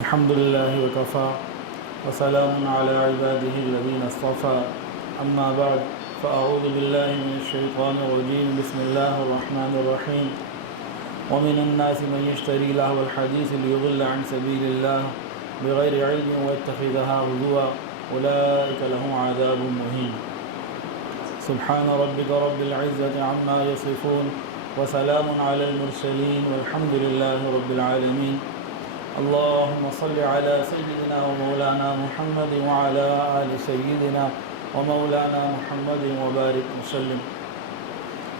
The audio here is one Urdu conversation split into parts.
الحمد لله وكفى وسلام على عباده الذين اصطفى أما بعد فأعوذ بالله من الشيطان الرجيم بسم الله الرحمن الرحيم ومن الناس من يشتري لهو الحديث ليضل عن سبيل الله بغير علم ويتخذها هزوا أولئك لهم عذاب مهين سبحان ربك رب العزة عما يصفون وسلام على المرسلين والحمد لله رب العالمين اللهم صل على سيدنا ومولانا محمد وعلى آل سيدنا ومولانا محمد وبارك وسلم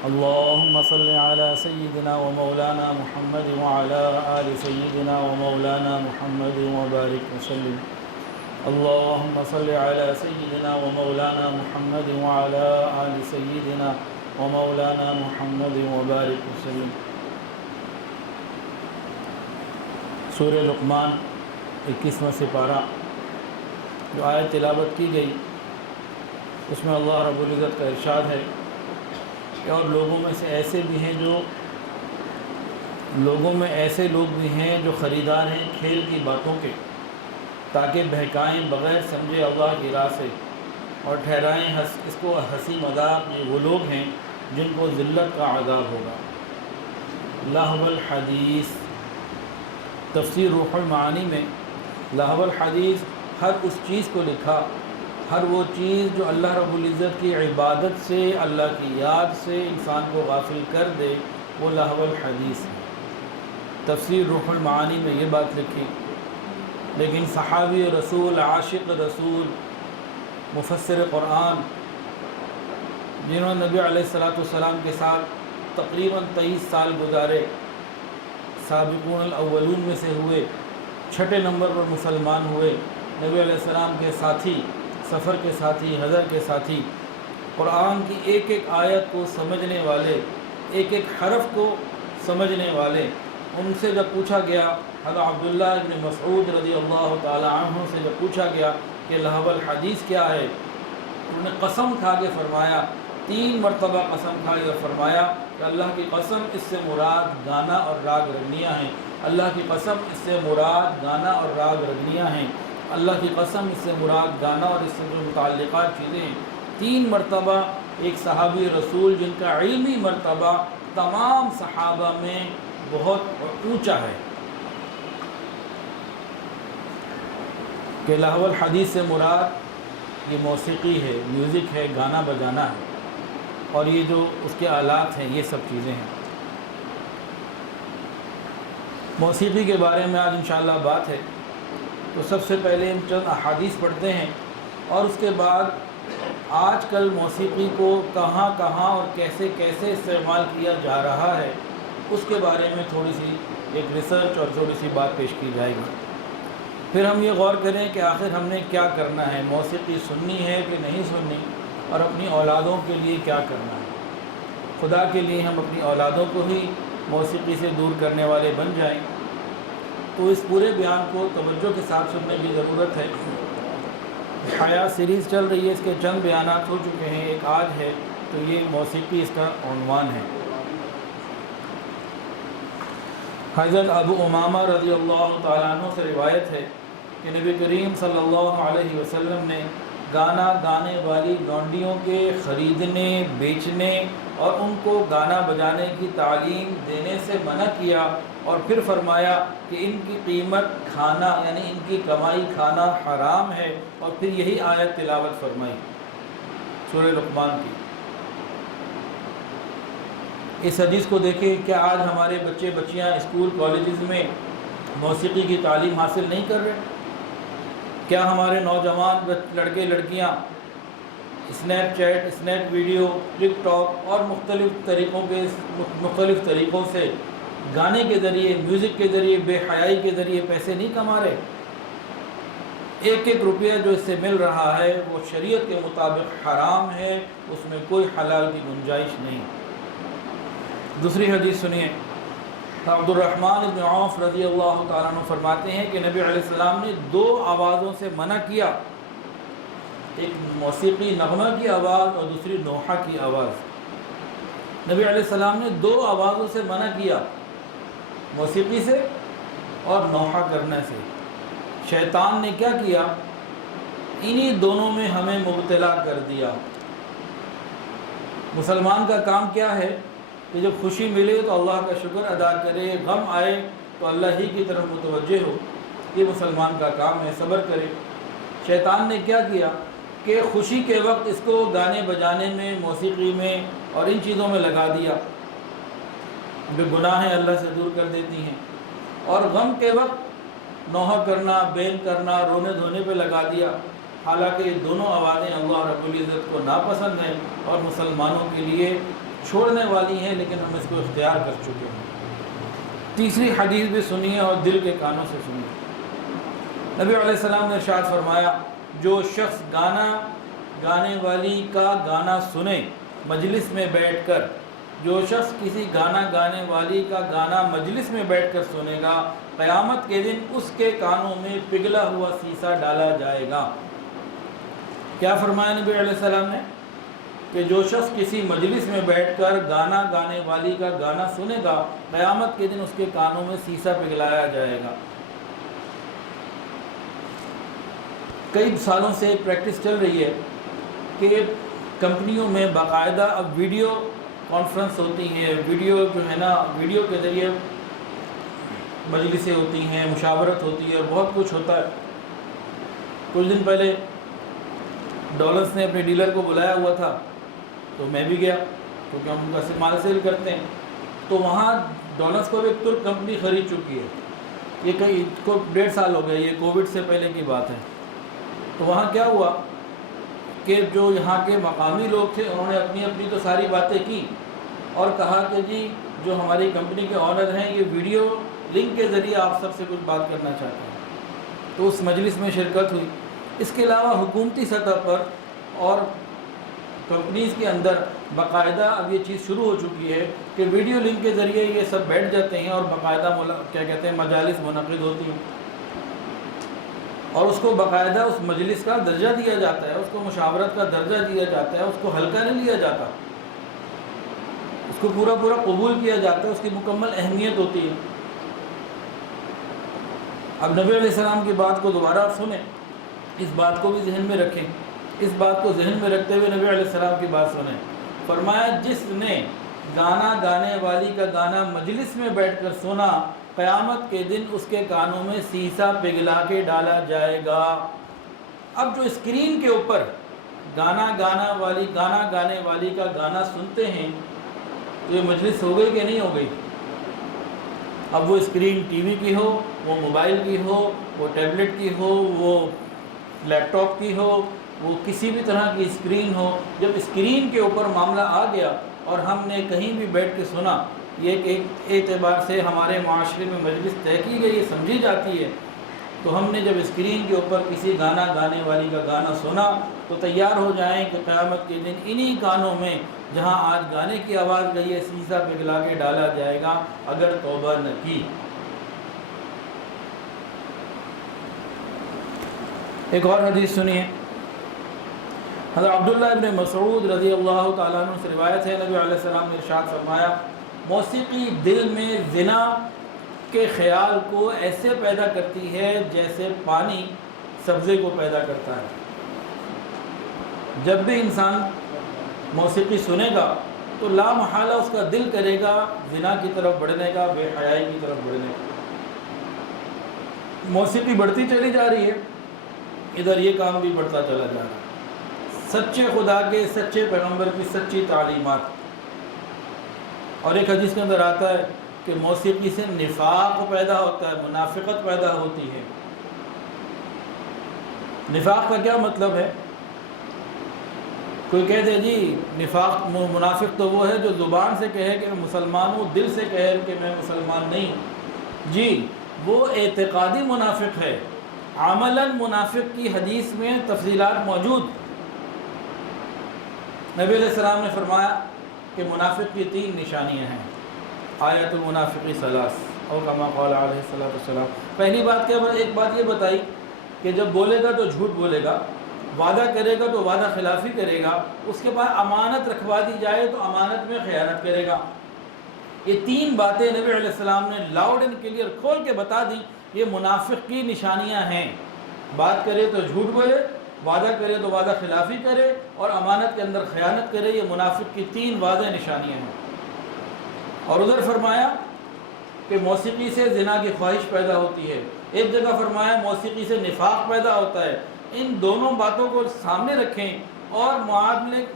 اللهم صل على سيدنا ومولانا محمد وعلى آل سيدنا ومولانا محمد وبارك وسلم اللهم صل على سيدنا ومولانا محمد وعلى آل سيدنا ومولانا محمد وبارك وسلم سورہ لقمان 21واں سپارہ جو آیت تلاوت کی گئی اس میں اللہ رب العزت کا ارشاد ہے کہ اور لوگوں میں ایسے لوگ بھی ہیں جو خریدار ہیں کھیل کی باتوں کے تاکہ بہکائیں بغیر سمجھے اللہ کی راہ سے اور ٹھہرائیں اس کو ہنسی مذاق یہ وہ لوگ ہیں جن کو ذلت کا عذاب ہوگا۔ لہو الحدیث تفسیر روح المعانی میں لہو الحدیث ہر اس چیز کو لکھا، ہر وہ چیز جو اللہ رب العزت کی عبادت سے اللہ کی یاد سے انسان کو غافل کر دے وہ لہو الحدیث ہے۔ تفسیر روح المعانی میں یہ بات لکھی، لیکن صحابی رسول، عاشق رسول، مفسر قرآن جنہوں نے نبی علیہ السلام کے ساتھ تقریباً 23 سال گزارے، سابقون الاولون میں سے ہوئے، چھٹے نمبر پر مسلمان ہوئے، نبی علیہ السلام کے ساتھی، سفر کے ساتھی، حضر کے ساتھی، قرآن کی ایک ایک آیت کو سمجھنے والے، ایک ایک حرف کو سمجھنے والے، ان سے جب پوچھا گیا، حضرت عبداللہ ابن مسعود رضی اللہ تعالی عنہ سے جب پوچھا گیا کہ لہو الحدیث کیا ہے، انہوں نے قسم کھا کے فرمایا، 3 مرتبہ قسم کھا کے فرمایا کہ اللہ کی قسم اس سے مراد گانا اور راگ رگنیاں ہیں، اللہ کی قسم اس سے مراد گانا اور راگ رگنیاں ہیں، اللہ کی قسم اس سے مراد گانا اور اس سے جو متعلقات چیزیں ہیں۔ 3 مرتبہ ایک صحابی رسول جن کا علمی مرتبہ تمام صحابہ میں بہت اونچا ہے کہ لہو الحدیث سے مراد یہ موسیقی ہے، میوزک ہے، گانا بجانا ہے، اور یہ جو اس کے آلات ہیں یہ سب چیزیں ہیں۔ موسیقی کے بارے میں آج انشاءاللہ بات ہے، تو سب سے پہلے ہم چند احادیث پڑھتے ہیں اور اس کے بعد آج کل موسیقی کو کہاں کہاں اور کیسے کیسے استعمال کیا جا رہا ہے اس کے بارے میں تھوڑی سی ایک ریسرچ اور تھوڑی سی بات پیش کی جائے گی۔ پھر ہم یہ غور کریں کہ آخر ہم نے کیا کرنا ہے، موسیقی سننی ہے کہ نہیں سننی، اور اپنی اولادوں کے لیے کیا کرنا ہے۔ خدا کے لیے ہم اپنی اولادوں کو ہی موسیقی سے دور کرنے والے بن جائیں تو اس پورے بیان کو توجہ کے ساتھ سننے کی ضرورت ہے۔ حیات سیریز چل رہی ہے، اس کے چند بیانات ہو چکے ہیں، ایک آج ہے، تو یہ موسیقی اس کا عنوان ہے۔ حضرت ابو امامہ رضی اللہ تعالیٰ عنہ سے روایت ہے کہ نبی کریم صلی اللہ علیہ وسلم نے گانا گانے والی لونڈیوں کے خریدنے، بیچنے اور ان کو گانا بجانے کی تعلیم دینے سے منع کیا، اور پھر فرمایا کہ ان کی قیمت کھانا یعنی ان کی کمائی کھانا حرام ہے، اور پھر یہی آیت تلاوت فرمائی سورہ لقمان کی۔ اس حدیث کو دیکھیں، کیا آج ہمارے بچے بچیاں اسکول کالجز میں موسیقی کی تعلیم حاصل نہیں کر رہے؟ کیا ہمارے نوجوان لڑکے لڑکیاں اسنیپ چیٹ، اسنیپ ویڈیو، ٹک ٹاک اور مختلف طریقوں سے گانے کے ذریعے، میوزک کے ذریعے، بے حیائی کے ذریعے پیسے نہیں کما رہے؟ ایک ایک روپیہ جو اس سے مل رہا ہے وہ شریعت کے مطابق حرام ہے، اس میں کوئی حلال کی گنجائش نہیں۔ دوسری حدیث سنیے، عبد الرحمن بن عوف رضی اللہ تعالیٰ عنہ فرماتے ہیں کہ نبی علیہ السلام نے 2 آوازوں سے منع کیا، ایک موسیقی نغمہ کی آواز اور دوسری نوحہ کی آواز۔ نبی علیہ السلام نے 2 آوازوں سے منع کیا، موسیقی سے اور نوحہ کرنے سے۔ شیطان نے کیا کیا؟ انہی دونوں میں ہمیں مبتلا کر دیا۔ مسلمان کا کام کیا ہے کہ جب خوشی ملے تو اللہ کا شکر ادا کرے، غم آئے تو اللہ ہی کی طرف متوجہ ہو، یہ مسلمان کا کام ہے، صبر کرے۔ شیطان نے کیا کیا کہ خوشی کے وقت اس کو گانے بجانے میں، موسیقی میں اور ان چیزوں میں لگا دیا جو گناہیں اللہ سے دور کر دیتی ہیں، اور غم کے وقت نوحہ کرنا، بین کرنا، رونے دھونے پہ لگا دیا، حالانکہ یہ دونوں آوازیں اللہ رب العزت کو ناپسند ہیں اور مسلمانوں کے لیے چھوڑنے والی ہیں، لیکن ہم اس کو اختیار کر چکے ہیں۔ تیسری حدیث بھی سنیے اور دل کے کانوں سے سنیے۔ نبی علیہ السلام نے ارشاد فرمایا، جو شخص گانا گانے والی کا گانا سنے مجلس میں بیٹھ کر، جو شخص کسی گانا گانے والی کا گانا مجلس میں بیٹھ کر سنے گا، قیامت کے دن اس کے کانوں میں پگھلا ہوا سیسا ڈالا جائے گا۔ کیا فرمایا نبی علیہ السلام نے؟ کہ جو شخص کسی مجلس میں بیٹھ کر گانا گانے والی کا گانا سنے گا، قیامت کے دن اس کے کانوں میں سیسا پگھلایا جائے گا۔ کئی سالوں سے پریکٹس چل رہی ہے کہ کمپنیوں میں باقاعدہ اب ویڈیو کانفرنس ہوتی ہیں، ویڈیو جو ہے نا، ویڈیو کے ذریعے مجلسیں ہوتی ہیں، مشاورت ہوتی ہے اور بہت کچھ ہوتا ہے۔ کچھ دن پہلے ڈالرز نے اپنے ڈیلر کو بلایا ہوا تھا، تو میں بھی گیا کیونکہ ہم ان کا مال سیل کرتے ہیں۔ تو وہاں ڈالرز کو بھی ایک ترک کمپنی خرید چکی ہے، یہ کئی کو 1.5 سال ہو گئے، یہ کووڈ سے پہلے کی بات ہے۔ تو وہاں کیا ہوا کہ جو یہاں کے مقامی لوگ تھے انہوں نے اپنی اپنی تو ساری باتیں کی اور کہا کہ جی جو ہماری کمپنی کے آنر ہیں یہ ویڈیو لنک کے ذریعے آپ سب سے کچھ بات کرنا چاہتے ہیں۔ تو اس مجلس میں شرکت ہوئی۔ اس کے علاوہ حکومتی سطح پر اور کمپنیز کے اندر باقاعدہ اب یہ چیز شروع ہو چکی ہے کہ ویڈیو لنک کے ذریعے یہ سب بیٹھ جاتے ہیں اور باقاعدہ کیا کہتے ہیں مجالس منعقد ہوتی ہیں، اور اس کو باقاعدہ اس مجلس کا درجہ دیا جاتا ہے، اس کو مشاورت کا درجہ دیا جاتا ہے، اس کو ہلکا نہیں لیا جاتا، اس کو پورا پورا قبول کیا جاتا ہے، اس کی مکمل اہمیت ہوتی ہے۔ اب نبی علیہ السلام کی بات کو دوبارہ سنیں، اس بات کو بھی ذہن میں رکھیں، اس بات کو ذہن میں رکھتے ہوئے نبی علیہ السلام کی بات سنیں۔ فرمایا جس نے گانا گانے والی کا گانا مجلس میں بیٹھ کر سنا، قیامت کے دن اس کے کانوں میں سیسا پگھلا کے ڈالا جائے گا۔ اب جو اسکرین کے اوپر گانا گانے والی کا گانا سنتے ہیں، تو یہ مجلس ہو گئی کہ نہیں ہو گئی؟ اب وہ اسکرین ٹی وی کی ہو، وہ موبائل کی ہو، وہ ٹیبلٹ کی ہو، وہ لیپ ٹاپ کی ہو، وہ کسی بھی طرح کی اسکرین ہو، جب اسکرین کے اوپر معاملہ آ گیا اور ہم نے کہیں بھی بیٹھ کے سنا، یہ ایک اعتبار سے ہمارے معاشرے میں مجلس طے کی گئی، سمجھی جاتی ہے، تو ہم نے جب اسکرین کے اوپر کسی گانا گانے والی کا گانا سنا تو تیار ہو جائیں کہ قیامت کے دن انہی کانوں میں جہاں آج گانے کی آواز گئی ہے سیسا پگھلا کے ڈالا جائے گا اگر توبہ نہ کی۔ ایک اور حدیث سنیے، حضرت عبداللہ ابن مسعود رضی اللہ تعالیٰ عنہ سے روایت ہے، نبی علیہ السلام نے ارشاد فرمایا، موسیقی دل میں زنا کے خیال کو ایسے پیدا کرتی ہے جیسے پانی سبزے کو پیدا کرتا ہے۔ جب بھی انسان موسیقی سنے گا تو لا محالہ اس کا دل کرے گا زنا کی طرف بڑھنے کا، بے حیائی کی طرف بڑھنے کا۔ موسیقی بڑھتی چلی جا رہی ہے، ادھر یہ کام بھی بڑھتا چلا جا رہا ہے۔ سچے خدا کے، سچے پیغمبر کی سچی تعلیمات۔ اور ایک حدیث کے اندر آتا ہے کہ موسیقی سے نفاق پیدا ہوتا ہے، منافقت پیدا ہوتی ہے۔ نفاق کا کیا مطلب ہے؟ کوئی کہہ دے جی نفاق منافق تو وہ ہے جو زبان سے کہے کہ میں مسلمان ہوں، دل سے کہے کہ میں مسلمان نہیں ہوں۔ جی وہ اعتقادی منافق ہے، عملاً منافق کی حدیث میں تفصیلات موجود۔ نبی علیہ السلام نے فرمایا کہ منافق کی 3 نشانیاں ہیں، آیت المنافق ثلاث، اور کما قال علیہ الصلوۃ والسلام۔ پہلی بات کیا؟ ایک بات یہ بتائی کہ جب بولے گا تو جھوٹ بولے گا، وعدہ کرے گا تو وعدہ خلافی کرے گا، اس کے بعد امانت رکھوا دی جائے تو امانت میں خیانت کرے گا۔ یہ 3 باتیں نبی علیہ السلام نے لاؤڈ اینڈ کلیئر کھول کے بتا دی، یہ منافق کی نشانیاں ہیں۔ بات کرے تو جھوٹ بولے، وعدہ کرے تو وعدہ خلافی کرے، اور امانت کے اندر خیانت کرے۔ یہ منافق کی 3 واضح نشانیاں ہیں۔ اور ادھر فرمایا کہ موسیقی سے زنا کی خواہش پیدا ہوتی ہے، ایک جگہ فرمایا موسیقی سے نفاق پیدا ہوتا ہے۔ ان دونوں باتوں کو سامنے رکھیں اور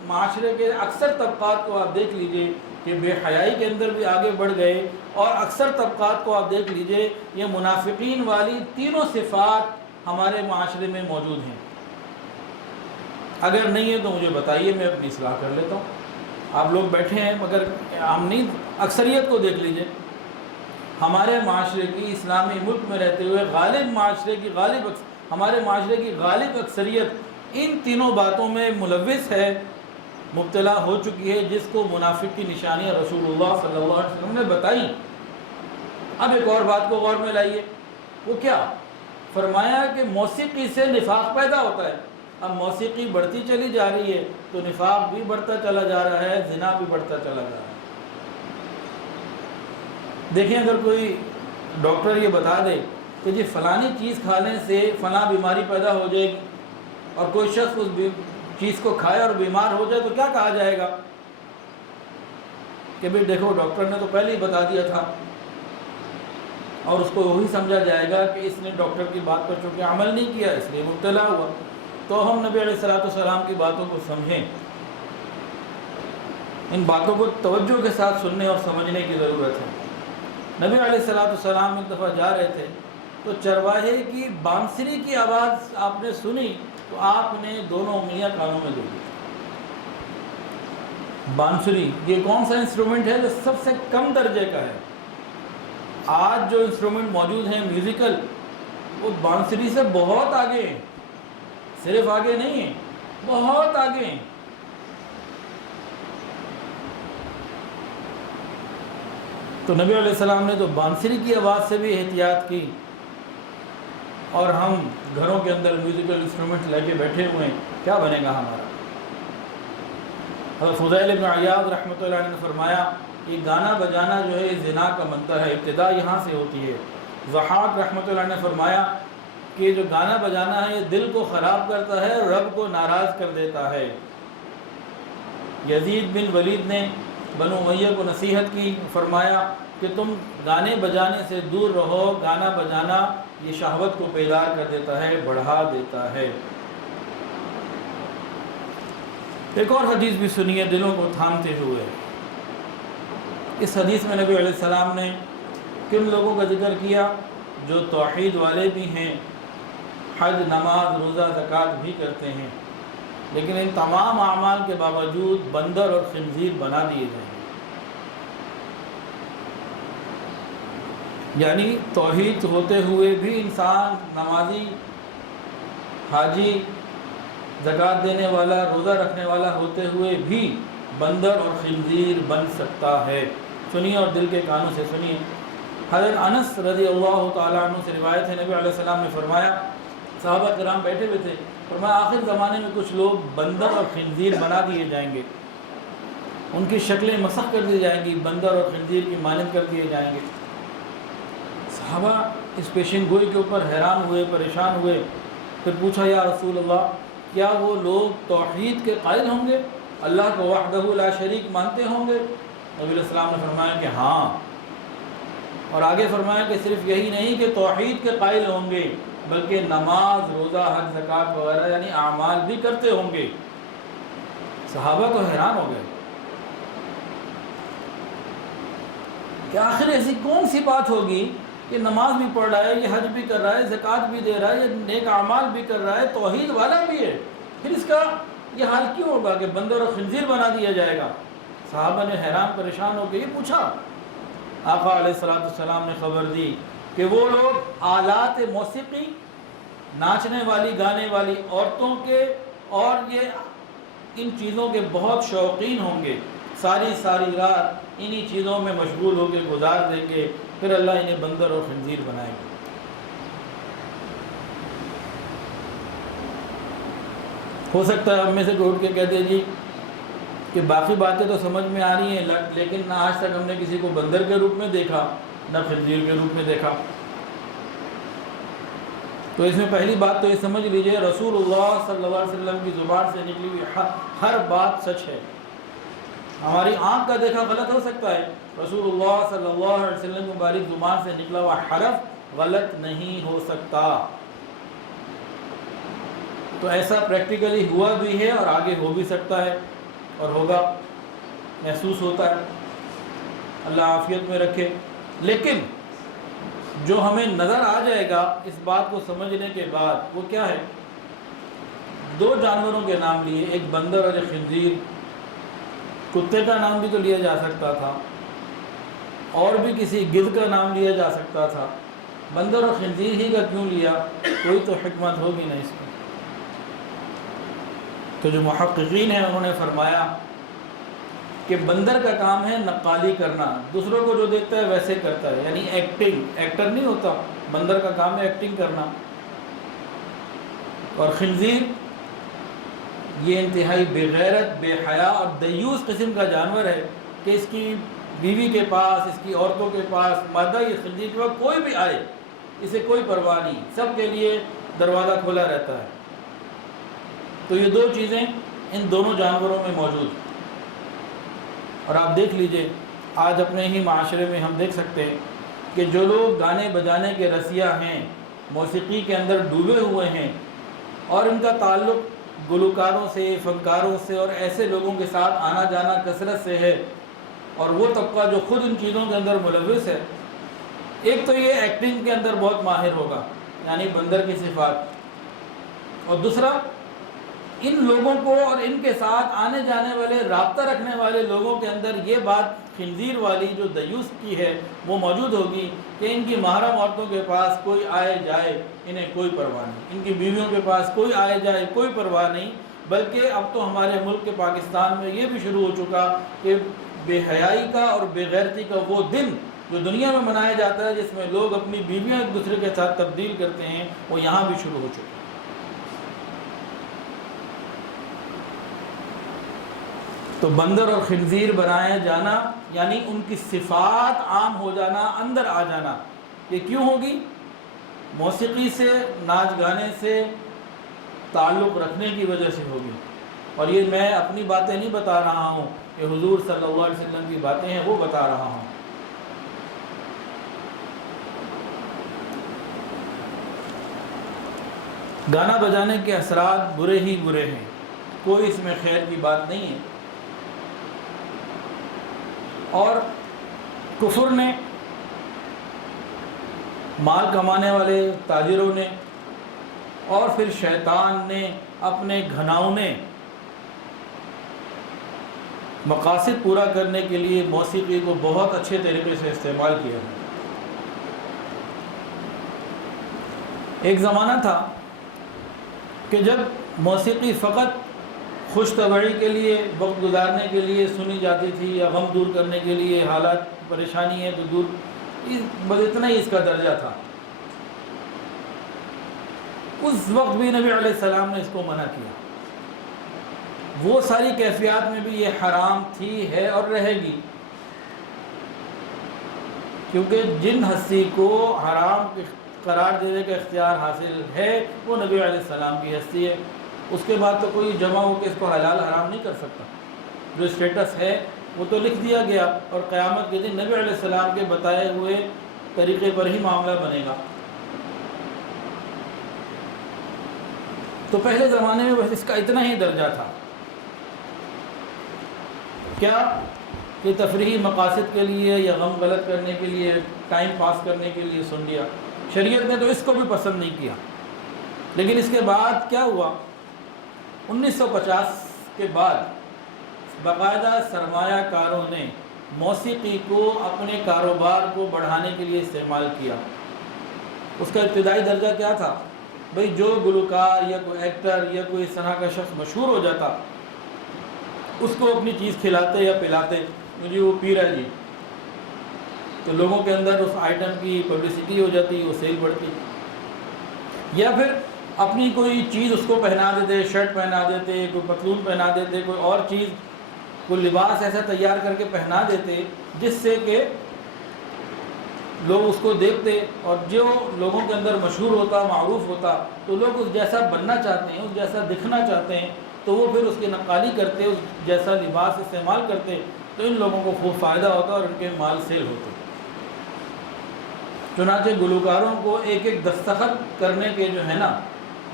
معاشرے کے اکثر طبقات کو آپ دیکھ لیجئے کہ بے حیائی کے اندر بھی آگے بڑھ گئے، اور اکثر طبقات کو آپ دیکھ لیجئے یہ منافقین والی تینوں صفات ہمارے معاشرے میں موجود ہیں۔ اگر نہیں ہے تو مجھے بتائیے، میں اپنی اصلاح کر لیتا ہوں۔ آپ لوگ بیٹھے ہیں مگر ہم نہیں، اکثریت کو دیکھ لیجئے، ہمارے معاشرے کی، اسلامی ملک میں رہتے ہوئے ہمارے معاشرے کی غالب اکثریت ان تینوں باتوں میں ملوث ہے، مبتلا ہو چکی ہے، جس کو منافق کی نشانیاں رسول اللہ صلی اللہ علیہ وسلم نے بتائی۔ اب ایک اور بات کو غور میں لائیے، وہ کیا؟ فرمایا کہ موسیقی سے نفاق پیدا ہوتا ہے۔ اب موسیقی بڑھتی چلی جا رہی ہے تو نفاق بھی بڑھتا چلا جا رہا ہے، زنا بھی بڑھتا چلا جا رہا ہے۔ دیکھیں، اگر کوئی ڈاکٹر یہ بتا دے کہ جی فلانی چیز کھانے سے فلاں بیماری پیدا ہو جائے گی، اور کوئی شخص اس چیز کو کھائے اور بیمار ہو جائے تو کیا کہا جائے گا؟ کہ بھئی دیکھو ڈاکٹر نے تو پہلے ہی بتا دیا تھا، اور اس کو وہی سمجھا جائے گا کہ اس نے ڈاکٹر کی بات پر چونکہ عمل نہیں کیا اس لیے مبتلا ہوا۔ تو ہم نبی علیہ الصلوۃ والسلام کی باتوں کو سمجھیں، ان باتوں کو توجہ کے ساتھ سننے اور سمجھنے کی ضرورت ہے۔ نبی علیہ الصلوۃ والسلام ایک دفعہ جا رہے تھے تو چرواہے کی بانسری کی آواز آپ نے سنی تو آپ نے دونوں انگلیاں کانوں میں دے دی۔ بانسری یہ کون سا انسٹرومنٹ ہے جو سب سے کم درجے کا ہے؟ آج جو انسٹرومنٹ موجود ہیں میوزیکل، وہ بانسری سے بہت آگے ہیں، صرف آگے نہیں ہیں، بہت آگے ہیں۔ تو نبی علیہ السلام نے تو بانسری کی آواز سے بھی احتیاط کی، اور ہم گھروں کے اندر میوزیکل انسٹرومنٹ لے کے بیٹھے ہوئے ہیں، کیا بنے گا ہمارا؟ حضرت فضیل بن عیاض رحمۃ اللہ علیہ نے فرمایا یہ گانا بجانا جو ہے زنا کا منتر ہے، ابتدا یہاں سے ہوتی ہے۔ ضحاک رحمۃ اللہ نے فرمایا کہ جو گانا بجانا ہے یہ دل کو خراب کرتا ہے اور رب کو ناراض کر دیتا ہے۔ یزید بن ولید نے بنو امیہ کو نصیحت کی، فرمایا کہ تم گانے بجانے سے دور رہو، گانا بجانا یہ شہوت کو بیدار کر دیتا ہے، بڑھا دیتا ہے۔ ایک اور حدیث بھی سنیے دلوں کو تھامتے ہوئے۔ اس حدیث میں نبی علیہ السلام نے کن لوگوں کا ذکر کیا؟ جو توحید والے بھی ہیں، حج، نماز، روزہ، زکوٰۃ بھی کرتے ہیں، لیکن ان تمام اعمال کے باوجود بندر اور خنزیر بنا دیے جائیں گے۔ یعنی توحید ہوتے ہوئے بھی انسان نمازی، حاجی، زکوٰۃ دینے والا، روزہ رکھنے والا ہوتے ہوئے بھی بندر اور خنزیر بن سکتا ہے۔ سنیے اور دل کے کانوں سے سنیے۔ حضرت انس رضی اللہ تعالیٰ عنہ سے روایت ہے، نبی علیہ السلام نے فرمایا، صحابہ کرام بیٹھے ہوئے تھے، فرمایا آخر زمانے میں کچھ لوگ بندر اور خنزیر بنا دیے جائیں گے، ان کی شکلیں مسخ کر دی جائیں گی، بندر اور خنزیر کی مانند کر دیے جائیں گے۔ صحابہ اس پیشین گوئی کے اوپر حیران ہوئے، پریشان ہوئے۔ پھر پوچھا یا رسول اللہ، کیا وہ لوگ توحید کے قائل ہوں گے، اللہ کو وحدہ لا شریک مانتے ہوں گے؟ نبی علیہ السلام نے فرمایا کہ ہاں، اور آگے فرمایا کہ صرف یہی نہیں کہ توحید کے قائل ہوں گے بلکہ نماز، روزہ، حج، زکوٰۃ وغیرہ یعنی اعمال بھی کرتے ہوں گے۔ صحابہ تو حیران ہو گئے کہ آخر ایسی کون سی بات ہوگی کہ نماز بھی پڑھ رہا ہے، یہ حج بھی کر رہا ہے، زکوٰۃ بھی دے رہا ہے، یہ نیک اعمال بھی کر رہا ہے، توحید والا بھی ہے، پھر اس کا یہ حال کیوں ہوگا کہ بندر اور خنزیر بنا دیا جائے گا؟ صحابہ نے حیران پریشان ہو کے یہ پوچھا۔ آقا علیہ الصلوۃ والسلام نے خبر دی کہ وہ لوگ آلات موسیقی، ناچنے والی، گانے والی عورتوں کے اور یہ ان چیزوں کے بہت شوقین ہوں گے، ساری ساری رات انہی چیزوں میں مشغول ہو کے گزار دیں گے، پھر اللہ انہیں بندر اور خنزیر بنائے گا۔ ہو سکتا ہے ہم میں سے کوئی اٹھ کے کہہ دے جی کہ باقی باتیں تو سمجھ میں آ رہی ہیں، لیکن نہ آج تک ہم نے کسی کو بندر کے روپ میں دیکھا، نہ خنزیر کے روپ میں دیکھا۔ تو اس میں پہلی بات تو یہ سمجھ لیجئے، رسول اللہ صلی اللہ علیہ وسلم کی زبان سے نکلی ہوئی ہر بات سچ ہے۔ ہماری آنکھ کا دیکھا غلط ہو سکتا ہے، رسول اللہ صلی اللہ علیہ وسلم کی مبارک زبان سے نکلا ہوا حرف غلط نہیں ہو سکتا۔ تو ایسا پریکٹیکلی ہوا بھی ہے اور آگے ہو بھی سکتا ہے اور ہوگا، محسوس ہوتا ہے، اللہ عافیت میں رکھے۔ لیکن جو ہمیں نظر آ جائے گا اس بات کو سمجھنے کے بعد، وہ کیا ہے؟ دو جانوروں کے نام لیے، ایک بندر اور ایک خنزیر۔ کتے کا نام بھی تو لیا جا سکتا تھا، اور بھی کسی گدھ کا نام لیا جا سکتا تھا، بندر اور خنزیر ہی کا کیوں لیا؟ کوئی تو حکمت ہوگی نا اس میں۔ تو جو محققین ہیں انہوں نے فرمایا کہ بندر کا کام ہے نقالی کرنا، دوسروں کو جو دیکھتا ہے ویسے کرتا ہے، یعنی ایکٹنگ، ایکٹر نہیں ہوتا، بندر کا کام ہے ایکٹنگ کرنا۔ اور خنزیر یہ انتہائی بے غیرت، بے حیا اور دیوس قسم کا جانور ہے کہ اس کی بیوی کے پاس، اس کی عورتوں کے پاس، مادہ یہ خنزیر کے پاس کوئی بھی آئے اسے کوئی پرواہ نہیں، سب کے لیے دروازہ کھلا رہتا ہے۔ تو یہ دو چیزیں ان دونوں جانوروں میں موجود ہیں۔ اور آپ دیکھ لیجئے آج اپنے ہی معاشرے میں ہم دیکھ سکتے ہیں کہ جو لوگ گانے بجانے کے رسیا ہیں، موسیقی کے اندر ڈوبے ہوئے ہیں، اور ان کا تعلق گلوکاروں سے، فنکاروں سے اور ایسے لوگوں کے ساتھ آنا جانا کثرت سے ہے، اور وہ طبقہ جو خود ان چیزوں کے اندر ملوث ہے، ایک تو یہ ایکٹنگ کے اندر بہت ماہر ہوگا، یعنی بندر کی صفات، اور دوسرا ان لوگوں کو اور ان کے ساتھ آنے جانے والے، رابطہ رکھنے والے لوگوں کے اندر یہ بات خنزیر والی جو دیوس کی ہے وہ موجود ہوگی کہ ان کی محرم عورتوں کے پاس کوئی آئے جائے انہیں کوئی پرواہ نہیں، ان کی بیویوں کے پاس کوئی آئے جائے کوئی پرواہ نہیں۔ بلکہ اب تو ہمارے ملک کے پاکستان میں یہ بھی شروع ہو چکا کہ بے حیائی کا اور بے غیرتی کا وہ دن جو دنیا میں منایا جاتا ہے جس میں لوگ اپنی بیویاں ایک دوسرے کے ساتھ تبدیل کرتے ہیں، وہ یہاں بھی شروع ہو چکا ہے۔ تو بندر اور خنزیر بنائے جانا یعنی ان کی صفات عام ہو جانا، اندر آ جانا، یہ کیوں ہوگی؟ موسیقی سے، ناچ گانے سے تعلق رکھنے کی وجہ سے ہوگی۔ اور یہ میں اپنی باتیں نہیں بتا رہا ہوں، یہ حضور صلی اللہ علیہ وسلم کی باتیں ہیں، وہ بتا رہا ہوں۔ گانا بجانے کے اثرات برے ہی برے ہیں، کوئی اس میں خیر کی بات نہیں ہے۔ اور کفر نے، مال کمانے والے تاجروں نے، اور پھر شیطان نے اپنے گھناؤنے مقاصد پورا کرنے کے لیے موسیقی کو بہت اچھے طریقے سے استعمال کیا ہے۔ ایک زمانہ تھا کہ جب موسیقی فقط خوش طبعی کے لیے، وقت گزارنے کے لیے سنی جاتی تھی، یا غم دور کرنے کے لیے، حالات پریشانی ہے تو دور، بس اتنا ہی اس کا درجہ تھا۔ اس وقت بھی نبی علیہ السلام نے اس کو منع کیا۔ وہ ساری کیفیات میں بھی یہ حرام تھی، ہے اور رہے گی، کیونکہ جن ہستی کو حرام قرار دینے کا اختیار حاصل ہے وہ نبی علیہ السلام کی ہستی ہے۔ اس کے بعد تو کوئی جمع ہو کے اس کو حلال حرام نہیں کر سکتا۔ جو اسٹیٹس ہے وہ تو لکھ دیا گیا، اور قیامت کے دن نبی علیہ السلام کے بتائے ہوئے طریقے پر ہی معاملہ بنے گا۔ تو پہلے زمانے میں بس اس کا اتنا ہی درجہ تھا، کیا کہ تفریحی مقاصد کے لیے یا غم غلط کرنے کے لیے، ٹائم پاس کرنے کے لیے سن لیا۔ شریعت نے تو اس کو بھی پسند نہیں کیا۔ لیکن اس کے بعد کیا ہوا؟ 1950 کے بعد باقاعدہ سرمایہ کاروں نے موسیقی کو اپنے کاروبار کو بڑھانے کے لیے استعمال کیا۔ اس کا ابتدائی درجہ کیا تھا؟ بھئی جو گلوکار یا کوئی ایکٹر یا کوئی اس طرح کا شخص مشہور ہو جاتا، اس کو اپنی چیز کھلاتے یا پلاتے، مجھے وہ پی رہا جی، تو لوگوں کے اندر اس آئٹم کی پبلسٹی ہو جاتی، وہ سیل بڑھتی۔ یا پھر اپنی کوئی چیز اس کو پہنا دیتے، شرٹ پہنا دیتے، کوئی پتلون پہنا دیتے، کوئی اور چیز، کوئی لباس ایسا تیار کر کے پہنا دیتے جس سے کہ لوگ اس کو دیکھتے اور جو لوگوں کے اندر مشہور ہوتا، معروف ہوتا، تو لوگ اس جیسا بننا چاہتے ہیں، اس جیسا دکھنا چاہتے ہیں، تو وہ پھر اس کی نقالی کرتے، اس جیسا لباس استعمال کرتے، تو ان لوگوں کو خوب فائدہ ہوتا اور ان کے مال سیل ہوتے۔ چنانچہ گلوکاروں کو ایک ایک دستخط کرنے کے جو ہے نا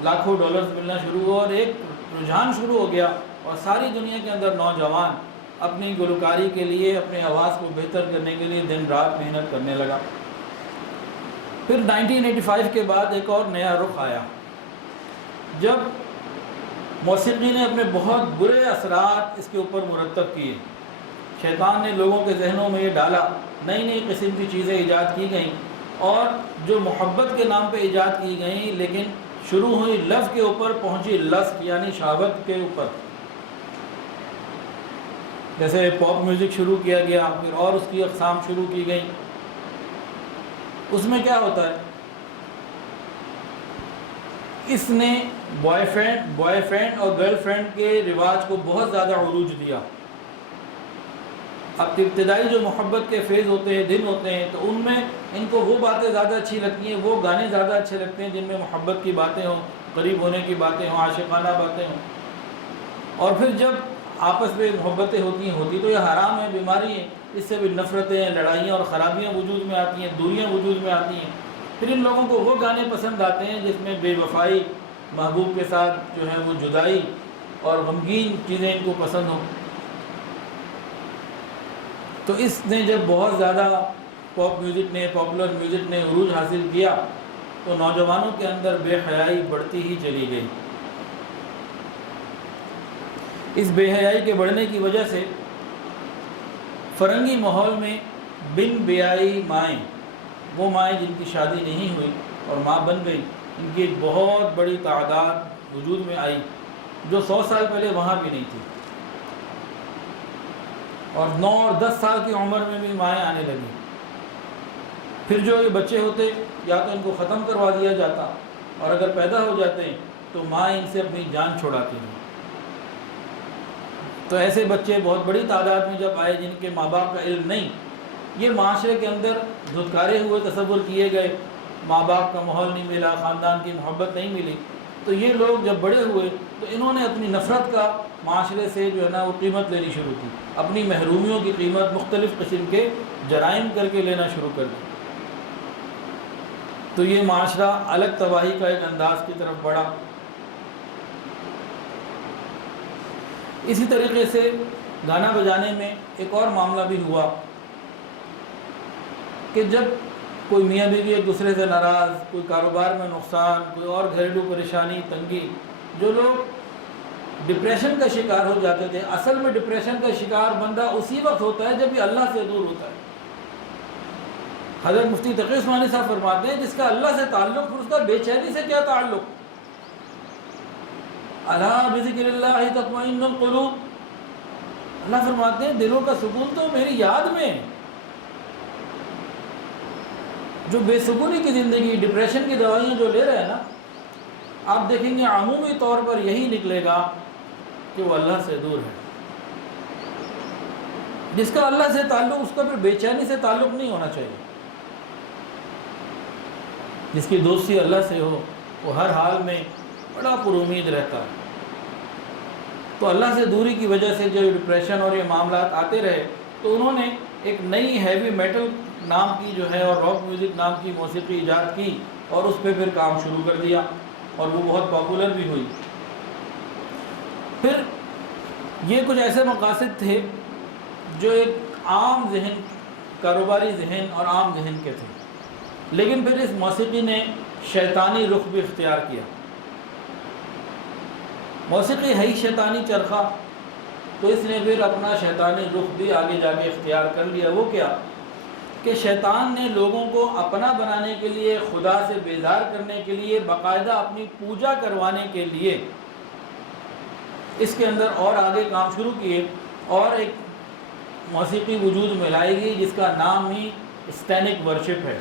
لاکھوں ڈالرز ملنا شروع ہوا، اور ایک رجحان شروع ہو گیا، اور ساری دنیا کے اندر نوجوان اپنی گلوکاری کے لیے، اپنی آواز کو بہتر کرنے کے لیے دن رات محنت کرنے لگا۔ پھر 1985 کے بعد ایک اور نیا رخ آیا، جب موسیقی نے اپنے بہت برے اثرات اس کے اوپر مرتب کیے۔ شیطان نے لوگوں کے ذہنوں میں یہ ڈالا، نئی نئی قسم کی چیزیں ایجاد کی گئیں، اور جو محبت کے نام پہ ایجاد کی گئیں، لیکن شروع ہوئی لفظ کے اوپر، پہنچی لسک یعنی شہوت کے اوپر۔ جیسے پاپ میوزک شروع کیا گیا، پھر اور اس کی اقسام شروع کی گئیں۔ اس میں کیا ہوتا ہے، اس نے بوائے فرینڈ اور گرل فرینڈ کے رواج کو بہت زیادہ عروج دیا۔ اب ابتدائی جو محبت کے فیز ہوتے ہیں، دن ہوتے ہیں، تو ان میں ان کو وہ باتیں زیادہ اچھی لگتی ہیں، وہ گانے زیادہ اچھے لگتے ہیں جن میں محبت کی باتیں ہوں، قریب ہونے کی باتیں ہوں، عاشقانہ باتیں ہوں۔ اور پھر جب آپس میں محبتیں ہوتی تو یہ حرام ہے، بیماری ہے، اس سے بھی نفرتیں، لڑائیاں اور خرابیاں وجود میں آتی ہیں، دوریاں وجود میں آتی ہیں۔ پھر ان لوگوں کو وہ گانے پسند آتے ہیں جس میں بے وفائی، محبوب کے ساتھ جو ہے وہ جدائی اور غمگین چیزیں ان کو پسند ہوں۔ تو اس نے جب بہت زیادہ پاپولر میوزک نے عروج حاصل کیا، تو نوجوانوں کے اندر بے حیائی بڑھتی ہی چلی گئی۔ اس بے حیائی کے بڑھنے کی وجہ سے فرنگی ماحول میں بن بیائی مائیں، وہ مائیں جن کی شادی نہیں ہوئی اور ماں بن گئی، ان کی ایک بہت بڑی تعداد وجود میں آئی، جو 100 سال پہلے وہاں بھی نہیں تھی۔ اور 9 اور 10 سال کی عمر میں بھی مائیں آنے لگیں۔ پھر جو یہ بچے ہوتے، یا تو ان کو ختم کروا دیا جاتا، اور اگر پیدا ہو جاتے ہیں تو ماں ان سے اپنی جان چھڑاتی ہیں۔ تو ایسے بچے بہت بڑی تعداد میں جب آئے جن کے ماں باپ کا علم نہیں، یہ معاشرے کے اندر دھتکارے ہوئے تصور کیے گئے، ماں باپ کا ماحول نہیں ملا، خاندان کی محبت نہیں ملی، تو یہ لوگ جب بڑے ہوئے تو انہوں نے اپنی نفرت کا معاشرے سے جو ہے نا وہ قیمت لینی شروع کی، اپنی محرومیوں کی قیمت مختلف قسم کے جرائم کر کے لینا شروع کر دی۔ تو یہ معاشرہ الگ تباہی کا ایک انداز کی طرف بڑھا۔ اسی طریقے سے گانا بجانے میں ایک اور معاملہ بھی ہوا کہ جب کوئی میاں بیوی ایک دوسرے سے ناراض، کوئی کاروبار میں نقصان، کوئی اور گھریلو پریشانی، تنگی، جو لوگ ڈپریشن کا شکار ہو جاتے تھے، اصل میں ڈپریشن کا شکار بندہ اسی وقت ہوتا ہے جب یہ اللہ سے دور ہوتا ہے۔ حضرت مفتی تقی عثمانی صاحب فرماتے ہیں جس کا اللہ سے تعلق، پھر اس کا بے چینی سے کیا تعلق؟ الا بذکر اللہ تطمئن القلوب، اللہ فرماتے ہیں دلوں کا سکون تو میری یاد میں ہے۔ جو بے سکونی کی زندگی، ڈپریشن کی دوائیاں جو لے رہے ہیں نا، آپ دیکھیں گے عمومی طور پر یہی نکلے گا کہ وہ اللہ سے دور ہے۔ جس کا اللہ سے تعلق، اس کا پھر بے چینی سے تعلق نہیں ہونا چاہیے۔ جس کی دوستی اللہ سے ہو وہ ہر حال میں بڑا پر امید رہتا ہے۔ تو اللہ سے دوری کی وجہ سے جو ڈپریشن اور یہ معاملات آتے رہے، تو انہوں نے ایک نئی ہیوی میٹل نام کی جو ہے اور راک میوزک نام کی موسیقی ایجاد کی، اور اس پہ پھر کام شروع کر دیا، اور وہ بہت پاپولر بھی ہوئی۔ پھر یہ کچھ ایسے مقاصد تھے جو ایک عام ذہن، کاروباری ذہن اور عام ذہن کے تھے، لیکن پھر اس موسیقی نے شیطانی رخ بھی اختیار کیا۔ موسیقی ہے ہی شیطانی چرخہ، تو اس نے پھر اپنا شیطانی رخ بھی آگے جا کے اختیار کر لیا۔ وہ کیا کہ شیطان نے لوگوں کو اپنا بنانے کے لیے، خدا سے بیزار کرنے کے لیے، باقاعدہ اپنی پوجا کروانے کے لیے اس کے اندر اور آگے کام شروع کیے، اور ایک موسیقی وجود میں لائی گئی جس کا نام ہی اسٹینک ورشپ ہے،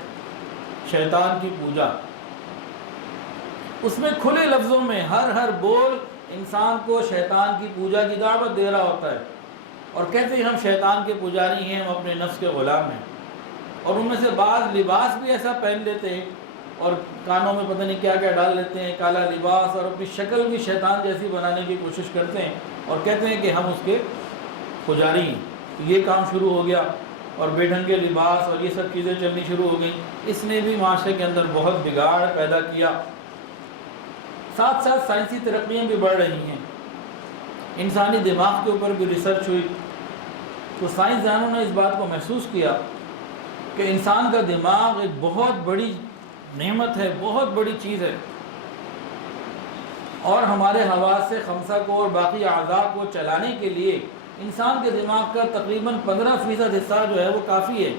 شیطان کی پوجا۔ اس میں کھلے لفظوں میں ہر بول انسان کو شیطان کی پوجا کی دعوت دے رہا ہوتا ہے، اور کہتے ہیں ہم شیطان کے پجاری ہیں، ہم اپنے نفس کے غلام ہیں۔ اور ان میں سے بعض لباس بھی ایسا پہن لیتے ہیں اور کانوں میں پتہ نہیں کیا کیا ڈال لیتے ہیں، کالا لباس، اور اپنی شکل بھی شیطان جیسی بنانے کی کوشش کرتے ہیں اور کہتے ہیں کہ ہم اس کے پجاری ہیں۔ تو یہ کام شروع ہو گیا، اور بے ڈھنگ کے لباس اور یہ سب چیزیں چلنی شروع ہو گئیں۔ اس نے بھی معاشرے کے اندر بہت بگاڑ پیدا کیا۔ ساتھ ساتھ سائنسی ترقیاں بھی بڑھ رہی ہیں، انسانی دماغ کے اوپر بھی ریسرچ ہوئی، تو سائنسدانوں نے اس بات کو محسوس کیا کہ انسان کا دماغ ایک بہت بڑی نعمت ہے، بہت بڑی چیز ہے، اور ہمارے حواس سے خمسہ کو اور باقی اعضاء کو چلانے کے لیے انسان کے دماغ کا تقریباً 15% حصہ جو ہے وہ کافی ہے،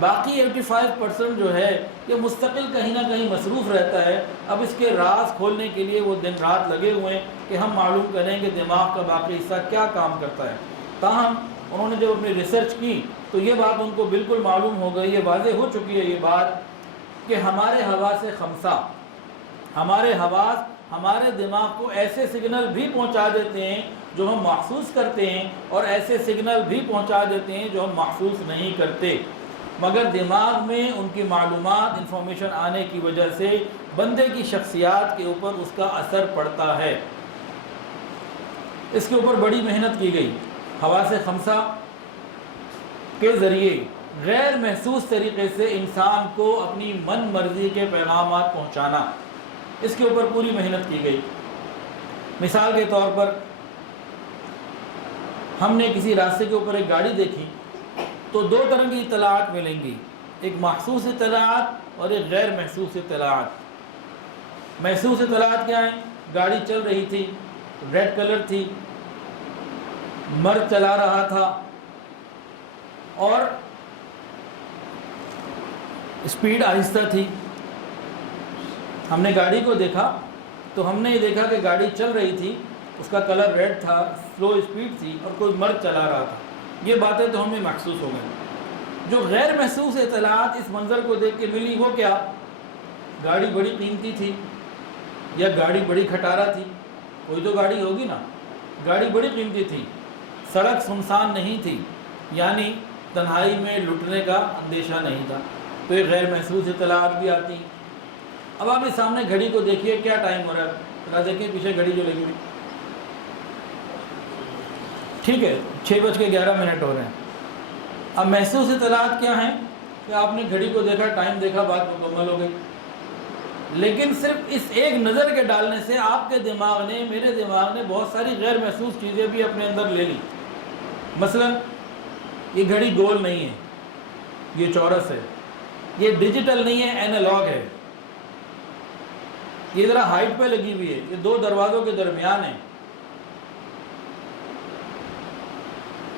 باقی 85% جو ہے یہ مستقل کہیں نہ کہیں مصروف رہتا ہے۔ اب اس کے راز کھولنے کے لیے وہ دن رات لگے ہوئے ہیں کہ ہم معلوم کریں کہ دماغ کا باقی حصہ کیا کام کرتا ہے۔ تاہم انہوں نے جب اپنی ریسرچ کی تو یہ بات ان کو بالکل معلوم ہو گئی، یہ واضح ہو چکی ہے یہ بات کہ ہمارے حواس خمسہ، ہمارے حواس ہمارے دماغ کو ایسے سگنل بھی پہنچا دیتے ہیں جو ہم محسوس کرتے ہیں، اور ایسے سگنل بھی پہنچا دیتے ہیں جو ہم محسوس نہیں کرتے، مگر دماغ میں ان کی معلومات، انفارمیشن آنے کی وجہ سے بندے کی شخصیات کے اوپر اس کا اثر پڑتا ہے۔ اس کے اوپر بڑی محنت کی گئی۔ حواس خمسہ کے ذریعے غیر محسوس طریقے سے انسان کو اپنی من مرضی کے پیغامات پہنچانا، اس کے اوپر پوری محنت کی گئی۔ مثال کے طور پر ہم نے کسی راستے کے اوپر ایک گاڑی دیکھی تو دو طرح کی اطلاعات ملیں گی، ایک محسوس اطلاعات اور ایک غیر محسوس اطلاعات۔ محسوس اطلاعات کیا ہیں؟ گاڑی چل رہی تھی، ریڈ کلر تھی، مرد چلا رہا تھا اور اسپیڈ آہستہ تھی۔ ہم نے گاڑی کو دیکھا تو ہم نے یہ دیکھا کہ گاڑی چل رہی تھی، اس کا کلر ریڈ تھا، سلو اسپیڈ تھی اور کوئی مرد چلا رہا تھا۔ یہ باتیں تو ہمیں محسوس ہو گئی۔ جو غیر محسوس اطلاعات اس منظر کو دیکھ کے ملی وہ کیا؟ گاڑی بڑی قیمتی تھی یا گاڑی بڑی کھٹارا تھی، کوئی تو گاڑی ہوگی نا۔ گاڑی بڑی قیمتی تھی، سڑک سنسان نہیں تھی، یعنی تنہائی میں لٹنے کا اندیشہ نہیں تھا، تو یہ غیر محسوس اطلاعات بھی آتی ہیں۔ اب آپ اس سامنے گھڑی کو دیکھیے، کیا ٹائم ہو رہا ہے؟ ذرا دیکھیں پیچھے گھڑی جو لگی ہوئی، ٹھیک ہے 6:11 ہو رہے ہیں۔ اب محسوس اطلاعات کیا ہیں کہ آپ نے گھڑی کو دیکھا، ٹائم دیکھا، بات مکمل ہو گئی، لیکن صرف اس ایک نظر کے ڈالنے سے آپ کے دماغ نے، میرے دماغ نے بہت ساری غیر محسوس چیزیں بھی اپنے اندر لے لی۔ مثلا یہ گھڑی گول نہیں ہے، یہ چورس ہے، یہ ڈیجیٹل نہیں ہے، اینالاگ ہے، یہ ذرا ہائٹ پہ لگی ہوئی ہے، یہ دو دروازوں کے درمیان ہے۔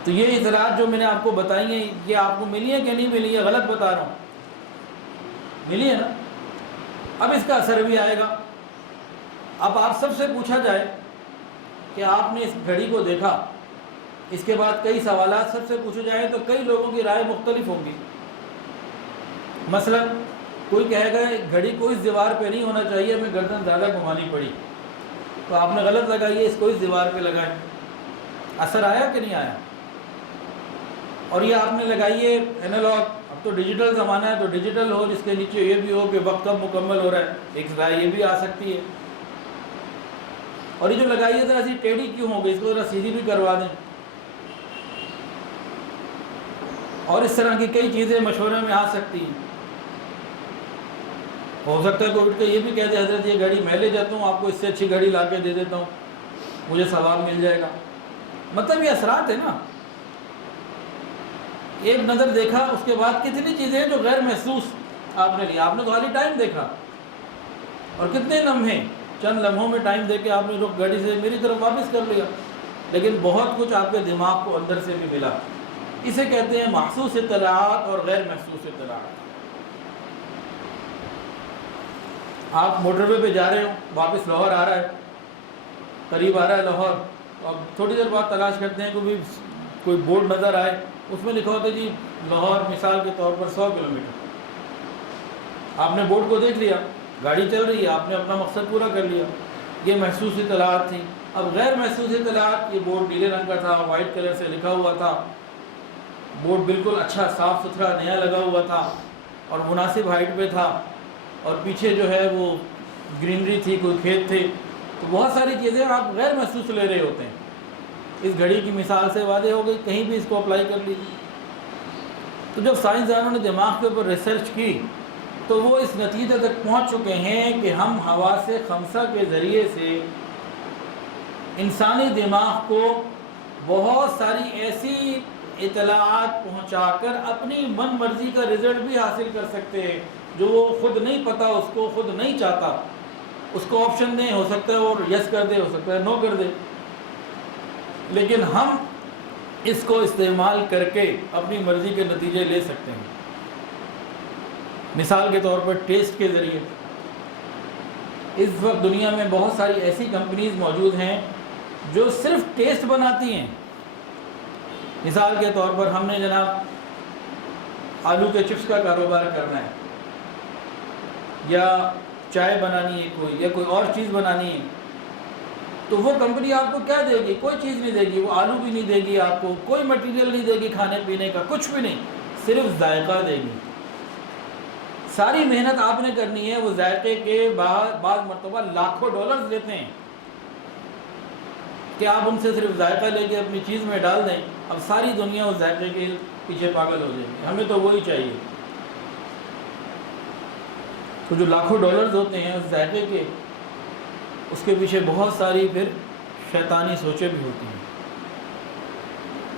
تو یہ اطلاعات جو میں نے آپ کو بتائی ہیں، یہ آپ کو ملی ہے کہ نہیں ملی ہے؟ غلط بتا رہا ہوں، ملی ہے نا؟ اب اس کا اثر بھی آئے گا۔ اب آپ سب سے پوچھا جائے کہ آپ نے اس گھڑی کو دیکھا، اس کے بعد کئی سوالات سب سے پوچھے جائیں تو کئی لوگوں کی رائے مختلف ہوں گی۔ مثلا کوئی کہے گا گھڑی کو اس دیوار پہ نہیں ہونا چاہیے، ہمیں گردن زیادہ گھمانی پڑی، تو آپ نے غلط لگائی ہے، اس کو اس دیوار پہ لگائیں، اثر آیا کہ نہیں آیا؟ اور یہ آپ نے لگائی ہے اینالاگ، اب تو ڈیجیٹل زمانہ ہے تو ڈیجیٹل ہو، جس کے نیچے یہ بھی ہو کہ وقت کب مکمل ہو رہا ہے، ایک رائے یہ بھی آ سکتی ہے۔ اور یہ جو لگائی ہے ذرا سی ٹیڑھی کیوں ہو گئی، اس کو ذرا سیدھی بھی کروا دیں۔ اور اس طرح کی کئی چیزیں مشورے میں آ سکتی ہیں۔ ہو سکتا ہے کوئی اٹھ کے یہ بھی کہہ دے حضرت یہ گھڑی میں لے جاتا ہوں، آپ کو اس سے اچھی گھڑی لا کے دے دیتا ہوں، مجھے ثواب مل جائے گا۔ مطلب یہ اثرات ہیں نا، ایک نظر دیکھا، اس کے بعد کتنی چیزیں ہیں جو غیر محسوس آپ نے لیا۔ آپ نے تو خالی ٹائم دیکھا، اور کتنے لمحے، چند لمحوں میں ٹائم دے کے آپ نے رخ گاڑی سے میری طرف واپس کر لیا، لیکن بہت کچھ آپ کے دماغ کو اندر سے بھی ملا۔ اسے کہتے ہیں محسوس اطلاعات اور غیر محسوس اطلاعات۔ آپ موٹر وے پہ جا رہے ہو، واپس لاہور آ رہا ہے، قریب آ رہا ہے لاہور، اب تھوڑی دیر بعد تلاش کرتے ہیں کہ کوئی بورڈ نظر آئے، اس میں لکھا ہوتا ہے جی لاہور مثال کے طور پر 100 کلومیٹر۔ آپ نے بورڈ کو دیکھ لیا، گاڑی چل رہی ہے، آپ نے اپنا مقصد پورا کر لیا۔ یہ محسوس اطلاعات تھیں۔ اب غیر محسوس اطلاعات، یہ بورڈ نیلے رنگ کا تھا، وائٹ کلر سے لکھا ہوا تھا، بورڈ بالکل اچھا صاف ستھرا نیا لگا ہوا تھا، اور مناسب ہائٹ پہ تھا اور پیچھے جو ہے وہ گرینری تھی، کوئی کھیت تھے، تو بہت ساری چیزیں آپ غیر محسوس لے رہے ہوتے ہیں۔ اس گھڑی کی مثال سے واضح ہو گئی، کہیں بھی اس کو اپلائی کر لیجیے۔ تو جب سائنسدانوں نے دماغ کے اوپر ریسرچ کی تو وہ اس نتیجے تک پہنچ چکے ہیں کہ ہم حواس خمسہ کے ذریعے سے انسانی دماغ کو بہت ساری ایسی اطلاعات پہنچا کر اپنی من مرضی کا رزلٹ بھی حاصل کر سکتے ہیں، جو وہ خود نہیں پتہ، اس کو خود نہیں چاہتا۔ اس کو آپشن دیں، ہو سکتا ہے اور یس کر دے، ہو سکتا ہے نو کر دے، لیکن ہم اس کو استعمال کر کے اپنی مرضی کے نتیجے لے سکتے ہیں۔ مثال کے طور پر ٹیسٹ کے ذریعے اس وقت دنیا میں بہت ساری ایسی کمپنیز موجود ہیں جو صرف ٹیسٹ بناتی ہیں۔ مثال کے طور پر ہم نے جناب آلو کے چپس کا کاروبار کرنا ہے، یا چائے بنانی ہے کوئی، یا کوئی اور چیز بنانی ہے، تو وہ کمپنی آپ کو کیا دے گی؟ کوئی چیز نہیں دے گی، وہ آلو بھی نہیں دے گی، آپ کو کوئی مٹیریل نہیں دے گی کھانے پینے کا، کچھ بھی نہیں، صرف ذائقہ دے گی۔ ساری محنت آپ نے کرنی ہے، وہ ذائقے کے بعض مرتبہ لاکھوں ڈالرز لیتے ہیں کہ آپ ان سے صرف ذائقہ لے کے اپنی چیز میں ڈال دیں، اب ساری دنیا اس ذائقے کے پیچھے پاگل ہو جائے گی، ہمیں تو وہی چاہیے۔ تو جو لاکھوں ڈالرز ہوتے ہیں اس ذائقے کے، اس کے پیچھے بہت ساری پھر شیطانی سوچیں بھی ہوتی ہیں۔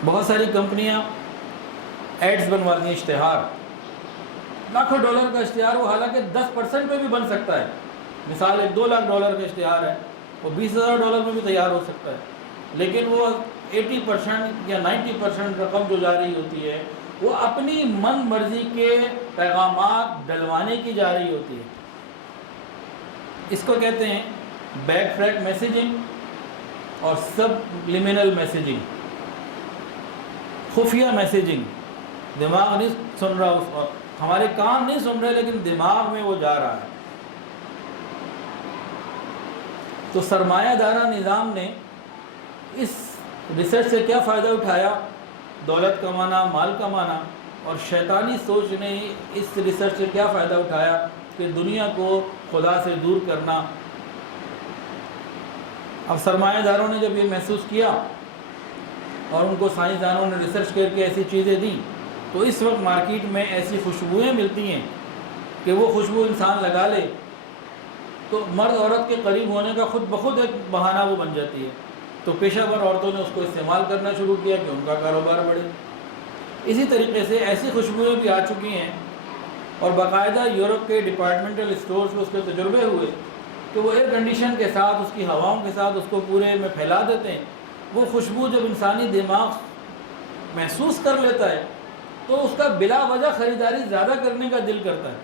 بہت ساری کمپنیاں ایڈز بنواتی ہیں، اشتہار، لاکھوں ڈالر کا اشتہار، وہ حالانکہ 10% پہ بھی بن سکتا ہے۔ مثال ایک 2 لاکھ ڈالر کا اشتہار ہے، وہ 20,000 ڈالر میں بھی تیار ہو سکتا ہے، لیکن وہ 80% یا 90% رقم جو جا رہی ہوتی ہے وہ اپنی من مرضی کے پیغامات ڈلوانے کی جا رہی ہوتی ہے۔ اس کو کہتے ہیں بیک ٹریک میسیجنگ اور سب لیمینل میسیجنگ، خفیہ میسیجنگ۔ دماغ نہیں سن رہا، اس وقت ہمارے کان نہیں سن رہے، لیکن دماغ میں وہ جا رہا ہے۔ تو سرمایہ دارہ نظام نے اس ریسرچ سے کیا فائدہ اٹھایا؟ دولت کمانا، مال کمانا، اور شیطانی سوچ نے اس ریسرچ سے کیا فائدہ اٹھایا کہ دنیا کو خدا سے دور کرنا۔ اب سرمایہ داروں نے جب یہ محسوس کیا اور ان کو سائنسدانوں نے ریسرچ کر کے ایسی چیزیں دیں، تو اس وقت مارکیٹ میں ایسی خوشبوئیں ملتی ہیں کہ وہ خوشبو انسان لگا لے تو مرد عورت کے قریب ہونے کا خود بخود ایک بہانہ وہ بن جاتی ہے۔ تو پیشہ ور عورتوں نے اس کو استعمال کرنا شروع کیا کہ ان کا کاروبار بڑھے۔ اسی طریقے سے ایسی خوشبوئیں بھی آ چکی ہیں، اور باقاعدہ یورپ کے ڈپارٹمنٹل اسٹورز میں اس کے تجربے ہوئے کہ وہ ایئر کنڈیشن کے ساتھ، اس کی ہواؤں کے ساتھ اس کو پورے میں پھیلا دیتے ہیں۔ وہ خوشبو جب انسانی دماغ محسوس کر لیتا ہے تو اس کا بلا وجہ خریداری زیادہ کرنے کا دل کرتا ہے۔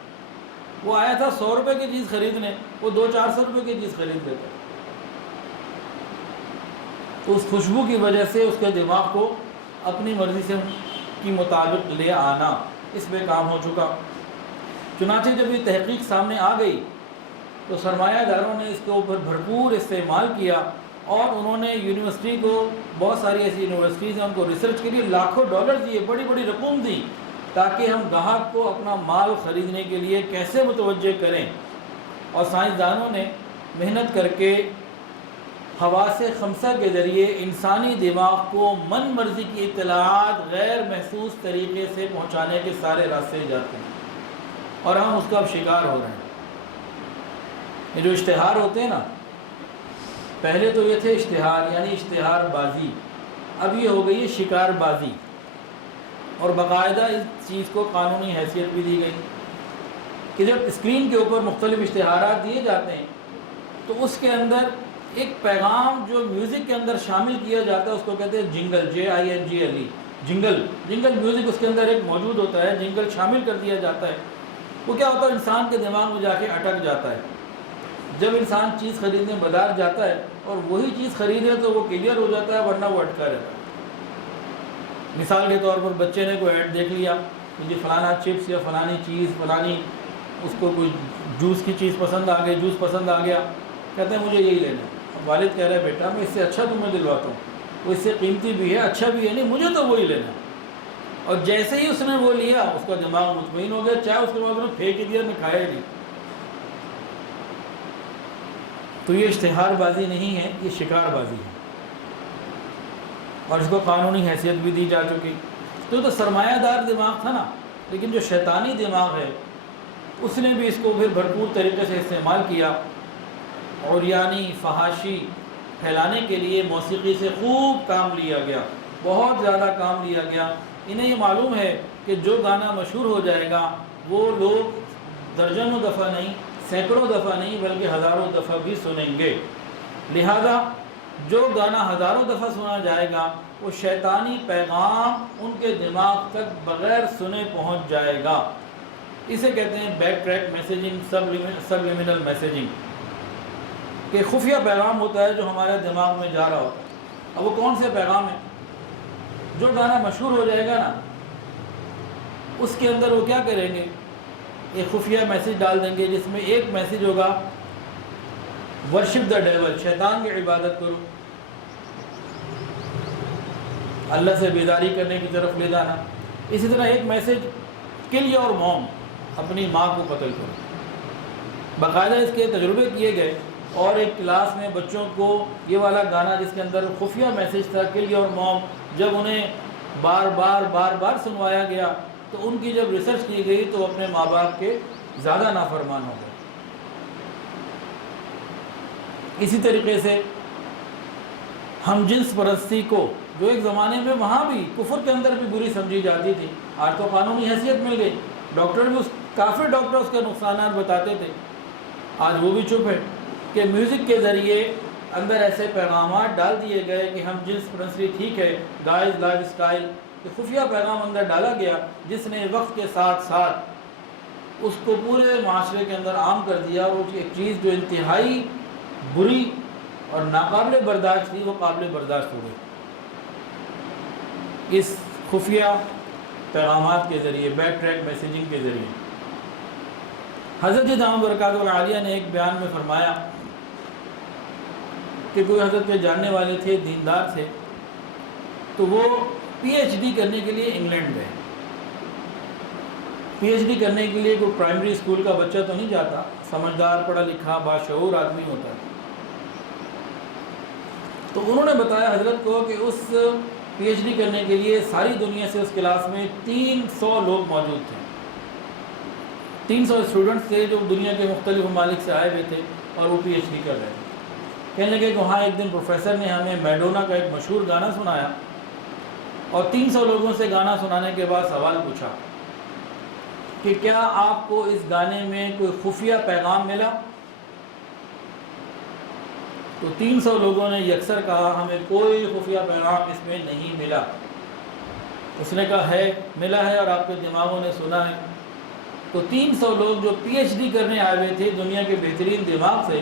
وہ آیا تھا 100 روپے کی چیز خریدنے، وہ 200-400 روپے کی چیز خرید دیتا ہے۔ تو اس خوشبو کی وجہ سے اس کے دماغ کو اپنی مرضی سے کی مطابق لے آنا، اس پہ کام ہو چکا۔ چنانچہ جب یہ تحقیق سامنے آ گئی تو سرمایہ داروں نے اس کے اوپر بھرپور استعمال کیا، اور انہوں نے یونیورسٹی کو، بہت ساری ایسی یونیورسٹیز ہیں، ان کو ریسرچ کے لیے لاکھوں ڈالر دیے، بڑی بڑی رقم دی، تاکہ ہم گاہک کو اپنا مال خریدنے کے لیے کیسے متوجہ کریں۔ اور سائنسدانوں نے محنت کر کے حواس خمسہ کے ذریعے انسانی دماغ کو من مرضی کی اطلاعات غیر محسوس طریقے سے پہنچانے کے سارے راستے جاتے ہیں، اور ہم اس کا اب شکار ہو رہے ہیں۔ یہ جو اشتہار ہوتے ہیں نا، پہلے تو یہ تھے اشتہار، یعنی اشتہار بازی، اب یہ ہو گئی ہے شکار بازی، اور باقاعدہ اس چیز کو قانونی حیثیت بھی دی گئی کہ جب اسکرین کے اوپر مختلف اشتہارات دیے جاتے ہیں تو اس کے اندر ایک پیغام جو میوزک کے اندر شامل کیا جاتا ہے اس کو کہتے ہیں جنگل، JINGLE، جنگل میوزک اس کے اندر ایک موجود ہوتا ہے، جنگل شامل کر دیا جاتا ہے۔ وہ کیا ہوتا ہے، انسان کے دماغ میں جا کے اٹک جاتا ہے۔ جب انسان چیز خریدنے بازار جاتا ہے اور وہی چیز خریدے تو وہ کلیئر ہو جاتا ہے، ورنہ وہ اٹکا رہتا ہے۔ مثال کے طور پر بچے نے کوئی ایڈ دیکھ لیا کہ جی فلانا چپس یا فلانی چیز، فلانی، اس کو کوئی جوس کی چیز پسند آ گئی، جوس پسند آ گیا، کہتے ہیں مجھے یہی لینا ہے۔ اب والد کہہ رہے ہیں بیٹا میں اس سے اچھا تمہیں دلواتا ہوں، وہ اس سے قیمتی بھی ہے، اچھا بھی ہے، نہیں مجھے تو وہی لینا ہے۔ اور جیسے ہی اس نے وہ لیا اس کا دماغ مطمئن ہو گیا، چاہے اس کے بعد انہوں نے پھینک ہی دیا، نے کھایا ہی نہیں۔ تو یہ اشتہار بازی نہیں ہے، یہ شکار بازی ہے، اور اس کو قانونی حیثیت بھی دی جا چکی۔ تو سرمایہ دار دماغ تھا نا، لیکن جو شیطانی دماغ ہے اس نے بھی اس کو پھر بھرپور طریقے سے استعمال کیا، اور یعنی فحاشی پھیلانے کے لیے موسیقی سے خوب کام لیا گیا، بہت زیادہ کام لیا گیا۔ انہیں یہ معلوم ہے کہ جو گانا مشہور ہو جائے گا وہ لوگ درجنوں دفعہ نہیں، سینکڑوں دفعہ نہیں، بلکہ ہزاروں دفعہ بھی سنیں گے، لہذا جو گانا ہزاروں دفعہ سنا جائے گا وہ شیطانی پیغام ان کے دماغ تک بغیر سنے پہنچ جائے گا۔ اسے کہتے ہیں back track messaging, subliminal messaging, کہ خفیہ پیغام ہوتا ہے جو ہمارے دماغ میں جا رہا ہوتا ہے۔ اب وہ کون سے پیغام ہیں؟ جو گانا مشہور ہو جائے گا نا، اس کے اندر وہ کیا کریں گے، ایک خفیہ میسیج ڈال دیں گے جس میں ایک میسیج ہوگا ورشپ دا ڈیول، شیطان کی عبادت کرو، اللہ سے بیداری کرنے کی طرف لے جانا۔ اسی طرح ایک میسیج کل یور موم، اپنی ماں کو قتل کرو۔ باقاعدہ اس کے تجربے کیے گئے، اور ایک کلاس میں بچوں کو یہ والا گانا جس کے اندر خفیہ میسیج تھا کل یور موم، جب انہیں بار بار سنوایا گیا تو ان کی جب ریسرچ کی گئی تو اپنے ماں باپ کے زیادہ نافرمان ہو گئے۔ اسی طریقے سے ہم جنس پرستی کو، جو ایک زمانے میں وہاں بھی کفر کے اندر بھی بری سمجھی جاتی تھی، آج تو قانونی حیثیت مل گئی، ڈاکٹر بھی کافی ڈاکٹر اس کے نقصانات بتاتے تھے، آج وہ بھی چپ ہے کہ میوزک کے ذریعے اندر ایسے پیغامات ڈال دیے گئے کہ ہم جنس پرستی ٹھیک ہے، گائز لائف اسٹائل، کہ خفیہ پیغام اندر ڈالا گیا جس نے وقت کے ساتھ ساتھ اس کو پورے معاشرے کے اندر عام کر دیا، اور وہ ایک چیز جو انتہائی بری اور ناقابل برداشت تھی وہ قابل برداشت ہو گئی اس خفیہ پیغامات کے ذریعے، بیک ٹریک میسیجنگ کے ذریعے۔ حضرت دامت برکاتہ العالیہ نے ایک بیان میں فرمایا کہ کوئی حضرت کے جاننے والے تھے، دیندار تھے، تو وہ پی ایچ ڈی کرنے کے لیے انگلینڈ گئے۔ پی ایچ ڈی کرنے کے لیے کوئی پرائمری اسکول کا بچہ تو نہیں جاتا، سمجھدار پڑھا لکھا باشعور آدمی ہوتا ہے۔ تو انہوں نے بتایا حضرت کو کہ اس پی ایچ ڈی کرنے کے لیے ساری دنیا سے اس کلاس میں 300 لوگ موجود تھے، 300 اسٹوڈنٹس تھے جو دنیا کے مختلف ممالک سے آئے ہوئے تھے، اور وہ پی ایچ ڈی کر رہے تھے۔ کہنے لگے کہ وہاں ایک دن پروفیسر نے ہمیں میڈونا کا ایک مشہور گانا سنایا، اور 300 لوگوں سے گانا سنانے کے بعد سوال پوچھا کہ کیا آپ کو اس گانے میں کوئی خفیہ پیغام ملا؟ تو 300 لوگوں نے یکسر کہا ہمیں کوئی خفیہ پیغام اس میں نہیں ملا۔ اس نے کہا ہے، ملا ہے، اور آپ کے دماغوں نے سنا ہے۔ تو 300 لوگ جو پی ایچ ڈی کرنے آئے ہوئے تھے، دنیا کے بہترین دماغ سے،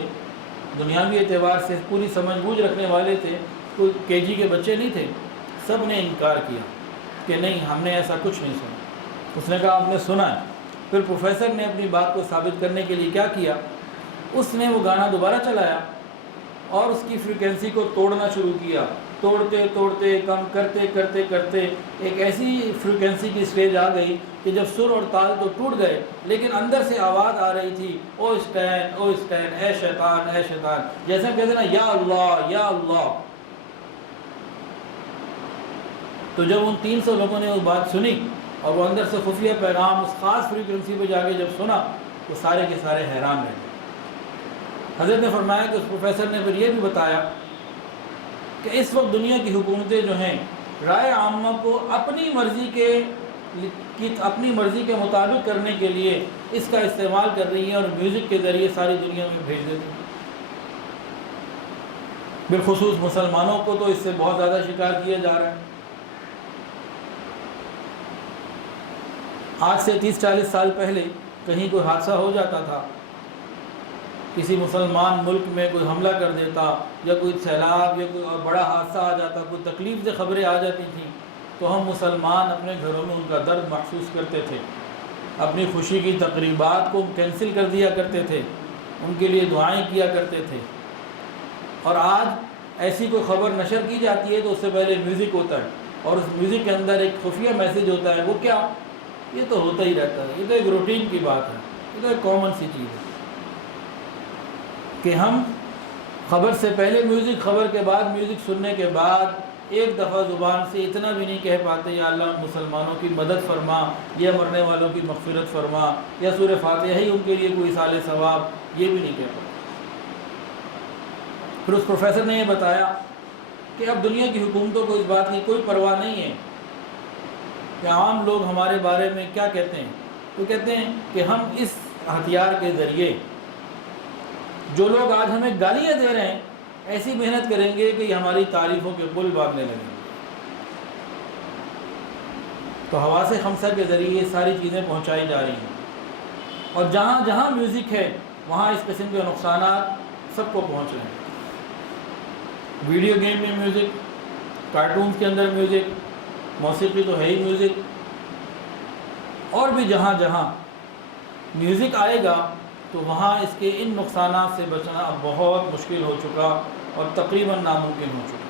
دنیاوی اعتبار سے پوری سمجھ بوجھ رکھنے والے تھے، کوئی کے جی کے بچے نہیں تھے، سب نے انکار کیا کہ نہیں، ہم نے ایسا کچھ نہیں سنا۔ اس نے کہا آپ نے سنا ہے۔ پھر پروفیسر نے اپنی بات کو ثابت کرنے کے لیے کیا کیا، اس نے وہ گانا دوبارہ چلایا اور اس کی فریکوینسی کو توڑنا شروع کیا، توڑتے توڑتے کم کرتے کرتے کرتے ایک ایسی فریکوینسی کی اسٹیج آ گئی کہ جب سر اور تال تو ٹوٹ گئے، لیکن اندر سے آواز آ رہی تھی، او اسٹین او اسٹین، اے شیطان اے شیطان، جیسے کہتے ہیں نا یا اللہ یا اللہ۔ تو جب ان 300 لوگوں نے وہ بات سنی اور وہ اندر سے خفیہ پیغام اس خاص فریکوینسی پہ جا کے جب سنا تو سارے کے سارے حیران رہ گئے۔ حضرت نے فرمایا کہ اس پروفیسر نے پھر یہ بھی بتایا کہ اس وقت دنیا کی حکومتیں جو ہیں رائے عامہ کو اپنی مرضی کے مطابق کرنے کے لیے اس کا استعمال کر رہی ہیں، اور میوزک کے ذریعے ساری دنیا میں بھیج دیتی ہیں۔ بالخصوص مسلمانوں کو تو اس سے بہت زیادہ شکار کیا جا رہا ہے۔ آج سے 30-40 سال پہلے کہیں کوئی حادثہ ہو جاتا تھا، کسی مسلمان ملک میں کوئی حملہ کر دیتا، یا کوئی سیلاب یا کوئی اور بڑا حادثہ آ جاتا، کوئی تکلیف سے خبریں آ جاتی تھیں، تو ہم مسلمان اپنے گھروں میں ان کا درد محسوس کرتے تھے، اپنی خوشی کی تقریبات کو کینسل کر دیا کرتے تھے، ان کے لیے دعائیں کیا کرتے تھے۔ اور آج ایسی کوئی خبر نشر کی جاتی ہے تو اس سے پہلے میوزک ہوتا ہے، اور اس میوزک کے اندر ایک خفیہ میسیج ہوتا ہے، وہ کیا؟ یہ تو ہوتا ہی رہتا ہے، یہ تو ایک روٹین کی بات ہے، یہ تو ایک کامن سی چیز ہے کہ ہم خبر سے پہلے میوزک، خبر کے بعد میوزک سننے کے بعد ایک دفعہ زبان سے اتنا بھی نہیں کہہ پاتے یا اللہ مسلمانوں کی مدد فرما، یا مرنے والوں کی مغفرت فرما، یا سورہ فاتحہ ہی ان کے لیے کوئی ایصال ثواب، یہ بھی نہیں کہہ پاتے۔ پھر اس پروفیسر نے یہ بتایا کہ اب دنیا کی حکومتوں کو اس بات کی کوئی پرواہ نہیں ہے کہ عام لوگ ہمارے بارے میں کیا کہتے ہیں۔ وہ کہتے ہیں کہ ہم اس ہتھیار کے ذریعے جو لوگ آج ہمیں گالیاں دے رہے ہیں، ایسی محنت کریں گے کہ یہ ہماری تعریفوں کے پل باندھنے لگیں گے۔ تو حواس خمسہ کے ذریعے یہ ساری چیزیں پہنچائی جا رہی ہیں، اور جہاں جہاں میوزک ہے وہاں اس قسم کے نقصانات سب کو پہنچ رہے ہیں۔ ویڈیو گیم میں میوزک، کارٹونز کے اندر میوزک، موسیقی تو ہے ہی میوزک، اور بھی جہاں جہاں میوزک آئے گا تو وہاں اس کے ان نقصانات سے بچنا اب بہت مشکل ہو چکا اور تقریباً ناممکن ہو چکا۔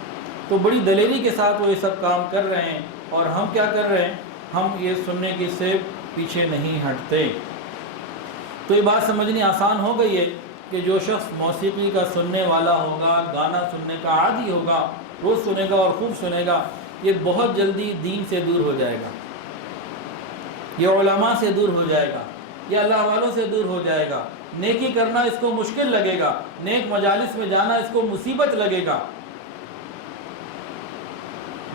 تو بڑی دلیری کے ساتھ وہ یہ سب کام کر رہے ہیں، اور ہم کیا کر رہے ہیں؟ ہم یہ سننے کی سے پیچھے نہیں ہٹتے۔ تو یہ بات سمجھنی آسان ہو گئی ہے کہ جو شخص موسیقی کا سننے والا ہوگا، گانا سننے کا عادی ہوگا، روز سنے گا اور خوب سنے گا، یہ بہت جلدی دین سے دور ہو جائے گا، یہ علماء سے دور ہو جائے گا، یہ اللہ والوں سے دور ہو جائے گا، نیکی کرنا اس کو مشکل لگے گا، نیک مجالس میں جانا اس کو مصیبت لگے گا،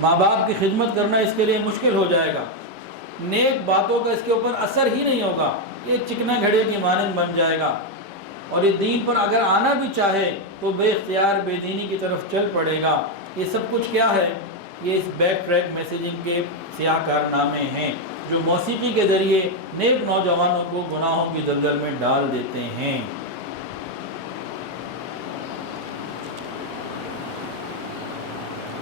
ماں باپ کی خدمت کرنا اس کے لیے مشکل ہو جائے گا، نیک باتوں کا اس کے اوپر اثر ہی نہیں ہوگا، یہ چکنا گھڑے کی مانند بن جائے گا، اور یہ دین پر اگر آنا بھی چاہے تو بے اختیار بے دینی کی طرف چل پڑے گا۔ یہ سب کچھ کیا ہے؟ یہ اس بیک ٹریک میسیجنگ کے سیاہ کارنامے ہیں جو موسیقی کے ذریعے نیک نوجوانوں کو گناہوں کی دلدل میں ڈال دیتے ہیں۔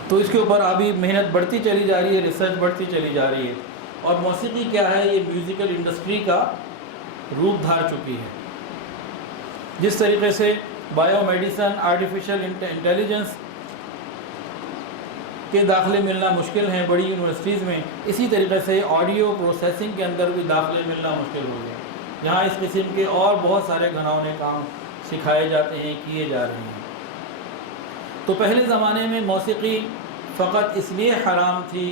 تو اس کے اوپر ابھی محنت بڑھتی چلی جا رہی ہے، ریسرچ بڑھتی چلی جا رہی ہے، اور موسیقی کیا ہے؟ یہ میوزیکل انڈسٹری کا روپ دھار چکی ہے۔ جس طریقے سے بایو میڈیسن، آرٹیفیشل انٹیلیجنس کے داخلے ملنا مشکل ہیں بڑی یونیورسٹیز میں، اسی طریقے سے آڈیو پروسیسنگ کے اندر بھی داخلے ملنا مشکل ہو گیا۔ یہاں اس قسم کے اور بہت سارے گھناؤنے کام سکھائے جاتے ہیں، کیے جا رہے ہیں۔ تو پہلے زمانے میں موسیقی فقط اس لیے حرام تھی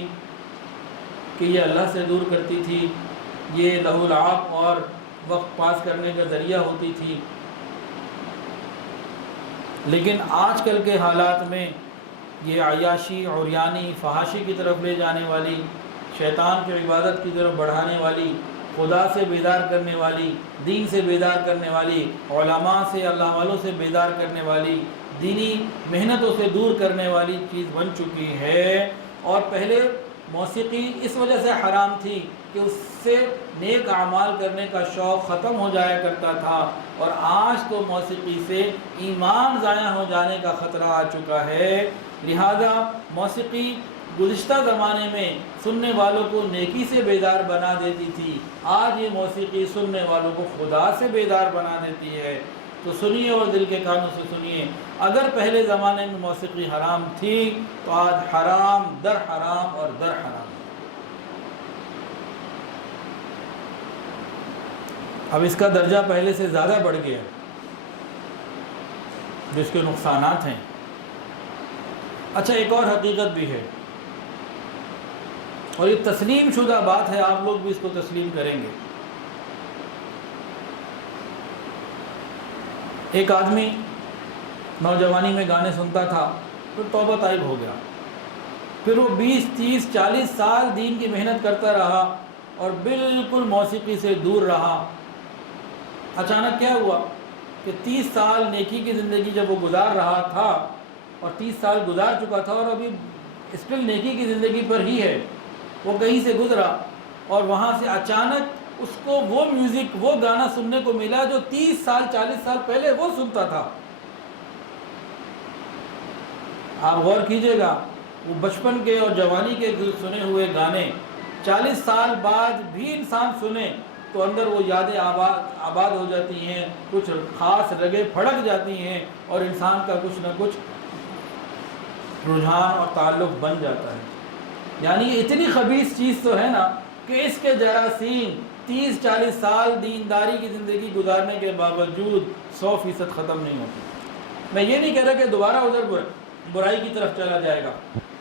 کہ یہ اللہ سے دور کرتی تھی، یہ لہو لعب اور وقت پاس کرنے کا ذریعہ ہوتی تھی، لیکن آج کل کے حالات میں یہ عیاشی، عریانی، فحاشی کی طرف لے جانے والی، شیطان کی عبادت کی طرف بڑھانے والی، خدا سے بیدار کرنے والی، دین سے بیدار کرنے والی، علماء سے، اللہ والوں سے بیدار کرنے والی، دینی محنتوں سے دور کرنے والی چیز بن چکی ہے۔ اور پہلے موسیقی اس وجہ سے حرام تھی کہ اس سے نیک اعمال کرنے کا شوق ختم ہو جایا کرتا تھا، اور آج تو موسیقی سے ایمان ضائع ہو جانے کا خطرہ آ چکا ہے۔ لہذا موسیقی گزشتہ زمانے میں سننے والوں کو نیکی سے بیدار بنا دیتی تھی، آج یہ موسیقی سننے والوں کو خدا سے بیدار بنا دیتی ہے۔ تو سنیے اور دل کے کانوں سے سنیے، اگر پہلے زمانے میں موسیقی حرام تھی تو آج حرام در حرام اور در حرام۔ اب اس کا درجہ پہلے سے زیادہ بڑھ گیا، جس کے نقصانات ہیں۔ اچھا، ایک اور حقیقت بھی ہے، اور یہ تسلیم شدہ بات ہے، آپ لوگ بھی اس کو تسلیم کریں گے۔ ایک آدمی نوجوانی میں گانے سنتا تھا، پھر توبہ طائب ہو گیا، پھر وہ 20، 30، 40 سال دین کی محنت کرتا رہا اور بالکل موسیقی سے دور رہا۔ اچانک کیا ہوا کہ 30 سال نیکی کی زندگی جب وہ گزار رہا تھا، اور 30 سال گزار چکا تھا اور ابھی اسٹل نیکی کی زندگی پر ہی ہے، وہ کہیں سے گزرا اور وہاں سے اچانک اس کو وہ میوزک، وہ گانا سننے کو ملا جو 30 سال 40 سال پہلے وہ سنتا تھا۔ آپ غور کیجئے گا، وہ بچپن کے اور جوانی کے سنے ہوئے گانے 40 سال بعد بھی انسان سنے تو اندر وہ یادیں آباد ہو جاتی ہیں، کچھ خاص رگیں پھڑک جاتی ہیں، اور انسان کا کچھ نہ کچھ رجحان اور تعلق بن جاتا ہے۔ یعنی یہ اتنی خبیث چیز تو ہے نا کہ اس کے جراثیم 30-40 سال دینداری کی زندگی گزارنے کے باوجود 100% ختم نہیں ہوتے۔ میں یہ نہیں کہہ رہا کہ دوبارہ ادھر برائی کی طرف چلا جائے گا،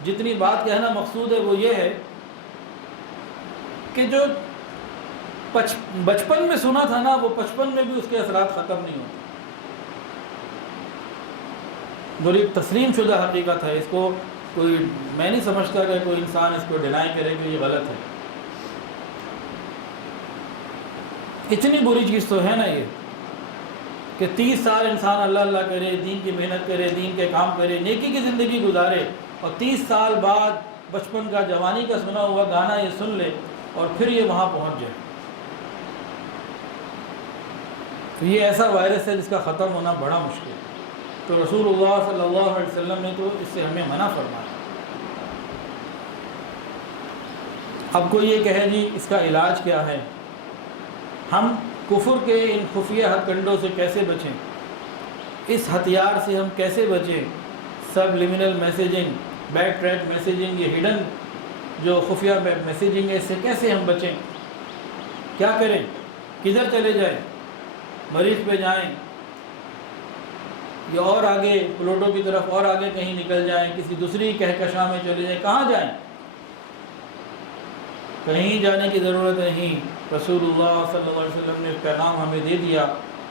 جتنی بات کہنا مقصود ہے وہ یہ ہے کہ جو بچپن میں سنا تھا نا، وہ بچپن میں بھی اس کے اثرات ختم نہیں ہوتے۔ بڑی تسلیم شدہ حقیقت ہے، اس کو کوئی، میں نہیں سمجھتا کہ کوئی انسان اس کو ڈینائی کرے کہ یہ غلط ہے۔ اتنی بری چیز تو ہے نا یہ کہ 30 سال انسان اللہ اللہ کرے، دین کی محنت کرے، دین کے کام کرے، نیکی کی زندگی گزارے، اور 30 سال بعد بچپن کا، جوانی کا سنا ہوا گانا یہ سن لے اور پھر یہ وہاں پہنچ جائے۔ تو یہ ایسا وائرس ہے جس کا ختم ہونا بڑا مشکل ہے۔ تو رسول اللہ صلی اللہ علیہ وسلم نے تو اس سے ہمیں منع فرمایا۔ اب کوئی یہ کہے جی اس کا علاج کیا ہے، ہم کفر کے ان خفیہ ہتھ کنڈوں سے کیسے بچیں، اس ہتھیار سے ہم کیسے بچیں، سب لیمنل میسیجنگ، بیک ٹریک میسیجنگ، یہ ہڈن جو خفیہ میسیجنگ ہے، اس سے کیسے ہم بچیں، کیا کریں، کدھر چلے جائیں، مریخ پہ جائیں یا اور آگے پلوٹو کی طرف اور آگے کہیں نکل جائیں، کسی دوسری کہکشاں میں چلے جائیں، کہاں جائیں؟ کہیں جانے کی ضرورت نہیں۔ رسول اللہ صلی اللہ علیہ وسلم نے پیغام ہمیں دے دیا،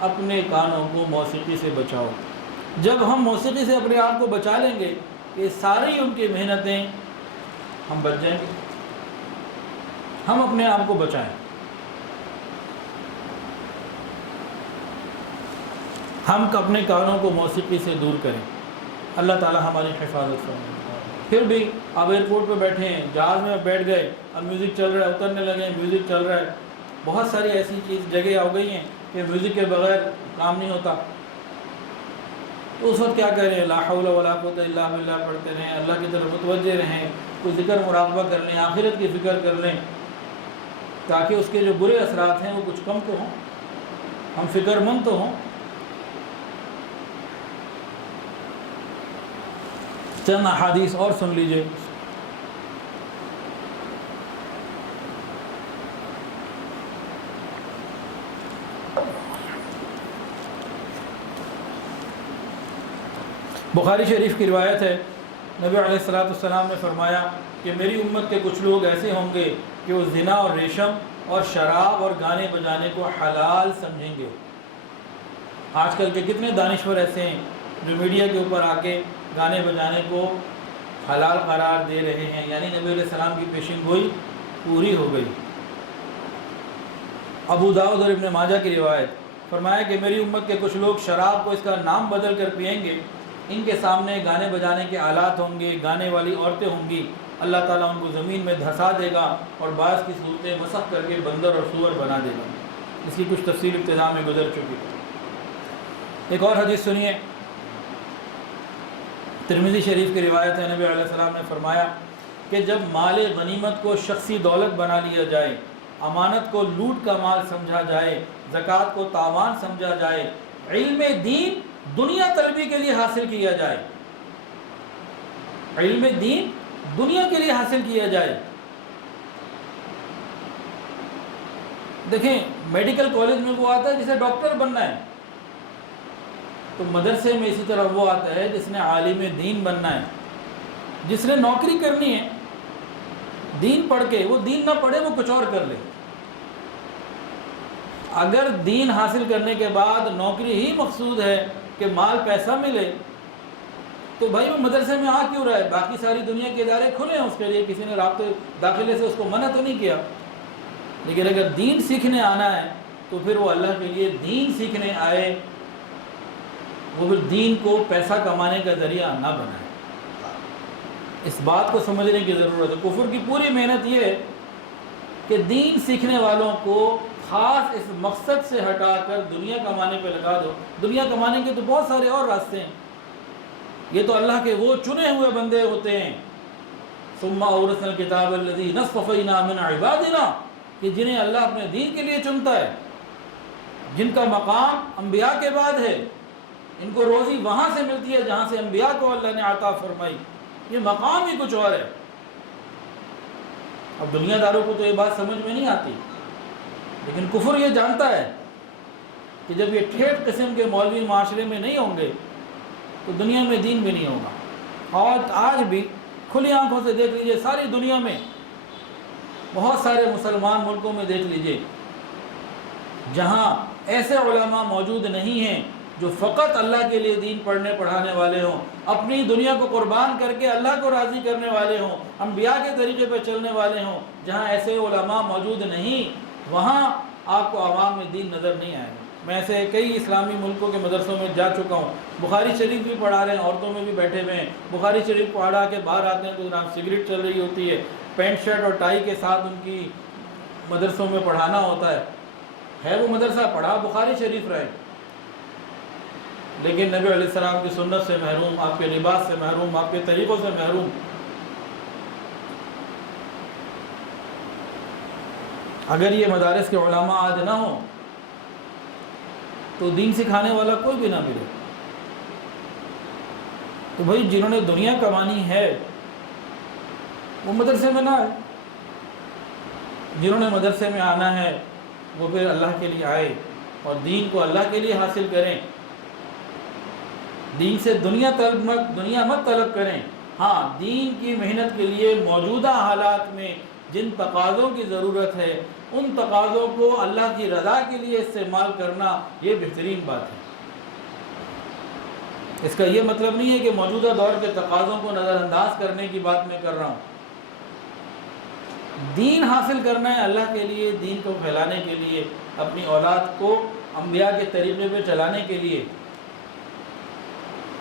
اپنے کانوں کو موسیقی سے بچاؤ۔ جب ہم موسیقی سے اپنے آپ کو بچا لیں گے، یہ ساری ان کی محنتیں ہم بچ جائیں گے۔ ہم اپنے آپ کو بچائیں، ہم اپنے کانوں کو موسیقی سے دور کریں۔ اللہ تعالی ہماری حفاظت فرمائے۔ پھر بھی آپ ایئرپورٹ پہ بیٹھے ہیں، جہاز میں بیٹھ گئے، اب میوزک چل رہا ہے، اترنے لگے، میوزک چل رہا ہے، بہت ساری ایسی جگہ آ گئی ہیں کہ میوزک کے بغیر کام نہیں ہوتا۔ تو اس وقت کیا کریں؟ لا حول ولا قوت الا باللہ پڑھتے رہیں، اللہ کی طرف متوجہ رہیں، کوئی ذکر مراقبہ کر لیں، آخرت کی فکر کر لیں، تاکہ اس کے جو برے اثرات ہیں وہ کچھ کم تو ہوں، ہم فکر مند تو ہوں۔ چند احادیث اور سن لیجئے۔ بخاری شریف کی روایت ہے، نبی علیہ الصلوۃ والسلام نے فرمایا کہ میری امت کے کچھ لوگ ایسے ہوں گے کہ وہ زنا اور ریشم اور شراب اور گانے بجانے کو حلال سمجھیں گے۔ آج کل کے کتنے دانشور ایسے ہیں جو میڈیا کے اوپر آ کے گانے بجانے کو حلال قرار دے رہے ہیں، یعنی نبی علیہ السلام کی پیشن گوئی پوری ہو گئی۔ ابو داؤد اور ابن ماجہ کی روایت، فرمایا کہ میری امت کے کچھ لوگ شراب کو اس کا نام بدل کر پئیں گے، ان کے سامنے گانے بجانے کے آلات ہوں گے، گانے والی عورتیں ہوں گی، اللہ تعالیٰ ان کو زمین میں دھسا دے گا اور بعض کی صورتیں مسخ کر کے بندر اور سور بنا دے گا۔ اس کی کچھ تفصیل ابتدا میں گزر چکی ہے۔ ایک اور حدیث سنیے، ترمذی شریف کی روایت ہے، نبی علیہ السلام نے فرمایا کہ جب مال غنیمت کو شخصی دولت بنا لیا جائے، امانت کو لوٹ کا مال سمجھا جائے، زکوٰۃ کو تاوان سمجھا جائے، علم دین دنیا طلبی کے لیے حاصل کیا جائے، علم دین دنیا کے لیے حاصل کیا جائے۔ دیکھیں میڈیکل کالج میں وہ آتا ہے جسے ڈاکٹر بننا ہے، تو مدرسے میں اسی طرح وہ آتا ہے جس نے عالم دین بننا ہے، جس نے نوکری کرنی ہے دین پڑھ کے، وہ دین نہ پڑھے وہ کچھ اور کر لے۔ اگر دین حاصل کرنے کے بعد نوکری ہی مقصود ہے کہ مال پیسہ ملے، تو بھائی وہ مدرسے میں آ کیوں رہا ہے؟ باقی ساری دنیا کے ادارے کھلے ہیں اس کے لیے، کسی نے رابطے داخلے سے اس کو منع تو نہیں کیا، لیکن اگر دین سیکھنے آنا ہے تو پھر وہ اللہ کے لیے دین سیکھنے آئے، وہ پھر دین کو پیسہ کمانے کا ذریعہ نہ بنائے۔ اس بات کو سمجھنے کی ضرورت ہے۔ کفر کی پوری محنت یہ ہے کہ دین سیکھنے والوں کو خاص اس مقصد سے ہٹا کر دنیا کمانے پہ لگا دو۔ دنیا کمانے کے تو بہت سارے اور راستے ہیں، یہ تو اللہ کے وہ چنے ہوئے بندے ہوتے ہیں، ثم اورثنا الکتاب الذین اصطفینا من عبادنا، کہ جنہیں اللہ اپنے دین کے لیے چنتا ہے، جن کا مقام انبیاء کے بعد ہے، ان کو روزی وہاں سے ملتی ہے جہاں سے انبیاء کو اللہ نے عطا فرمائی، یہ مقام ہی کچھ اور ہے۔ اب دنیا داروں کو تو یہ بات سمجھ میں نہیں آتی، لیکن کفر یہ جانتا ہے کہ جب یہ ٹھیٹ قسم کے مولوی معاشرے میں نہیں ہوں گے تو دنیا میں دین بھی نہیں ہوگا۔ اور آج بھی کھلی آنکھوں سے دیکھ لیجئے، ساری دنیا میں بہت سارے مسلمان ملکوں میں دیکھ لیجئے جہاں ایسے علماء موجود نہیں ہیں جو فقط اللہ کے لیے دین پڑھنے پڑھانے والے ہوں، اپنی دنیا کو قربان کر کے اللہ کو راضی کرنے والے ہوں، انبیاء کے طریقے پہ چلنے والے ہوں، جہاں ایسے علماء موجود نہیں وہاں آپ کو عوام میں دین نظر نہیں آئے گا۔ میں ایسے کئی اسلامی ملکوں کے مدرسوں میں جا چکا ہوں، بخاری شریف بھی پڑھا رہے ہیں، عورتوں میں بھی بیٹھے ہوئے ہیں، بخاری شریف پڑھا کے باہر آتے ہیں تو جناب سگریٹ چل رہی ہوتی ہے، پینٹ شرٹ اور ٹائی کے ساتھ ان کی مدرسوں میں پڑھانا ہوتا ہے وہ مدرسہ پڑھا بخاری شریف رہے، لیکن نبی علیہ السلام کی سنت سے محروم، آپ کے لباس سے محروم، آپ کے طریقوں سے محروم۔ اگر یہ مدارس کے علماء آج نہ ہوں تو دین سکھانے والا کوئی بھی نہ ملے۔ تو بھائی جنہوں نے دنیا کمانی ہے وہ مدرسے میں نہ آئے، جنہوں نے مدرسے میں آنا ہے وہ پھر اللہ کے لیے آئے اور دین کو اللہ کے لیے حاصل کریں، دین سے دنیا مت طلب کریں۔ ہاں، دین کی محنت کے لیے موجودہ حالات میں جن تقاضوں کی ضرورت ہے ان تقاضوں کو اللہ کی رضا کے لیے استعمال کرنا یہ بہترین بات ہے۔ اس کا یہ مطلب نہیں ہے کہ موجودہ دور کے تقاضوں کو نظر انداز کرنے کی بات میں کر رہا ہوں۔ دین حاصل کرنا ہے اللہ کے لیے، دین کو پھیلانے کے لیے، اپنی اولاد کو انبیاء کے طریقے پہ چلانے کے لیے،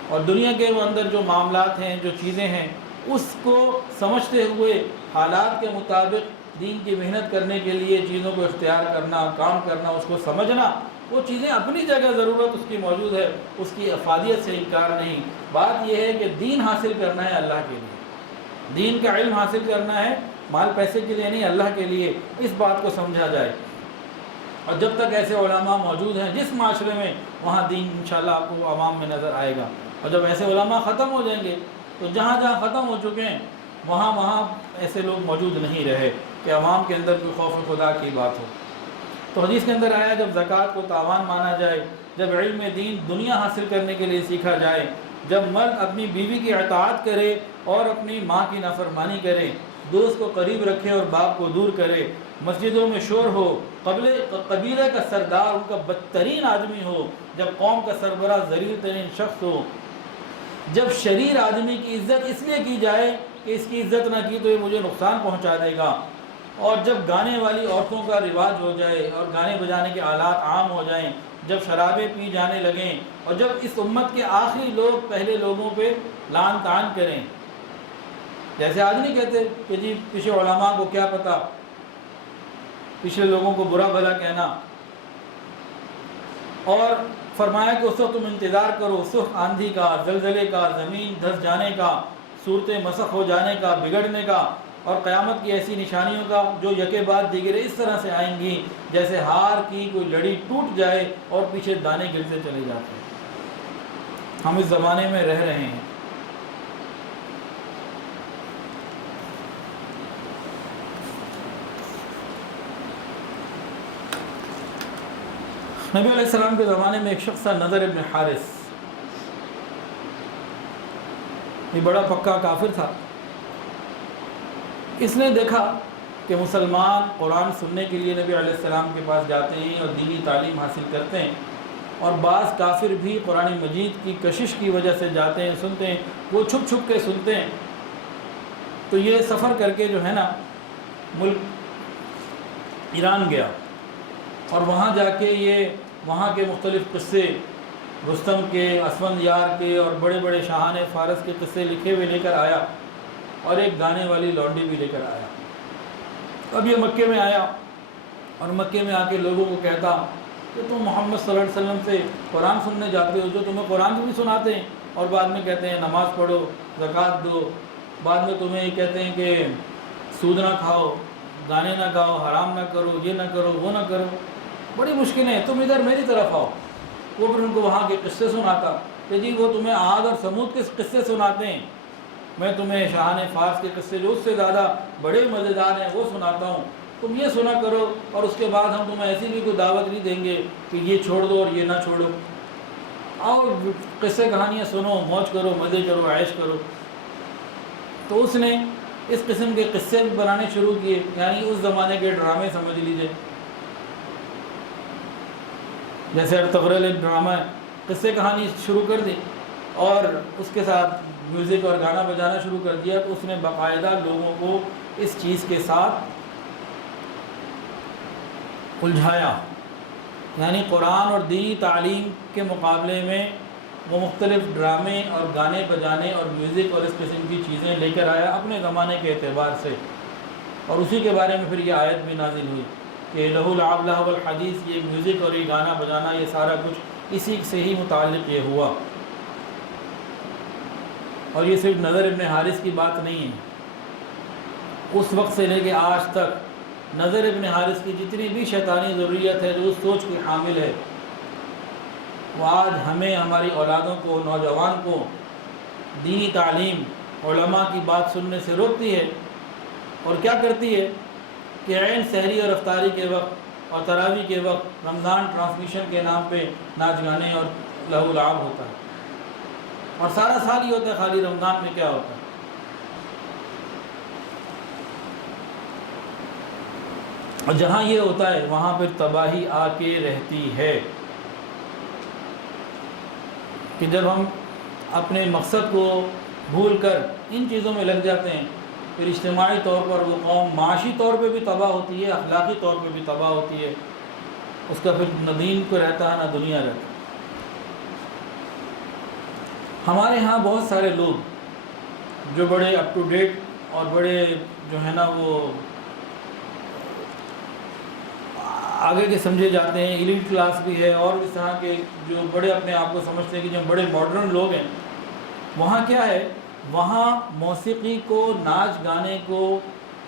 اور دنیا کے اندر جو معاملات ہیں، جو چیزیں ہیں، اس کو سمجھتے ہوئے حالات کے مطابق دین کی محنت کرنے کے لیے چیزوں کو اختیار کرنا، کام کرنا، اس کو سمجھنا۔ وہ چیزیں اپنی جگہ ضرورت اس کی موجود ہے، اس کی افادیت سے انکار نہیں۔ بات یہ ہے کہ دین حاصل کرنا ہے اللہ کے لیے، دین کا علم حاصل کرنا ہے، مال پیسے کے لیے نہیں، اللہ کے لیے، اس بات کو سمجھا جائے۔ اور جب تک ایسے علماء موجود ہیں جس معاشرے میں، وہاں دین انشاءاللہ آپ کو عوام میں نظر آئے گا۔ اور جب ایسے علماء ختم ہو جائیں گے تو جہاں جہاں ختم ہو چکے ہیں وہاں ایسے لوگ موجود نہیں رہے کہ عوام کے اندر کوئی خوف خدا کی بات ہو۔ تو حدیث کے اندر آیا جب زکوٰۃ کو تاوان مانا جائے، جب علم دین دنیا حاصل کرنے کے لیے سیکھا جائے، جب مرد اپنی بیوی کی اطاعت کرے اور اپنی ماں کی نافرمانی کرے، دوست کو قریب رکھے اور باپ کو دور کرے، مسجدوں میں شور ہو، قبیلے کا سردار ان کا بدترین آدمی ہو، جب قوم کا سربراہ ذلیل ترین شخص ہو، جب شریر آدمی کی عزت اس لیے کی جائے کہ اس کی عزت نہ کی تو یہ مجھے نقصان پہنچا دے گا، اور جب گانے والی عورتوں کا رواج ہو جائے اور گانے بجانے کے آلات عام ہو جائیں، جب شرابیں پی جانے لگیں، اور جب اس امت کے آخری لوگ پہلے لوگوں پہ لعن طعن کریں، جیسے آج نہیں کہتے کہ جی پچھلے علماء کو کیا پتہ، پچھلے لوگوں کو برا بھلا کہنا، اور فرمایا کہ اس وقت تم انتظار کرو سخت آندھی کا، زلزلے کا، زمین دھس جانے کا، صورتیں مسخ ہو جانے کا، بگڑنے کا، اور قیامت کی ایسی نشانیوں کا جو یکے بعد دیگر اس طرح سے آئیں گی جیسے ہار کی کوئی لڑی ٹوٹ جائے اور پیچھے دانے گرتے چلے جاتے ہیں۔ ہم اس زمانے میں رہ رہے ہیں۔ نبی علیہ السلام کے زمانے میں ایک شخص تھا، نضر ابن حارث، یہ بڑا پکا کافر تھا۔ اس نے دیکھا کہ مسلمان قرآن سننے کے لیے نبی علیہ السلام کے پاس جاتے ہیں اور دینی تعلیم حاصل کرتے ہیں، اور بعض کافر بھی قرآن مجید کی کشش کی وجہ سے جاتے ہیں، سنتے ہیں، وہ چھپ چھپ کے سنتے ہیں۔ تو یہ سفر کر کے جو ہے نا ملک ایران گیا، اور وہاں جا کے یہ وہاں کے مختلف قصے، رستم کے، اسفندیار کے اور بڑے بڑے شاہان فارس کے قصے لکھے ہوئے لے کر آیا، اور ایک گانے والی لونڈی بھی لے کر آیا۔ اب یہ مکے میں آیا اور مکے میں آ کے لوگوں کو کہتا کہ تم محمد صلی اللہ علیہ وسلم سے قرآن سننے جاتے ہو، جو تمہیں قرآن بھی سناتے ہیں، اور بعد میں کہتے ہیں نماز پڑھو، زکوٰۃ دو، بعد میں تمہیں یہ کہتے ہیں کہ سود نہ کھاؤ، گانے نہ گاؤ، حرام نہ کرو، یہ نہ کرو، وہ نہ کرو، بڑی مشکل ہے، تم ادھر میری طرف آؤ۔ وہ پھر ان کو وہاں کے قصے سناتا کہ جی وہ تمہیں عاد اور سمود کے قصے سناتے ہیں میں تمہیں شاہان فارس کے قصے جو اس سے زیادہ بڑے مزیدار ہیں وہ سناتا ہوں، تم یہ سنا کرو، اور اس کے بعد ہم تمہیں ایسی بھی کوئی دعوت نہیں دیں گے کہ یہ چھوڑ دو اور یہ نہ چھوڑو، اور قصے کہانیاں سنو، موج کرو، مزے کرو، عیش کرو۔ تو اس نے اس قسم کے قصے بھی بنانے شروع کیے، یعنی اس زمانے کے ڈرامے سمجھ لیجئے، جیسے ارطغرل ایک ڈرامہ ہے، قصے کہانی شروع کر دی اور اس کے ساتھ میوزک اور گانا بجانا شروع کر دیا، تو اس نے باقاعدہ لوگوں کو اس چیز کے ساتھ الجھایا، یعنی قرآن اور دینی تعلیم کے مقابلے میں وہ مختلف ڈرامے اور گانے بجانے اور میوزک اور اس قسم کی چیزیں لے کر آیا اپنے زمانے کے اعتبار سے، اور اسی کے بارے میں پھر یہ آیت بھی نازل ہوئی کہ لہو العب لہو الحدیث، یہ میوزک اور یہ گانا بجانا یہ سارا کچھ اسی سے ہی متعلق یہ ہوا۔ اور یہ صرف نضر ابن حارث کی بات نہیں ہے، اس وقت سے لے کے آج تک نضر ابن حارث کی جتنی بھی شیطانی ضروریت ہے جو اس سوچ کی حامل ہے، وہ آج ہمیں، ہماری اولادوں کو، نوجوان کو دینی تعلیم، علماء کی بات سننے سے روکتی ہے، اور کیا کرتی ہے کہ عین سحری اور افطاری کے وقت اور تراویح کے وقت رمضان ٹرانسمیشن کے نام پہ ناچ گانے اور لہو لعب ہوتا ہے، اور سارا سال ہی ہوتا ہے، خالی رمضان میں کیا ہوتا ہے۔ اور جہاں یہ ہوتا ہے وہاں پھر تباہی آ کے رہتی ہے، کہ جب ہم اپنے مقصد کو بھول کر ان چیزوں میں لگ جاتے ہیں، پھر اجتماعی طور پر وہ قوم معاشی طور پہ بھی تباہ ہوتی ہے، اخلاقی طور پہ بھی تباہ ہوتی ہے، اس کا پھر نہ دین کو رہتا ہے نہ دنیا رہتا ہے۔ ہمارے ہاں بہت سارے لوگ جو بڑے اپ ٹو ڈیٹ اور بڑے جو ہے نا وہ آگے کے سمجھے جاتے ہیں، ایلیٹ کلاس بھی ہے، اور اس طرح کے جو بڑے اپنے آپ کو سمجھتے ہیں کہ جو بڑے ماڈرن لوگ ہیں، وہاں کیا ہے، وہاں موسیقی کو، ناچ گانے کو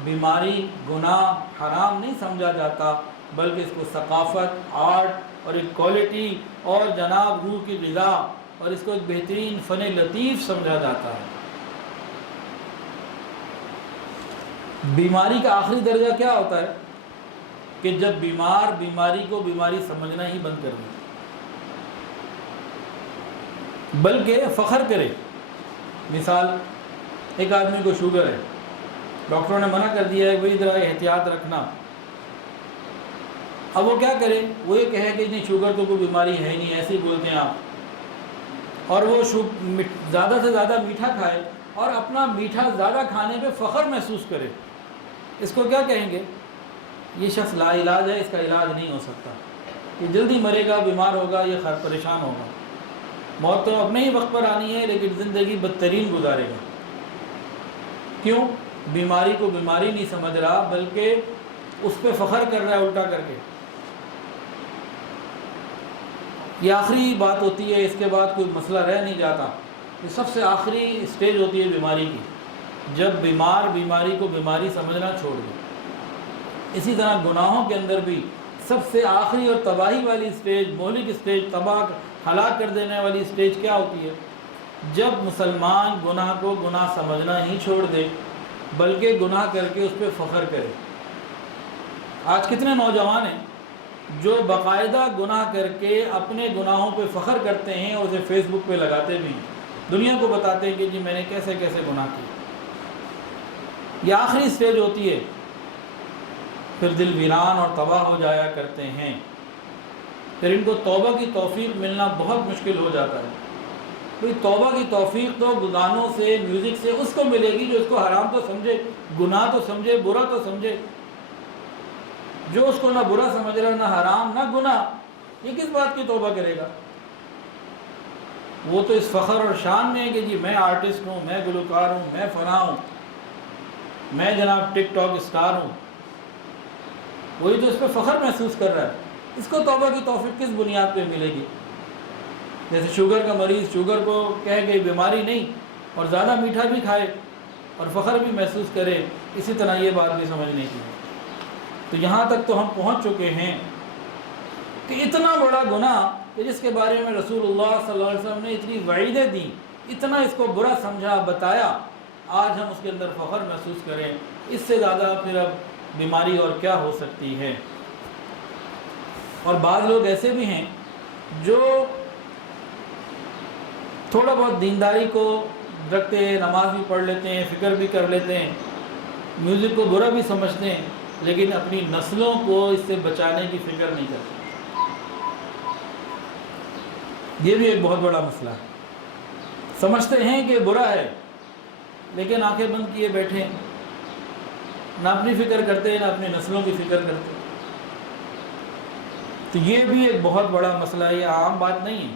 بیماری، گناہ، حرام نہیں سمجھا جاتا، بلکہ اس کو ثقافت، آرٹ اور ایک کوالٹی اور جناب روح کی غذا اور اس کو ایک بہترین فن لطیف سمجھا جاتا ہے۔ بیماری کا آخری درجہ کیا ہوتا ہے کہ جب بیمار بیماری کو بیماری سمجھنا ہی بند کر دے، بلکہ فخر کرے۔ مثال، ایک آدمی کو شوگر ہے، ڈاکٹروں نے منع کر دیا ہے بھائی ذرا احتیاط رکھنا، اب وہ کیا کرے، وہ یہ کہے کہ نہیں شوگر تو کوئی بیماری ہے ہی نہیں، ایسے ہی بولتے ہیں آپ، اور وہ زیادہ سے زیادہ میٹھا کھائے اور اپنا میٹھا زیادہ کھانے پہ فخر محسوس کرے، اس کو کیا کہیں گے؟ یہ شخص لا علاج ہے، اس کا علاج نہیں ہو سکتا، یہ جلدی مرے گا، بیمار ہوگا، یہ پریشان ہوگا، موت تو اپنے ہی وقت پر آنی ہے لیکن زندگی بدترین گزارے گا۔ کیوں؟ بیماری کو بیماری نہیں سمجھ رہا، بلکہ اس پہ فخر کر رہا ہے الٹا کر کے۔ یہ آخری بات ہوتی ہے، اس کے بعد کوئی مسئلہ رہ نہیں جاتا، یہ سب سے آخری سٹیج ہوتی ہے بیماری کی، جب بیمار بیماری کو بیماری سمجھنا چھوڑ دے۔ اسی طرح گناہوں کے اندر بھی سب سے آخری اور تباہی والی سٹیج، مہلک سٹیج، تباہ ہلاک کر دینے والی سٹیج کیا ہوتی ہے؟ جب مسلمان گناہ کو گناہ سمجھنا ہی چھوڑ دے، بلکہ گناہ کر کے اس پہ فخر کرے۔ آج کتنے نوجوان ہیں جو باقاعدہ گناہ کر کے اپنے گناہوں پہ فخر کرتے ہیں اور اسے فیس بک پہ لگاتے بھی ہیں، دنیا کو بتاتے ہیں کہ جی میں نے کیسے کیسے گناہ کیے۔ یہ آخری سٹیج ہوتی ہے، پھر دل ویران اور تباہ ہو جایا کرتے ہیں، پھر ان کو توبہ کی توفیق ملنا بہت مشکل ہو جاتا ہے۔ بھئی توبہ کی توفیق تو گانوں سے، میوزک سے اس کو ملے گی جو اس کو حرام تو سمجھے، گناہ تو سمجھے، برا تو سمجھے۔ جو اس کو نہ برا سمجھ رہا، نہ حرام، نہ گناہ، یہ کس بات کی توبہ کرے گا؟ وہ تو اس فخر اور شان میں ہے کہ جی میں آرٹسٹ ہوں، میں گلوکار ہوں، میں فلاں ہوں، میں جناب ٹک ٹاک اسٹار ہوں، وہی تو اس پہ فخر محسوس کر رہا ہے۔ اس کو توبہ کی توفیق کس بنیاد پہ ملے گی؟ جیسے شوگر کا مریض شوگر کو کہے کہ بیماری نہیں اور زیادہ میٹھا بھی کھائے اور فخر بھی محسوس کرے، اسی طرح یہ بات بھی سمجھنے کی ہے۔ تو یہاں تک تو ہم پہنچ چکے ہیں کہ اتنا بڑا گناہ کہ جس کے بارے میں رسول اللہ صلی اللہ علیہ وسلم نے اتنی وعیدیں دیں، اتنا اس کو برا سمجھا، بتایا، آج ہم اس کے اندر فخر محسوس کریں، اس سے زیادہ پھر اب بیماری اور کیا ہو سکتی ہے۔ اور بعض لوگ ایسے بھی ہیں جو تھوڑا بہت دینداری کو رکھتے ہیں، نماز بھی پڑھ لیتے ہیں، فکر بھی کر لیتے ہیں، میوزک کو برا بھی سمجھتے ہیں، لیکن اپنی نسلوں کو اس سے بچانے کی فکر نہیں کرتے۔ یہ بھی ایک بہت بڑا مسئلہ ہے۔ سمجھتے ہیں کہ برا ہے لیکن آنکھیں بند کیے بیٹھے ہیں، نہ اپنی فکر کرتے ہیں نہ اپنی نسلوں کی فکر کرتے ہیں۔ تو یہ بھی ایک بہت بڑا مسئلہ ہے، یہ عام بات نہیں ہے۔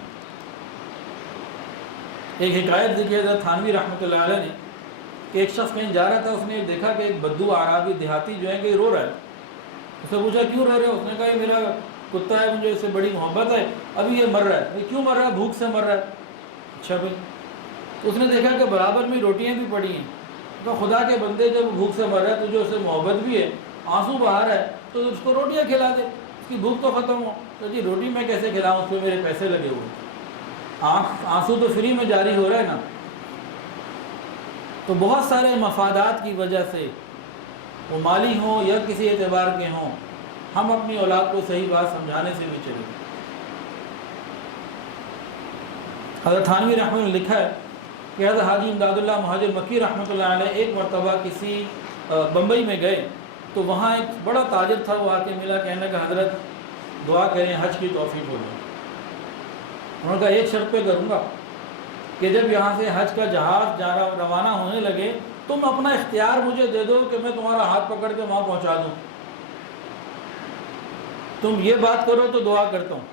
ایک حکایت ذکر ہے تھانوی رحمۃ اللہ علیہ نے کہ ایک شخص کہیں جا رہا تھا، اس نے دیکھا کہ ایک بدو اعرابی دیہاتی جو ہے کہ رو رہا ہے۔ اس سے پوچھا کیوں رو رہے ہو؟ اس نے کہا یہ میرا کتا ہے، مجھے اس سے بڑی محبت ہے، ابھی یہ مر رہا ہے۔ یہ کیوں مر رہا ہے؟ بھوک سے مر رہا ہے۔ اچھا بھائی، تو اس نے دیکھا کہ برابر میں روٹیاں بھی پڑی ہیں، تو خدا کے بندے جب بھوک سے مر رہا ہے، تجھے اس سے محبت بھی ہے، آنسو بہا رہا ہے، تو اس کو روٹیاں کھلا دے، اس کی بھوک تو ختم ہو۔ تو جی روٹی میں کیسے کھلاؤں، اس پہ میرے پیسے لگے ہوئے، آنسو تو فری میں جاری ہو رہا ہے نا۔ تو بہت سارے مفادات کی وجہ سے، وہ مالی ہوں یا کسی اعتبار کے ہوں، ہم اپنی اولاد کو صحیح بات سمجھانے سے بھی چلیں۔ حضرت تھانوی رحمۃ اللہ نے لکھا ہے کہ حضرت حاجی امداد اللہ مہاجر مکی رحمۃ اللہ علیہ ایک مرتبہ کسی بمبئی میں گئے، تو وہاں ایک بڑا تاجر تھا، وہ آ کے ملا، کہنے کا حضرت دعا کریں حج کی توفیق ہو جائے۔ انہوں نے کہا ایک شرط پہ کروں گا کہ جب یہاں سے حج کا جہاز روانہ ہونے لگے، تم اپنا اختیار مجھے دے دو کہ میں تمہارا ہاتھ پکڑ کے وہاں پہنچا دوں۔ تم یہ بات کرو تو دعا کرتا ہوں،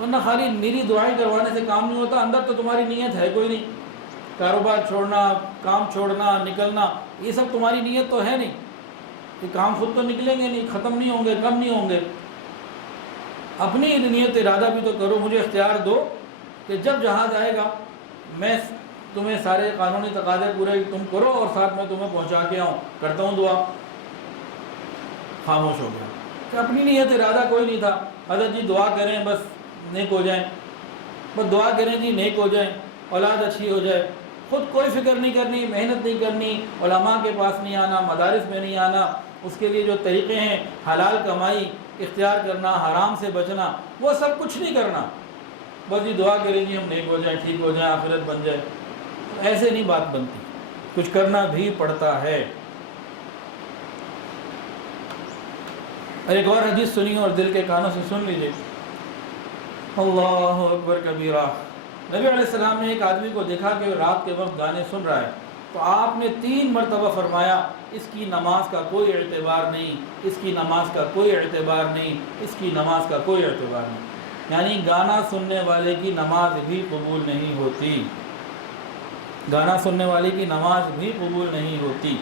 ورنہ خالی میری دعائیں کروانے سے کام نہیں ہوتا، اندر تو تمہاری نیت ہے کوئی نہیں، کاروبار چھوڑنا، کام چھوڑنا، نکلنا، یہ سب تمہاری نیت تو ہے نہیں، کہ کام خود تو نکلیں گے نہیں، ختم نہیں ہوں گے، کم نہیں ہوں گے۔ اپنی نیت ارادہ بھی تو کرو، مجھے اختیار دو کہ جب جہاز آئے گا میں تمہیں سارے قانونی تقاضے پورے تم کرو اور ساتھ میں تمہیں پہنچا کے آؤں، کرتا ہوں دعا۔ خاموش ہو گیا کہ اپنی نیت ارادہ کوئی نہیں تھا۔ حضرت جی دعا کریں بس نیک ہو جائیں، بس دعا کریں جی نیک ہو جائیں، اولاد اچھی ہو جائے، خود کوئی فکر نہیں کرنی، محنت نہیں کرنی، علماء کے پاس نہیں آنا، مدارس میں نہیں آنا، اس کے لیے جو طریقے ہیں حلال کمائی اختیار کرنا، حرام سے بچنا، وہ سب کچھ نہیں کرنا، بس یہ دعا کریں جی ہم نیک ہو جائیں، ٹھیک ہو جائیں، آخرت بن جائے۔ ایسے نہیں بات بنتی، کچھ کرنا بھی پڑتا ہے۔ ایک اور حدیث سنیے اور دل کے کانوں سے سن لیجیے۔ اللہ اکبر کبیرہ، نبی علیہ السلام نے ایک آدمی کو دیکھا کہ رات کے وقت گانے سن رہا ہے، تو آپ نے 3 مرتبہ فرمایا اس کی نماز کا کوئی اعتبار نہیں، اس کی نماز کا کوئی اعتبار نہیں، اس کی نماز کا کوئی اعتبار نہیں۔ یعنی گانا سننے والے کی نماز بھی قبول نہیں ہوتی، گانا سننے والے کی نماز بھی قبول نہیں ہوتی۔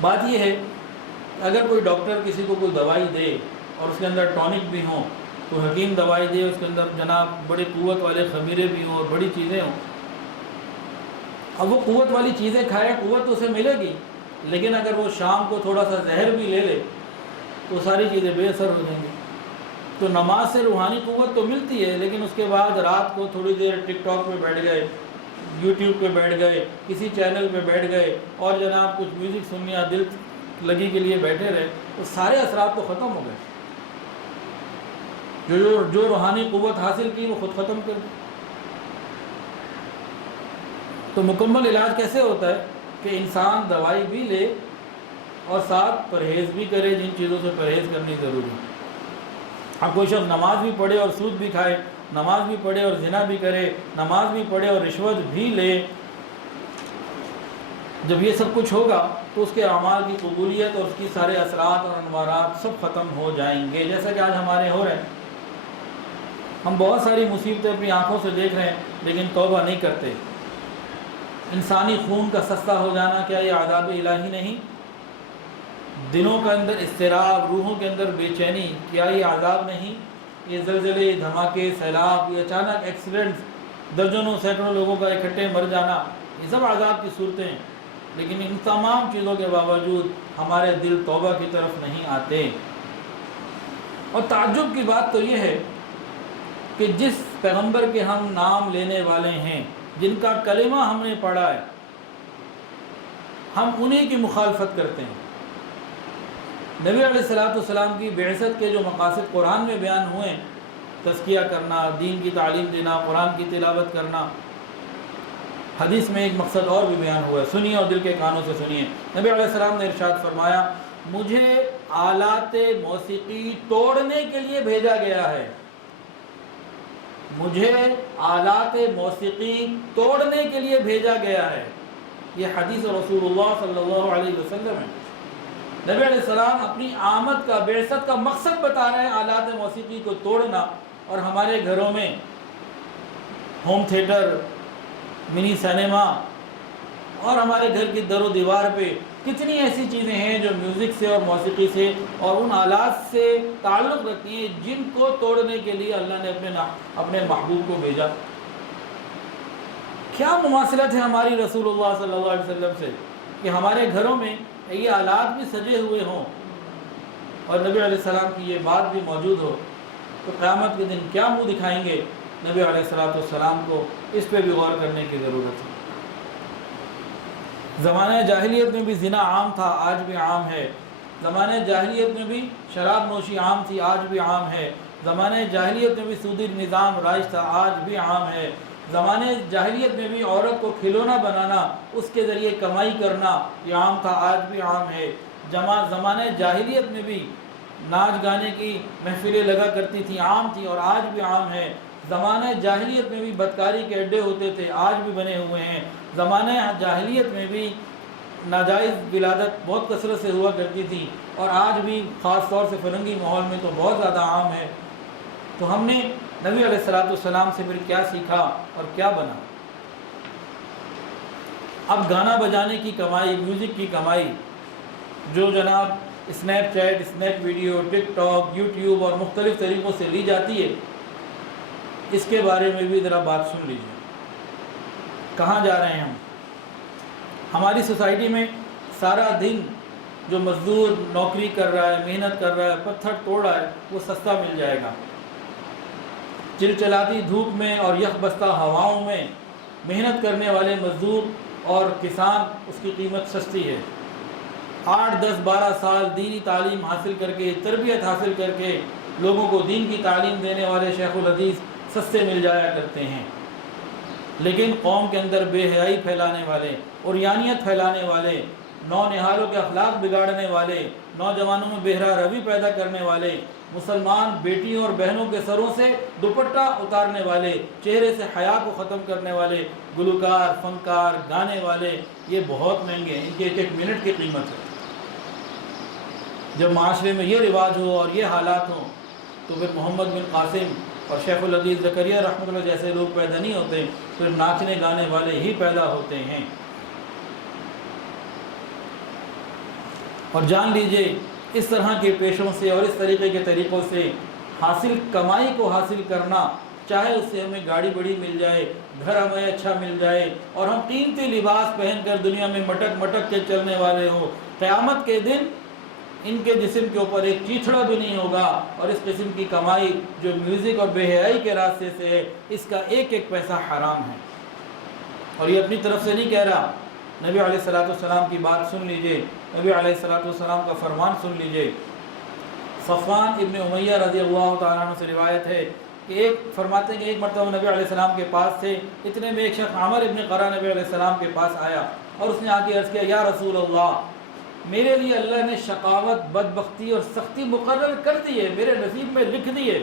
بات یہ ہے کہ اگر کوئی ڈاکٹر کسی کو کوئی دوائی دے اور اس کے اندر ٹونک بھی ہوں، کوئی حکیم دوائی دے اس کے اندر جناب بڑی قوت والے خمیرے بھی ہوں اور بڑی چیزیں ہوں، اب وہ قوت والی چیزیں کھائے، قوت تو اسے ملے گی، لیکن اگر وہ شام کو تھوڑا سا زہر بھی لے لے تو ساری چیزیں بے اثر ہو جائیں گی۔ تو نماز سے روحانی قوت تو ملتی ہے، لیکن اس کے بعد رات کو تھوڑی دیر ٹک ٹاک پہ بیٹھ گئے، یوٹیوب پہ بیٹھ گئے، کسی چینل پہ بیٹھ گئے اور جناب کچھ میوزک سننے یا دل لگی کے لیے بیٹھے رہے، تو سارے اثرات تو ختم ہو گئے، جو روحانی قوت حاصل کی وہ خود ختم کر دی۔ تو مکمل علاج کیسے ہوتا ہے کہ انسان دوائی بھی لے اور ساتھ پرہیز بھی کرے، جن چیزوں سے پرہیز کرنی ضروری ہے۔ اب کوئی شخص نماز بھی پڑھے اور سود بھی کھائے، نماز بھی پڑھے اور زنا بھی کرے، نماز بھی پڑھے اور رشوت بھی لے، جب یہ سب کچھ ہوگا تو اس کے اعمال کی قبولیت اور اس کی سارے اثرات اور انوارات سب ختم ہو جائیں گے، جیسا کہ آج ہمارے ہو رہے ہیں۔ ہم بہت ساری مصیبتیں اپنی آنکھوں سے دیکھ رہے ہیں لیکن توبہ نہیں کرتے۔ انسانی خون کا سستا ہو جانا کیا یہ عذاب الہی نہیں؟ دلوں کے اندر اضطراب، روحوں کے اندر بے چینی، کیا یہ عذاب نہیں؟ یہ زلزلے، دھماکے، سیلاب، یہ اچانک ایکسیڈنٹس، درجنوں سینکڑوں لوگوں کا اکٹھے مر جانا، یہ سب عذاب کی صورتیں ہیں، لیکن ان تمام چیزوں کے باوجود ہمارے دل توبہ کی طرف نہیں آتے۔ اور تعجب کی بات تو یہ ہے کہ جس پیغمبر کے ہم نام لینے والے ہیں، جن کا کلمہ ہم نے پڑھا ہے، ہم انہی کی مخالفت کرتے ہیں۔ نبی علیہ السلام کی بعثت کے جو مقاصد قرآن میں بیان ہوئے، تزکیہ کرنا، دین کی تعلیم دینا، قرآن کی تلاوت کرنا، حدیث میں ایک مقصد اور بھی بیان ہوا ہے، سنیے اور دل کے کانوں سے سنیے۔ نبی علیہ السلام نے ارشاد فرمایا، مجھے آلات موسیقی توڑنے کے لیے بھیجا گیا ہے، مجھے آلات موسیقی توڑنے کے لیے بھیجا گیا ہے۔ یہ حدیث رسول اللہ صلی اللہ علیہ وسلم ہے۔ نبی علیہ السلام اپنی آمد کا، بعثت کا مقصد بتا رہے ہیں آلات موسیقی کو توڑنا، اور ہمارے گھروں میں ہوم تھیٹر، منی سینما، اور ہمارے گھر کی در و دیوار پہ کتنی ایسی چیزیں ہیں جو میوزک سے اور موسیقی سے اور ان آلات سے تعلق رکھتی ہیں، جن کو توڑنے کے لیے اللہ نے اپنے محبوب کو بھیجا۔ کیا مماثلت ہے ہماری رسول اللہ صلی اللہ علیہ وسلم سے کہ ہمارے گھروں میں یہ آلات بھی سجے ہوئے ہوں اور نبی علیہ السلام کی یہ بات بھی موجود ہو، تو قیامت کے دن کیا منہ دکھائیں گے نبی علیہ السلام کو؟ اس پہ بھی غور کرنے کی ضرورت ہے۔ زمانہ جاہلیت میں بھی زنا عام تھا، آج بھی عام ہے۔ زمانہ جاہلیت میں بھی شراب نوشی عام تھی، آج بھی عام ہے۔ زمانہ جاہلیت میں بھی سودی نظام رائج تھا، آج بھی عام ہے۔ زمانہ جاہلیت میں بھی عورت کو کھلونا بنانا، اس کے ذریعے کمائی کرنا، یہ عام تھا، آج بھی عام ہے۔ زمانہ جاہلیت میں بھی ناچ گانے کی محفلیں لگا کرتی تھیں، عام تھی اور آج بھی عام ہے۔ زمانہ جاہلیت میں بھی بدکاری کے اڈے ہوتے تھے، آج بھی بنے ہوئے ہیں۔ زمانہ جاہلیت میں بھی ناجائز ولادت بہت کثرت سے ہوا کرتی تھی، اور آج بھی خاص طور سے فرنگی ماحول میں تو بہت زیادہ عام ہے۔ تو ہم نے نبی علیہ السلام سے پھر کیا سیکھا اور کیا بنا؟ اب گانا بجانے کی کمائی، میوزک کی کمائی، جو جناب اسنیپ چیٹ، اسنیپ ویڈیو، ٹک ٹاک، یوٹیوب اور مختلف طریقوں سے لی جاتی ہے، اس کے بارے میں بھی ذرا بات سن لیجیے۔ کہاں جا رہے ہیں ہم؟ ہماری سوسائٹی میں سارا دن جو مزدور نوکری کر رہا ہے، محنت کر رہا ہے، پتھر توڑ رہا ہے، وہ سستا مل جائے گا۔ چلچلاتی دھوپ میں اور یخ بستہ ہواؤں میں محنت کرنے والے مزدور اور کسان، اس کی قیمت سستی ہے۔ 8، 10، 12 سال دینی تعلیم حاصل کر کے، تربیت حاصل کر کے لوگوں کو دین کی تعلیم دینے والے شیخ الحدیث سستے مل جایا کرتے ہیں، لیکن قوم کے اندر بے حیائی پھیلانے والے، عریانیت پھیلانے والے، نونہالوں کے اخلاق بگاڑنے والے، نوجوانوں میں بہرا روی پیدا کرنے والے، مسلمان بیٹیوں اور بہنوں کے سروں سے دوپٹہ اتارنے والے، چہرے سے حیا کو ختم کرنے والے گلوکار، فنکار، گانے والے، یہ بہت مہنگے ہیں، ان کے ایک منٹ کی قیمت ہے۔ جب معاشرے میں یہ رواج ہو اور یہ حالات ہوں تو پھر محمد بن قاسم اور شیخ الحدیث زکریا رحمۃ اللہ جیسے لوگ پیدا نہیں ہوتے، پھر ناچنے گانے والے ہی پیدا ہوتے ہیں۔ اور جان لیجئے، اس طرح کے پیشوں سے اور اس طریقے کے طریقوں سے کمائی کو حاصل کرنا، چاہے اس سے ہمیں گاڑی بڑی مل جائے، گھر ہمیں اچھا مل جائے، اور ہم قیمتی لباس پہن کر دنیا میں مٹک مٹک کے چلنے والے ہوں، قیامت کے دن ان کے جسم کے اوپر ایک چیتھڑا بھی نہیں ہوگا، اور اس قسم کی کمائی جو میوزک اور بے حیائی کے راستے سے ہے، اس کا ایک ایک پیسہ حرام ہے۔ اور یہ اپنی طرف سے نہیں کہہ رہا، نبی علیہ السلام کی بات سن لیجئے، نبی علیہ السلام کا فرمان سن لیجئے۔ صفوان ابن امیہ رضی اللہ تعالیٰ عنہ سے روایت ہے کہ فرماتے ہیں کہ ایک مرتبہ نبی علیہ السلام کے پاس تھے، اتنے میں ایک شخص عامر ابن قرہ نبی علیہ السلام کے پاس آیا اور اس نے آ کے عرض کیا، یا رسول اللہ، میرے لیے اللہ نے شقاوت، بدبختی اور سختی مقرر کر دی ہے، میرے نصیب میں لکھ دی ہے،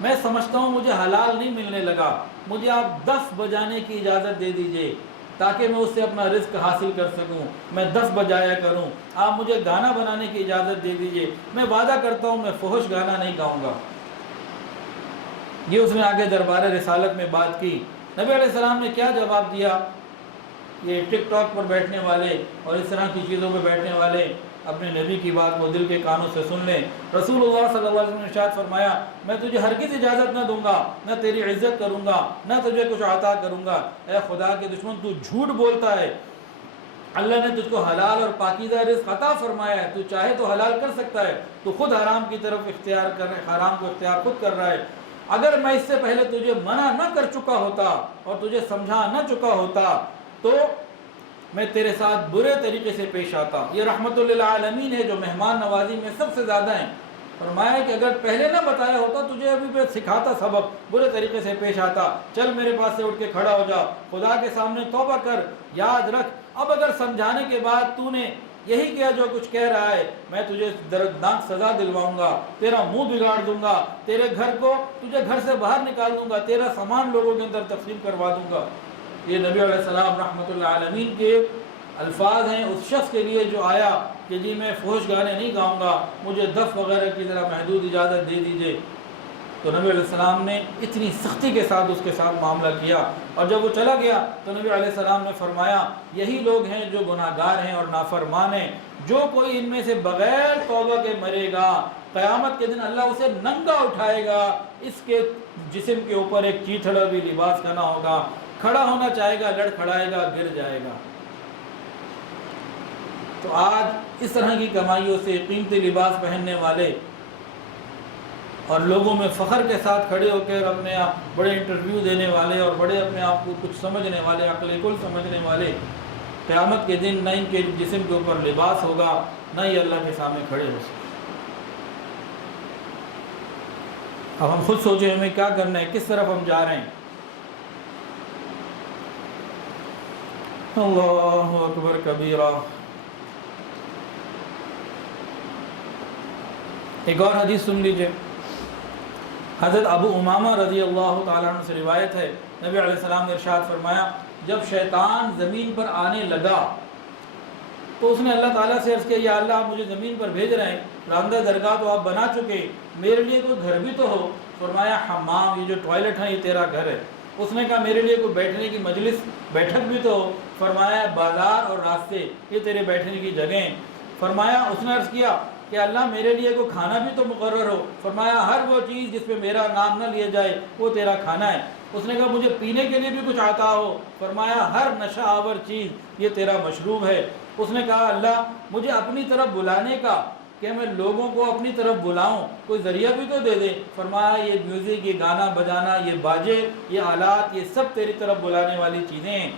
میں سمجھتا ہوں مجھے حلال نہیں ملنے لگا، مجھے آپ 10 بجانے کی اجازت دے دیجئے تاکہ میں اس سے اپنا رزق حاصل کر سکوں، میں 10 بجایا کروں، آپ مجھے گانا بنانے کی اجازت دے دیجئے، میں وعدہ کرتا ہوں میں فحش گانا نہیں گاؤں گا۔ یہ اس نے آگے دربار رسالت میں بات کی۔ نبی علیہ السلام نے کیا جواب دیا؟ یہ ٹک ٹاک پر بیٹھنے والے اور اس طرح کی چیزوں پہ بیٹھنے والے اپنے نبی کی بات کو دل کے کانوں سے سن لیں۔ رسول اللہ صلی اللہ علیہ وسلم نے ارشاد فرمایا، میں تجھے ہرگز اجازت نہ دوں گا، نہ تیری عزت کروں گا، نہ تجھے کچھ عطا کروں گا۔ اے خدا کے دشمن، تو جھوٹ بولتا ہے، اللہ نے تجھ کو حلال اور پاکیزہ رزق عطا فرمایا ہے، تو چاہے تو حلال کر سکتا ہے، تو خود حرام کی طرف اختیار کر رہا ہے، حرام کو اختیار خود کر رہا ہے۔ اگر میں اس سے پہلے تجھے منع نہ کر چکا ہوتا اور تجھے سمجھا نہ چکا ہوتا تو میں تیرے ساتھ برے طریقے سے پیش آتا. یہ رحمت للعالمین ہے جو مہمان نوازی میں سب سے زیادہ ہیں. فرمایا کہ اگر پہلے نہ بتایا ہوتا تجھے ابھی پہ سکھاتا سبق, برے طریقے سے پیش آتا. چل میرے پاس سے اٹھ کے کھڑا ہو جا, خدا کے سامنے توبہ کر, یاد رکھ اب اگر سمجھانے کے بعد تو نے یہی کیا جو کچھ کہہ رہا ہے, میں تجھے دردناک سزا دلواؤں گا, تیرا منہ بگاڑ دوں گا, تیرے گھر کو تجھے گھر سے باہر نکال دوں گا, تیرا سامان لوگوں کے اندر تقسیم کروا دوں گا. یہ نبی علیہ السلام رحمۃ اللہ عالمین کے الفاظ ہیں اس شخص کے لیے جو آیا کہ جی میں فحش گانے نہیں گاؤں گا, مجھے دف وغیرہ کی ذرا محدود اجازت دے دیجئے. تو نبی علیہ السلام نے اتنی سختی کے ساتھ اس کے ساتھ معاملہ کیا. اور جب وہ چلا گیا تو نبی علیہ السلام نے فرمایا یہی لوگ ہیں جو گناہ گار ہیں اور نافرمان ہیں. جو کوئی ان میں سے بغیر توبہ کے مرے گا, قیامت کے دن اللہ اسے ننگا اٹھائے گا, اس کے جسم کے اوپر ایک چیتھڑا بھی لباس کا نہ ہوگا, کھڑا ہونا چاہے گا لڑکھڑائے گا, گر جائے گا. تو آج اس طرح کی کمائیوں سے قیمتی لباس پہننے والے اور لوگوں میں فخر کے ساتھ کھڑے ہو کر اپنے آپ بڑے انٹرویو دینے والے اور بڑے اپنے آپ کو کچھ سمجھنے والے, عقل کل سمجھنے والے, قیامت کے دن نہ ان کے جسم کے اوپر لباس ہوگا, نہ ہی اللہ کے سامنے کھڑے ہو سکتے. اب ہم خود سوچیں ہمیں کیا کرنا ہے, کس طرف ہم جا رہے ہیں. اللہ اکبر کبیرہ. ایک اور حدیث سن لیجئے. حضرت ابو امامہ رضی اللہ تعالیٰ عنہ سے روایت ہے, نبی علیہ السلام نے ارشاد فرمایا جب شیطان زمین پر آنے لگا تو اس نے اللہ تعالیٰ سے عرض کیا یا اللہ آپ مجھے زمین پر بھیج رہے ہیں, راندہ درگاہ تو آپ بنا چکے, میرے لیے کوئی گھر بھی تو ہو. فرمایا حمام, یہ جو ٹوائلٹ ہے یہ تیرا گھر ہے. اس نے کہا میرے لیے کوئی بیٹھنے کی مجلس, بیٹھک بھی تو ہو. فرمایا بازار اور راستے یہ تیرے بیٹھنے کی جگہیں. فرمایا اس نے عرض کیا کہ اللہ میرے لیے کوئی کھانا بھی تو مقرر ہو. فرمایا ہر وہ چیز جس پہ میرا نام نہ لیا جائے وہ تیرا کھانا ہے. اس نے کہا مجھے پینے کے لیے بھی کچھ عطا ہو. فرمایا ہر نشہ آور چیز یہ تیرا مشروب ہے. اس نے کہا اللہ مجھے اپنی طرف بلانے کا, کہ میں لوگوں کو اپنی طرف بلاؤں, کوئی ذریعہ بھی تو دے دے. فرمایا یہ میوزک, یہ گانا بجانا, یہ باجے, یہ آلات, یہ سب تیری طرف بلانے والی چیزیں ہیں.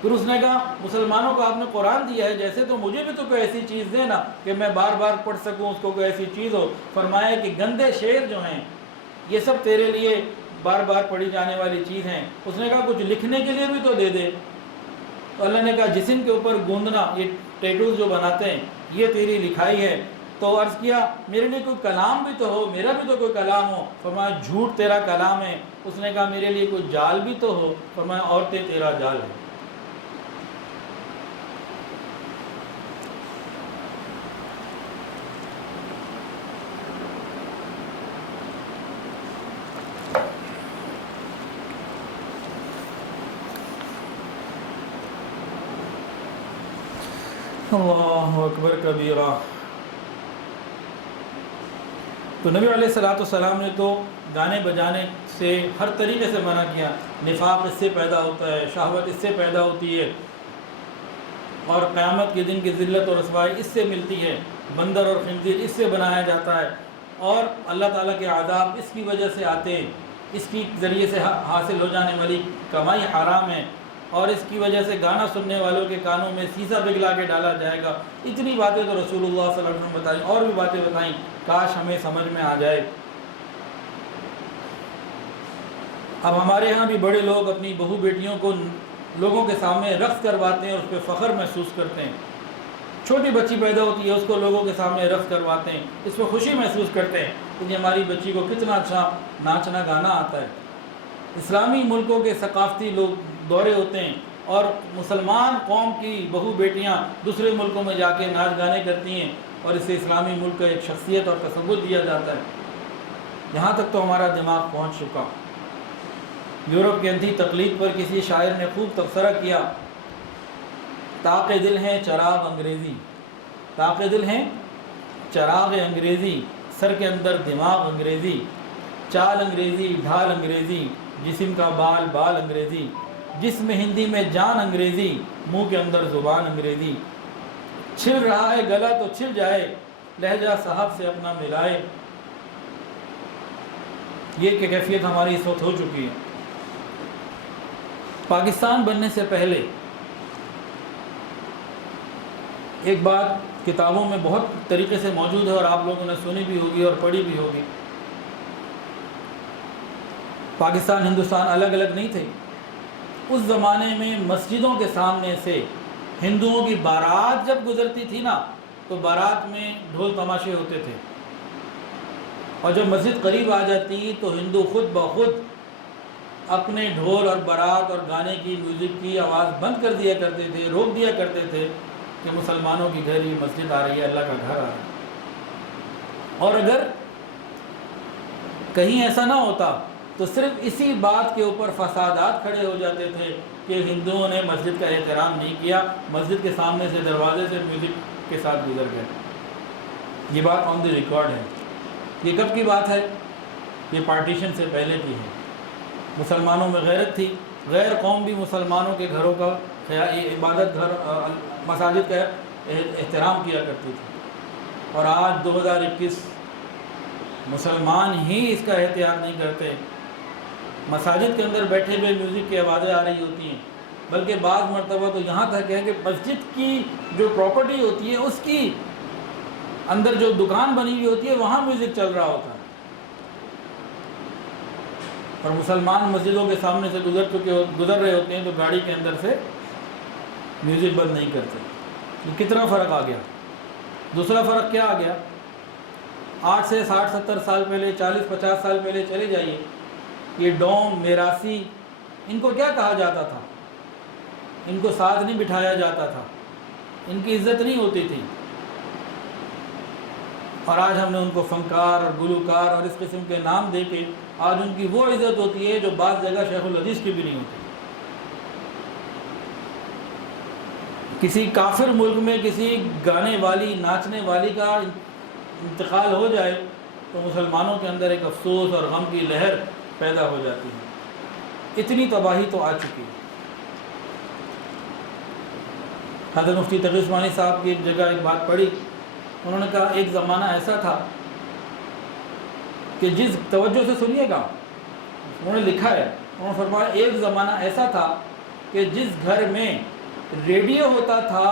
پھر اس نے کہا مسلمانوں کو آپ نے قرآن دیا ہے, جیسے تو مجھے بھی تو کوئی ایسی چیز دے نا کہ میں بار بار پڑھ سکوں, اس کو کوئی ایسی چیز ہو. فرمایا کہ گندے شعر جو ہیں یہ سب تیرے لیے بار بار پڑھی جانے والی چیز ہیں. اس نے کہا کچھ لکھنے کے لیے بھی تو دے دے. تو اللہ نے کہا جسم کے اوپر گوندنا, یہ ٹیٹوز جو بناتے ہیں یہ تیری لکھائی ہے. تو عرض کیا میرے لیے کوئی کلام بھی تو ہو, میرا بھی تو کوئی کلام ہو. فرمایا جھوٹ تیرا کلام ہے. اس نے کہا میرے لیے کوئی جال بھی تو ہو. فرمایا عورتیں تیرا جال ہے. اللہ اکبر کبیرہ. تو نبی علیہ السلام نے تو گانے بجانے سے ہر طریقے سے منع کیا. نفاق اس سے پیدا ہوتا ہے, شہوت اس سے پیدا ہوتی ہے, اور قیامت کے دن کی ذلت اور رسوائی اس سے ملتی ہے. بندر اور خنزیر اس سے بنایا جاتا ہے, اور اللہ تعالیٰ کے عذاب اس کی وجہ سے آتے ہیں. اس کی ذریعے سے حاصل ہو جانے والی کمائی حرام ہے, اور اس کی وجہ سے گانا سننے والوں کے کانوں میں سیسا پگھلا کے ڈالا جائے گا. اتنی باتیں تو رسول اللہ صلی اللہ علیہ وسلم نے بتائیں, اور بھی باتیں بتائیں, کاش ہمیں سمجھ میں آ جائے. اب ہمارے ہاں بھی بڑے لوگ اپنی بہو بیٹیوں کو لوگوں کے سامنے رقص کرواتے ہیں اور اس پہ فخر محسوس کرتے ہیں. چھوٹی بچی پیدا ہوتی ہے اس کو لوگوں کے سامنے رقص کرواتے ہیں, اس پہ خوشی محسوس کرتے ہیں کہ ہماری بچی کو کتنا اچھا ناچنا گانا آتا ہے. اسلامی ملکوں کے ثقافتی لوگ دورے ہوتے ہیں, اور مسلمان قوم کی بہو بیٹیاں دوسرے ملکوں میں جا کے ناچ گانے کرتی ہیں, اور اسے اسلامی ملک کا ایک شخصیت اور تصور دیا جاتا ہے. یہاں تک تو ہمارا دماغ پہنچ چکا. یورپ کی اندھی تقلید پر کسی شاعر نے خوب تبصرہ کیا, طاق دل ہیں چراغ انگریزی, طاق دل ہیں چراغ انگریزی, سر کے اندر دماغ انگریزی, چال انگریزی ڈھال انگریزی, جسم کا بال بال انگریزی, جسم ہندی میں جان انگریزی, منہ کے اندر زبان انگریزی. چھل رہا ہے گلا تو چھل جائے, لہجہ صاحب سے اپنا ملائے. یہ کہ کیفیت ہماری اس وقت ہو چکی ہے. پاکستان بننے سے پہلے ایک بات کتابوں میں بہت طریقے سے موجود ہے اور آپ لوگوں نے سنی بھی ہوگی اور پڑھی بھی ہوگی. پاکستان ہندوستان الگ الگ نہیں تھے. اس زمانے میں مسجدوں کے سامنے سے ہندوؤں کی بارات جب گزرتی تھی نا تو بارات میں ڈھول تماشے ہوتے تھے، اور جب مسجد قریب آ جاتی تو ہندو خود بخود اپنے ڈھول اور بارات اور گانے کی میوزک کی آواز بند کر دیا کرتے تھے، روک دیا کرتے تھے کہ مسلمانوں کی گھر یہ مسجد آ رہی ہے، اللہ کا گھر آ رہا ہے. اور اگر کہیں ایسا نہ ہوتا تو صرف اسی بات کے اوپر فسادات کھڑے ہو جاتے تھے کہ ہندوؤں نے مسجد کا احترام نہیں کیا، مسجد کے سامنے سے دروازے سے میوزک کے ساتھ گزر گئے. یہ بات آن دی ریکارڈ ہے. یہ کب کی بات ہے؟ یہ پارٹیشن سے پہلے کی ہے. مسلمانوں میں غیرت تھی، غیر قوم بھی مسلمانوں کے گھروں کا عبادت گھر مساجد کا احترام کیا کرتی تھی. اور آج 2021 مسلمان ہی اس کا احتیاط نہیں کرتے. مساجد کے اندر بیٹھے ہوئے میوزک کی آوازیں آ رہی ہوتی ہیں، بلکہ بعض مرتبہ تو یہاں تک ہے کہ مسجد کی جو پراپرٹی ہوتی ہے اس کی اندر جو دکان بنی ہوئی ہوتی ہے وہاں میوزک چل رہا ہوتا ہے، اور مسلمان مسجدوں کے سامنے سے گزر رہے ہوتے ہیں تو گاڑی کے اندر سے میوزک بند نہیں کرتے. یہ کتنا فرق آ گیا. دوسرا فرق کیا آ گیا؟ 8 سے 60-70 سال پہلے، 40-50 سال پہلے چلے جائیے، یہ ڈوم میراثی ان کو کیا کہا جاتا تھا؟ ان کو ساتھ نہیں بٹھایا جاتا تھا، ان کی عزت نہیں ہوتی تھی. اور آج ہم نے ان کو فنکار اور گلوکار اور اس قسم کے نام دے کے آج ان کی وہ عزت ہوتی ہے جو بعض جگہ شیخ الحدیث کی بھی نہیں ہوتی. کسی کافر ملک میں کسی گانے والی ناچنے والی کا انتقال ہو جائے تو مسلمانوں کے اندر ایک افسوس اور غم کی لہر پیدا ہو جاتی ہے. اتنی تباہی تو آ چکی ہے. حضرت مفتی تقی عثمانی صاحب کی ایک جگہ ایک بات پڑھی، انہوں نے کہا ایک زمانہ ایسا تھا کہ جس توجہ سے سنیے گا، انہوں نے لکھا ہے، انہوں نے فرمایا ایک زمانہ ایسا تھا کہ جس گھر میں ریڈیو ہوتا تھا،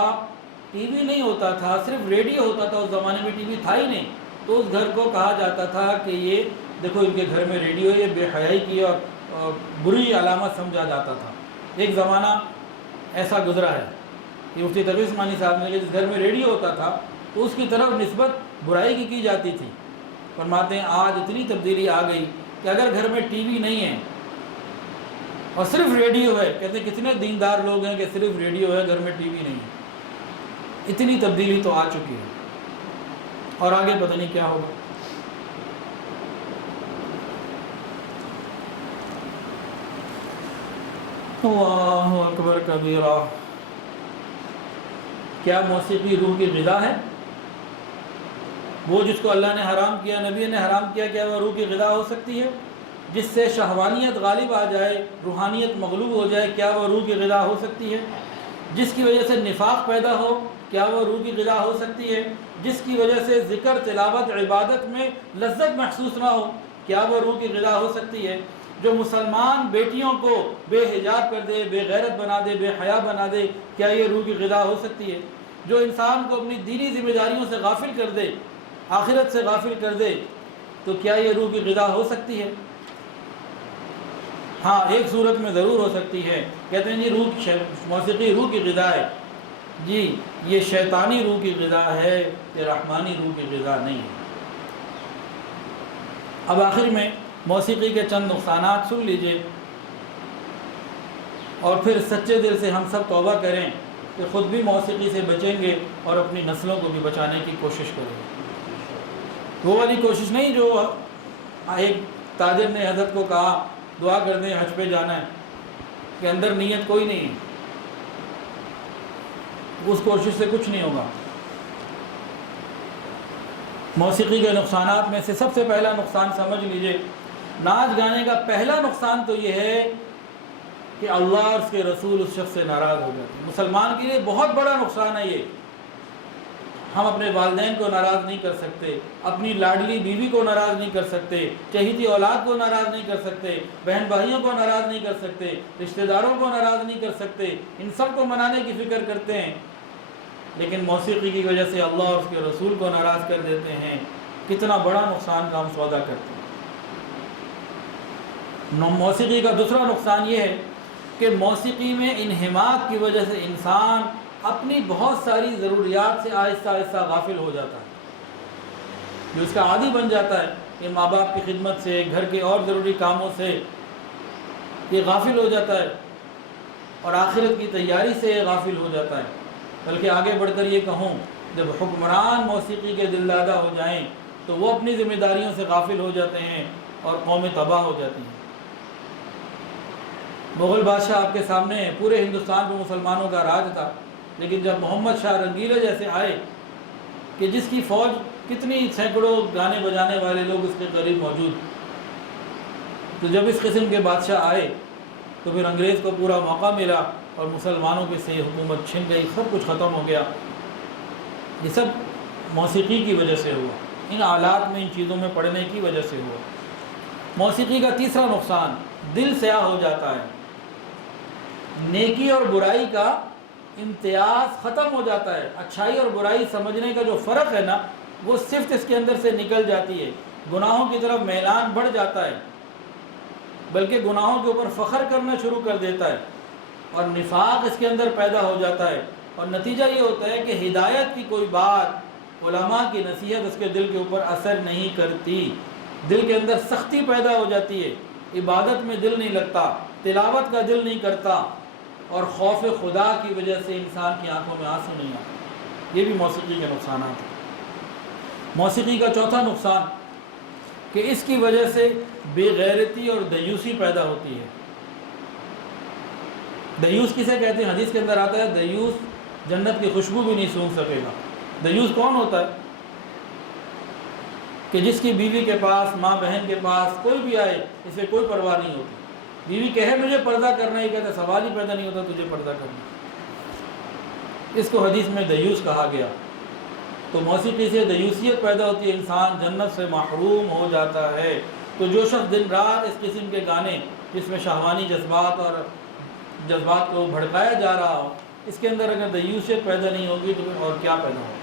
ٹی وی نہیں ہوتا تھا، صرف ریڈیو ہوتا تھا، اس زمانے میں ٹی وی تھا ہی نہیں، تو اس گھر کو کہا جاتا تھا کہ یہ دیکھو ان کے گھر میں ریڈیو ہے، یہ بے حیائی کی اور بری علامت سمجھا جاتا تھا. ایک زمانہ ایسا گزرا ہے کہ مفتی تقی عثمانی صاحب نے جس گھر میں ریڈیو ہوتا تھا تو اس کی طرف نسبت برائی کی جاتی تھی. فرماتے ہیں آج اتنی تبدیلی آ گئی کہ اگر گھر میں ٹی وی نہیں ہے اور صرف ریڈیو ہے، کہتے ہیں کتنے دیندار لوگ ہیں کہ صرف ریڈیو ہے، گھر میں ٹی وی نہیں ہے. اتنی تبدیلی تو آ چکی ہے اور آگے پتہ نہیں کیا ہوگا. اللہ اکبر کبیرہ. کیا موسیقی روح کی غذا ہے؟ وہ جس کو اللہ نے حرام کیا، نبی نے حرام کیا، کیا وہ روح کی غذا ہو سکتی ہے؟ جس سے شہوانیت غالب آ جائے، روحانیت مغلوب ہو جائے، کیا وہ روح کی غذا ہو سکتی ہے؟ جس کی وجہ سے نفاق پیدا ہو، کیا وہ روح کی غذا ہو سکتی ہے؟ جس کی وجہ سے ذکر، تلاوت، عبادت میں لذت محسوس نہ ہو، کیا وہ روح کی غذا ہو سکتی ہے؟ جو مسلمان بیٹیوں کو بے حجاب کر دے، بے غیرت بنا دے، بے حیا بنا دے، کیا یہ روح کی غذا ہو سکتی ہے؟ جو انسان کو اپنی دینی ذمہ داریوں سے غافل کر دے، آخرت سے غافل کر دے، تو کیا یہ روح کی غذا ہو سکتی ہے؟ ہاں، ایک صورت میں ضرور ہو سکتی ہے. کہتے ہیں جی موسیقی روح کی غذا ہے. جی یہ شیطانی روح کی غذا ہے، یہ رحمانی روح کی غذا نہیں ہے. اب آخر میں موسیقی کے چند نقصانات سن لیجئے اور پھر سچے دل سے ہم سب توبہ کریں کہ خود بھی موسیقی سے بچیں گے اور اپنی نسلوں کو بھی بچانے کی کوشش کریں گے. وہ والی کوشش نہیں جو ایک تاجر نے حضرت کو کہا دعا کر دیں حج پہ جانا ہے، کہ اندر نیت کوئی نہیں ہے، اس کوشش سے کچھ نہیں ہوگا. موسیقی کے نقصانات میں سے سب سے پہلا نقصان سمجھ لیجئے، ناچ گانے کا پہلا نقصان تو یہ ہے کہ اللہ اور اس کے رسول اس شخص سے ناراض ہو جاتے ہیں. مسلمان کے لیے بہت بڑا نقصان ہے یہ. ہم اپنے والدین کو ناراض نہیں کر سکتے، اپنی لاڈلی بیوی کو ناراض نہیں کر سکتے، چہیتی اولاد کو ناراض نہیں کر سکتے، بہن بھائیوں کو ناراض نہیں کر سکتے، رشتہ داروں کو ناراض نہیں کر سکتے. ان سب کو منانے کی فکر کرتے ہیں لیکن موسیقی کی وجہ سے اللہ اور اس کے رسول کو ناراض کر دیتے ہیں، کتنا بڑا نقصان کا ہم سودا کرتے ہیں۔ موسیقی کا دوسرا نقصان یہ ہے کہ موسیقی میں انہماک کی وجہ سے انسان اپنی بہت ساری ضروریات سے آہستہ آہستہ غافل ہو جاتا ہے، جو اس کا عادی بن جاتا ہے کہ ماں باپ کی خدمت سے، گھر کے اور ضروری کاموں سے یہ غافل ہو جاتا ہے، اور آخرت کی تیاری سے یہ غافل ہو جاتا ہے۔ بلکہ آگے بڑھ کر یہ کہوں، جب حکمران موسیقی کے دل دادہ ہو جائیں تو وہ اپنی ذمہ داریوں سے غافل ہو جاتے ہیں اور قومیں تباہ ہو جاتی ہیں۔ مغل بادشاہ آپ کے سامنے ہیں، پورے ہندوستان میں مسلمانوں کا راج تھا، لیکن جب محمد شاہ رنگیلے جیسے آئے کہ جس کی فوج کتنی سینکڑوں گانے بجانے والے لوگ اس کے قریب موجود، تو جب اس قسم کے بادشاہ آئے تو پھر انگریز کو پورا موقع ملا اور مسلمانوں کے سے حکومت چھن گئی، سب کچھ ختم ہو گیا۔ یہ سب موسیقی کی وجہ سے ہوا، ان آلات میں، ان چیزوں میں پڑھنے کی وجہ سے ہوا۔ موسیقی کا تیسرا نقصان، دل سیاہ ہو جاتا ہے، نیکی اور برائی کا امتیاز ختم ہو جاتا ہے۔ اچھائی اور برائی سمجھنے کا جو فرق ہے نا، وہ صرف اس کے اندر سے نکل جاتی ہے، گناہوں کی طرف میلان بڑھ جاتا ہے، بلکہ گناہوں کے اوپر فخر کرنا شروع کر دیتا ہے، اور نفاق اس کے اندر پیدا ہو جاتا ہے، اور نتیجہ یہ ہوتا ہے کہ ہدایت کی کوئی بات، علماء کی نصیحت اس کے دل کے اوپر اثر نہیں کرتی، دل کے اندر سختی پیدا ہو جاتی ہے، عبادت میں دل نہیں لگتا، تلاوت کا دل نہیں کرتا، اور خوف خدا کی وجہ سے انسان کی آنکھوں میں آنسو نہیں آتے۔ یہ بھی موسیقی کے نقصانات ہیں۔ موسیقی کا چوتھا نقصان کہ اس کی وجہ سے بے غیرتی اور دیوسی پیدا ہوتی ہے۔ دیوس کسے کہتے ہیں؟ حدیث کے اندر آتا ہے دیوس جنت کی خوشبو بھی نہیں سونگھ سکے گا۔ دیوس کون ہوتا ہے؟ کہ جس کی بیوی کے پاس، ماں بہن کے پاس کوئی بھی آئے اسے کوئی پرواہ نہیں ہوتی، بیوی کہے مجھے پردہ کرنا، ہی کہتے سوال ہی پیدا نہیں ہوتا تجھے پردہ کرنا۔ اس کو حدیث میں دیوس کہا گیا۔ تو موسیقی سے دیوسیت پیدا ہوتی ہے، انسان جنت سے محروم ہو جاتا ہے۔ تو جو شخص دن رات اس قسم کے گانے جس میں شہوانی جذبات کو بھڑکایا جا رہا ہو، اس کے اندر اگر دیوسیت پیدا نہیں ہوگی تو پھر اور کیا پیدا ہوگا؟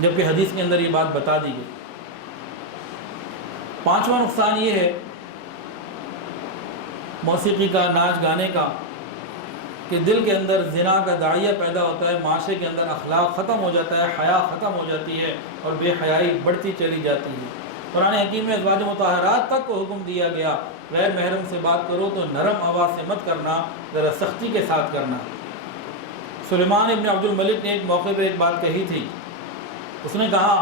جبکہ حدیث کے اندر یہ بات بتا دی گئی۔ پانچواں نقصان یہ ہے موسیقی کا، ناچ گانے کا، کہ دل کے اندر زنا کا داعیہ پیدا ہوتا ہے، معاشرے کے اندر اخلاق ختم ہو جاتا ہے، حیا ختم ہو جاتی ہے، اور بے حیائی بڑھتی چلی جاتی ہے۔ قرآن حکیم میں ازواج مطہرات تک کو حکم دیا گیا، غیر محرم سے بات کرو تو نرم آواز سے مت کرنا، ذرا سختی کے ساتھ کرنا۔ سلیمان ابن عبد الملک نے ایک موقع پہ ایک بات کہی تھی، اس نے کہا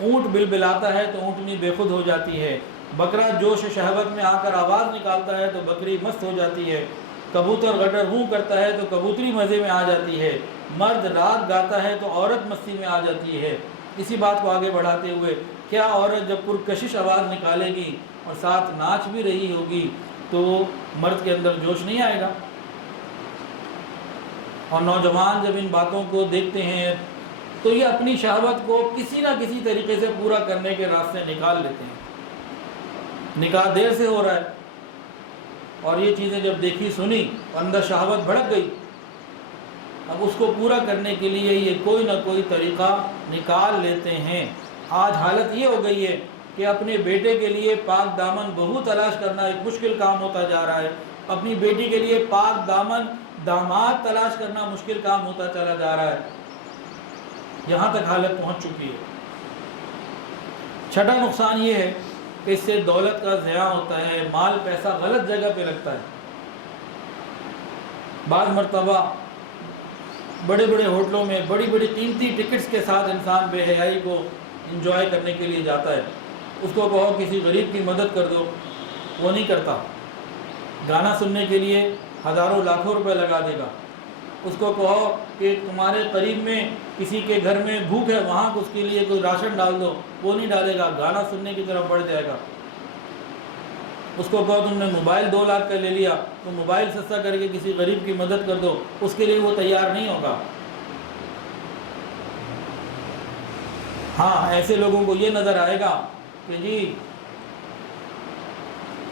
اونٹ بلبلاتا ہے تو اونٹنی بے خود ہو جاتی ہے، بکرا جوش شہوت میں آ کر آواز نکالتا ہے تو بکری مست ہو جاتی ہے، کبوتر گٹر ہوں کرتا ہے تو کبوتری مزے میں آ جاتی ہے، مرد راگ گاتا ہے تو عورت مستی میں آ جاتی ہے۔ اسی بات کو آگے بڑھاتے ہوئے، کیا عورت جب پرکشش آواز نکالے گی اور ساتھ ناچ بھی رہی ہوگی تو مرد کے اندر جوش نہیں آئے گا؟ اور نوجوان جب ان باتوں کو دیکھتے ہیں تو یہ اپنی شہوت کو کسی نہ کسی طریقے سے پورا کرنے کے راستے نکال لیتے ہیں۔ نکاح دیر سے ہو رہا ہے، اور یہ چیزیں جب دیکھی سنی اندر شہوت بھڑک گئی، اب اس کو پورا کرنے کے لیے یہ کوئی نہ کوئی طریقہ نکال لیتے ہیں۔ آج حالت یہ ہو گئی ہے کہ اپنے بیٹے کے لیے پاک دامن بہو تلاش کرنا ایک مشکل کام ہوتا جا رہا ہے، اپنی بیٹی کے لیے پاک دامن داماد تلاش کرنا مشکل کام ہوتا چلا جا رہا ہے، یہاں تک حالت پہنچ چکی ہے۔ چھٹا نقصان یہ ہے کہ اس سے دولت کا ضیاع ہوتا ہے، مال پیسہ غلط جگہ پہ لگتا ہے۔ بعض مرتبہ بڑے بڑے ہوٹلوں میں بڑی بڑی قیمتی ٹکٹس کے ساتھ انسان بے حیائی کو انجوائے کرنے کے لیے جاتا ہے۔ اس کو کہو کسی غریب کی مدد کر دو، وہ نہیں کرتا۔ گانا سننے کے لیے ہزاروں لاکھوں روپے لگا دے گا۔ اس کو کہو کہ تمہارے قریب میں کسی کے گھر میں بھوک ہے، وہاں اس کے لیے کوئی راشن ڈال دو، وہ نہیں ڈالے گا، گانا سننے کی طرف بڑھ جائے گا۔ اس کو کہو تم نے موبائل 2 لاکھ کا لے لیا تو موبائل سستا کر کے کسی غریب کی مدد کر دو، اس کے لیے وہ تیار نہیں ہوگا۔ ہاں، ایسے لوگوں کو یہ نظر آئے گا کہ جی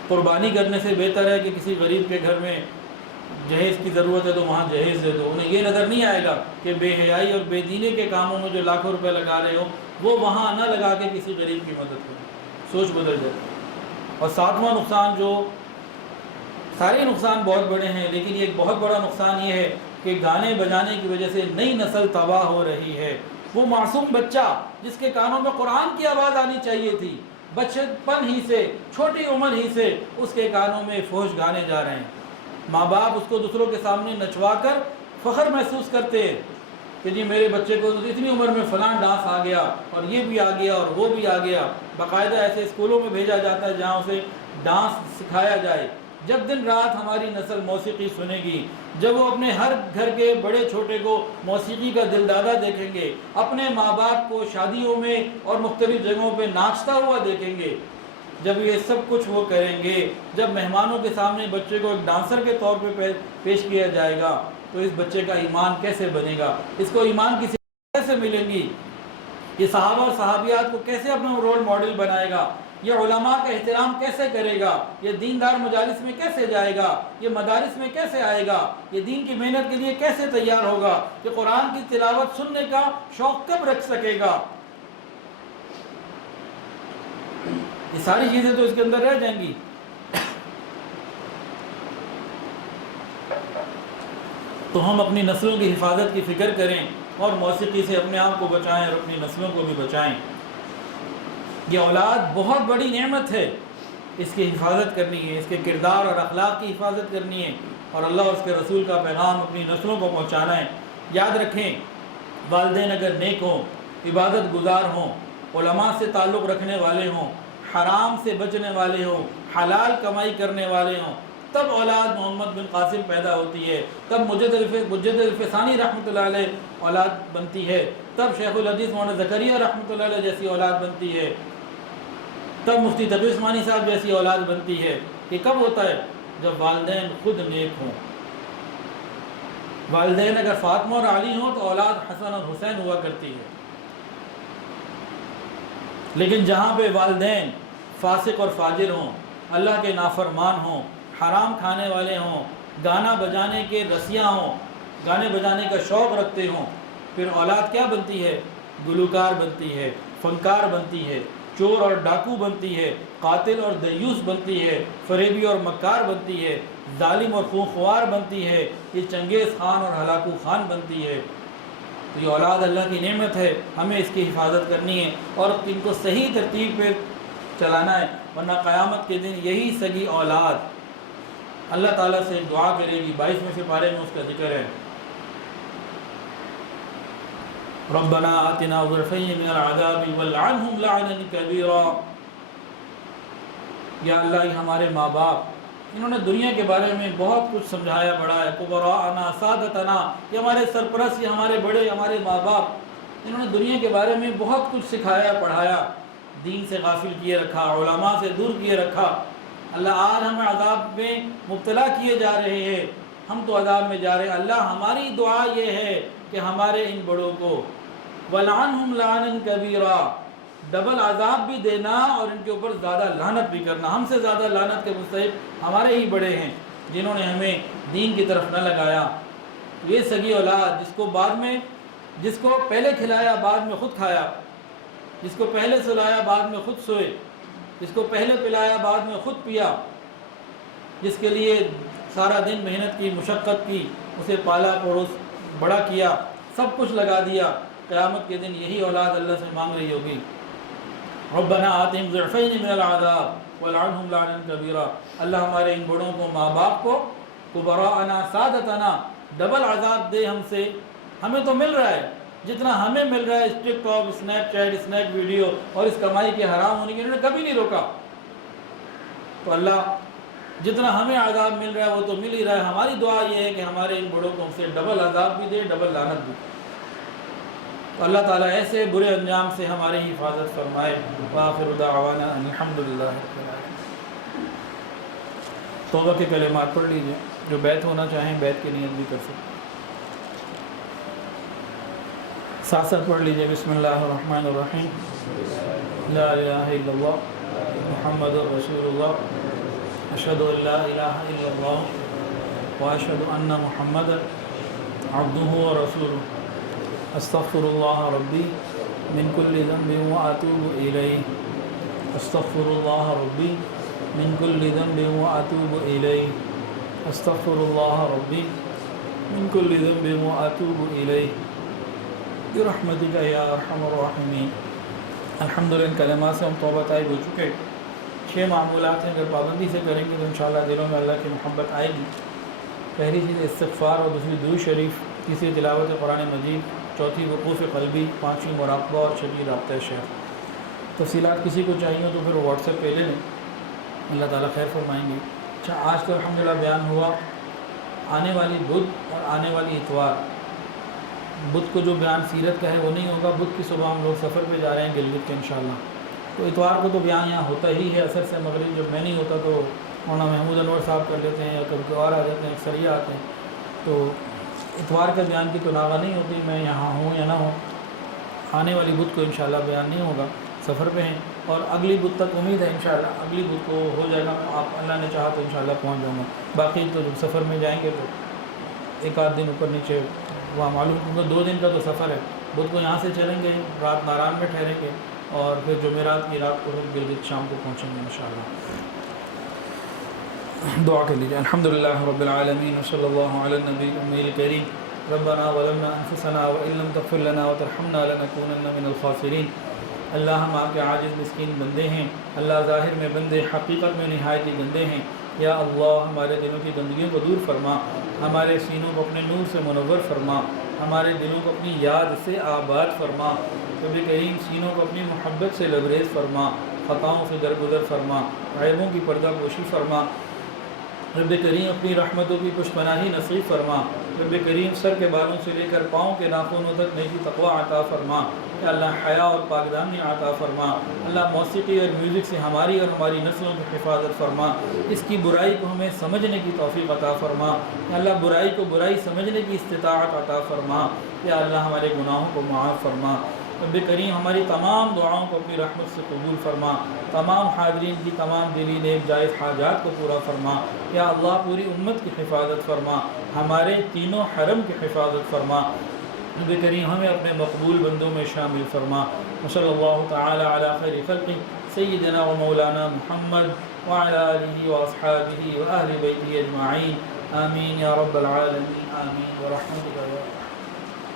قربانی کرنے سے بہتر ہے کہ کسی غریب کے گھر میں جہیز کی ضرورت ہے تو وہاں جہیز دے دو. انہیں یہ نظر نہیں آئے گا کہ بے حیائی اور بے دینی کے کاموں میں جو لاکھوں روپے لگا رہے ہو وہ وہاں نہ لگا کے کسی غریب کی مدد کرو. سوچ بدل جائے. اور ساتواں نقصان، جو سارے نقصان بہت بڑے ہیں لیکن یہ ایک بہت بڑا نقصان یہ ہے کہ گانے بجانے کی وجہ سے نئی نسل تباہ ہو رہی ہے. وہ معصوم بچہ جس کے کانوں میں قرآن کی آواز آنی چاہیے تھی، بچپن ہی سے، چھوٹی عمر ہی سے اس کے کانوں میں فحش گانے جا رہے ہیں. ماں باپ اس کو دوسروں کے سامنے نچوا کر فخر محسوس کرتے ہیں کہ جی میرے بچے کو اتنی عمر میں فلاں ڈانس آ گیا اور یہ بھی آ گیا اور وہ بھی آ گیا. باقاعدہ ایسے اسکولوں میں بھیجا جاتا ہے جہاں اسے ڈانس سکھایا جائے. جب دن رات ہماری نسل موسیقی سنے گی، جب وہ اپنے ہر گھر کے بڑے چھوٹے کو موسیقی کا دل دادا دیکھیں گے، اپنے ماں باپ کو شادیوں میں اور مختلف جگہوں پہ ناچتا ہوا دیکھیں گے، جب یہ سب کچھ وہ کریں گے، جب مہمانوں کے سامنے بچے کو ایک ڈانسر کے طور پہ پیش کیا جائے گا تو اس بچے کا ایمان کیسے بنے گا؟ اس کو ایمان کی کیسے ملیں گی؟ یہ صحابہ اور صحابیات کو کیسے اپنا رول ماڈل بنائے گا؟ یہ علماء کا احترام کیسے کرے گا؟ یہ دیندار مجالس میں کیسے جائے گا؟ یہ مدارس میں کیسے آئے گا؟ یہ دین کی محنت کے لیے کیسے تیار ہوگا؟ کہ قرآن کی تلاوت سننے کا شوق کب رکھ سکے گا؟ یہ ساری چیزیں تو اس کے اندر رہ جائیں گی. تو ہم اپنی نسلوں کی حفاظت کی فکر کریں اور موسیقی سے اپنے آپ کو بچائیں اور اپنی نسلوں کو بھی بچائیں. یہ اولاد بہت بڑی نعمت ہے، اس کی حفاظت کرنی ہے، اس کے کردار اور اخلاق کی حفاظت کرنی ہے اور اللہ اور اس کے رسول کا پیغام اپنی نسلوں کو پہنچانا ہے. یاد رکھیں، والدین اگر نیک ہوں، عبادت گزار ہوں، علماء سے تعلق رکھنے والے ہوں، حرام سے بچنے والے ہوں، حلال کمائی کرنے والے ہوں، تب اولاد محمد بن قاسم پیدا ہوتی ہے، تب مجد الفسانی رحمۃ اللہ علیہ اولاد بنتی ہے، تب شیخ الحدیث مولانا زکریا رحمۃ اللہ علیہ جیسی اولاد بنتی ہے، تب مفتی تقی عثمانی صاحب جیسی اولاد بنتی ہے. یہ کب ہوتا ہے؟ جب والدین خود نیک ہوں. والدین اگر فاطمہ اور علی ہوں تو اولاد حسن اور حسین ہوا کرتی ہے. لیکن جہاں پہ والدین فاسق اور فاجر ہوں، اللہ کے نافرمان ہوں، حرام کھانے والے ہوں، گانا بجانے کے رسیاں ہوں، گانے بجانے کا شوق رکھتے ہوں، پھر اولاد کیا بنتی ہے؟ گلوکار بنتی ہے، فنکار بنتی ہے، چور اور ڈاکو بنتی ہے، قاتل اور دیوس بنتی ہے، فریبی اور مکار بنتی ہے، ظالم اور خونخوار بنتی ہے، یہ چنگیز خان اور ہلاکو خان بنتی ہے. تو یہ اولاد اللہ کی نعمت ہے، ہمیں اس کی حفاظت کرنی ہے اور ان کو صحیح ترتیب پہ چلانا ہے، ورنہ قیامت کے دن یہی سگی اولاد اللہ تعالیٰ سے دعا کرے گی. 22ویں سپارے میں اس کا ذکر ہے، ربنا آتنا ضعفین من العذاب والعنہم لعنا کبیرا. یا اللہ، یہ ہمارے ماں باپ، انہوں نے دنیا کے بارے میں بہت کچھ سمجھایا بڑھایا. کبراءنا سادتنا، یہ ہمارے سرپرست، یہ ہمارے بڑے، ہمارے ماں باپ، انہوں نے دنیا کے بارے میں بہت کچھ سکھایا پڑھایا، دین سے غافل کیے رکھا، علماء سے دور کیے رکھا. اللہ آج ہمیں عذاب میں مبتلا کیے جا رہے ہیں، ہم تو عذاب میں جا رہے ہیں. اللہ ہماری دعا یہ ہے کہ ہمارے ان بڑوں کو وَلْعَنْهُمْ لَعْنًا كَبِيرًا، ڈبل عذاب بھی دینا اور ان کے اوپر زیادہ لعنت بھی کرنا. ہم سے زیادہ لعنت کے مستحق ہمارے ہی بڑے ہیں جنہوں نے ہمیں دین کی طرف نہ لگایا. یہ سگی اولاد جس کو پہلے کھلایا بعد میں خود کھایا، جس کو پہلے سلایا بعد میں خود سوئے، جس کو پہلے پلایا بعد میں خود پیا، جس کے لیے سارا دن محنت کی، مشقت کی، اسے پالا پڑوس بڑا کیا، سب کچھ لگا دیا، قیامت کے دن یہی اولاد اللہ سے مانگ رہی ہوگی ربنا آتہم ضعفین من العذاب والعنہم لعنا کبیرا. اللہ ہمارے ان بڑوں کو، ماں باپ کو، کبراءنا سادتنا، ڈبل عذاب دے ہم سے. ہمیں تو مل رہا ہے جتنا ہمیں مل رہا ہے، اس TikTok, Snapchat, Snack Video اور اس کمائی کے حرام ہونے کی انہوں نے کبھی نہیں روکا. تو اللہ جتنا ہمیں عذاب مل رہا ہے وہ تو مل ہی رہا ہے. ہماری دعا یہ ہے کہ ہمارے ان بڑوں کو ہم سے ڈبل عذاب بھی دے، ڈبل لعنت بھی. تو اللہ تعالیٰ ایسے برے انجام سے ہماری حفاظت فرمائے. وآخر دعوانا ان الحمدللہ رب العالمین. توبہ کے کلمات پڑھ لیجئے، جو بیعت ہونا چاہیں بیعت کی نیت بھی کر سکتے. ساتھ ساتھ پڑھ لیجئے. بسم اللہ الرحمن الرحیم. لا الہ الا اللہ محمد رسول اللہ اشہد ان لا الہ الا اللہ وأشهد أن محمدا عبده ورسوله أستغفر الله ربي من كل ذنب وأتوب إليه أستغفر الله ربي من كل ذنب وأتوب إليه أستغفر الله ربي من كل ذنب وأتوب إليه برحمتك يا أرحم الراحمين۔ الحمدللہ ان کلمات سے ہم توبہ طائب ہو چکے۔ 6 معمولات ہیں، اگر پابندی سے کریں گے تو انشاءاللہ دلوں میں اللہ کی محبت آئے گی۔ پہلی چیز استغفار اور دوسری درود شریف، تیسری تلاوت قرآن مجید، چوتھی وقوف قلبی، پانچویں مراقبہ اور چھٹی رابطہ شیخ۔ تفصیلات کسی کو چاہیے تو پھر واٹس ایپ پہ لے لیں، اللہ تعالیٰ خیر فرمائیں گے۔ اچھا، آج تو الحمدللہ بیان ہوا آنے والی بدھ اور آنے والی اتوار۔ بدھ کو جو بیان سیرت کا ہے وہ نہیں ہوگا، بدھ کی صبح ہم لوگ سفر پہ جا رہے ہیں گلگت کے انشاءاللہ، تو اتوار کو تو بیان یہاں ہوتا ہی ہے عصر سے مغرب۔ جب میں نہیں ہوتا تو مولانا محمود انور صاحب کر لیتے ہیں یا کبھی اور آ جاتے ہیں، اکثریہ آتے ہیں، تو اتوار کا بیان کی تو ناغہ نہیں ہوتی، میں یہاں ہوں یا نہ ہوں۔ آنے والی بدھ کو انشاءاللہ بیان نہیں ہوگا، سفر پہ ہیں، اور اگلی بدھ تک امید ہے انشاءاللہ اگلی بدھ کو ہو جائے گا، آپ اللہ نے چاہا تو انشاءاللہ پہنچ جاؤں گا۔ باقی تو جب سفر میں جائیں گے تو ایک آدھ دن اوپر نیچے وہاں معلوم، کیونکہ 2 دن کا تو سفر ہے۔ بدھ کو یہاں سے چلیں گے، رات ناران میں ٹھہریں گے، اور پھر جمعرات کی رات کو گلگت شام کو پہنچیں گے انشاءاللہ۔ دعا کر لیجیے۔ الحمدللہ رب العالمین وصلی اللہ علی النبی الامی الکریم۔ ربنا ظلمنا انفسنا وان لم تغفر لنا وترحمنا لنکونن من الخاسرین۔ اللہ ہم آپ کے عاجز مسکین بندے ہیں، اللہ ظاہر میں بندے، حقیقت میں نہایت ہی گندے ہیں۔ یا اللہ ہمارے دلوں کی گندگیوں کو دور فرما، ہمارے سینوں کو اپنے نور سے منور فرما، ہمارے دلوں کو اپنی یاد سے آباد فرما، رب کریم سینوں کو اپنی محبت سے لبریز فرما، خطاؤں سے درگزر فرما، عیبوں کی پردہ پوشی فرما، رب کریم اپنی رحمتوں کی پشپناہی نصیب فرما، رب کریم سر کے بالوں سے لے کر پاؤں کے ناخنوں تک نیکی تقوی عطا فرما، یا اللہ حیا اور پاکدامنی عطا فرما، اللہ موسیقی اور میوزک سے ہماری اور ہماری نسلوں کی حفاظت فرما، اس کی برائی کو ہمیں سمجھنے کی توفیق عطا فرما، یا اللہ برائی کو برائی سمجھنے کی استطاعت عطا فرما، یا اللہ ہمارے گناہوں کو معاف فرما، رب کریم ہماری تمام دعاؤں کو اپنی رحمت سے قبول فرما، تمام حاضرین کی تمام دلی نیک جائز حاجات کو پورا فرما، یا اللہ پوری امت کی حفاظت فرما، ہمارے تینوں حرم کی حفاظت فرما، رب کریم ہمیں اپنے مقبول بندوں میں شامل فرما۔ صلی اللہ تعالی علی خیر خلقہ سیدنا و مولانا محمد وعلی آلہ واصحابہ واہل بیتہ اجمعین، آمین یا رب العالمین، آمین برحمتک یا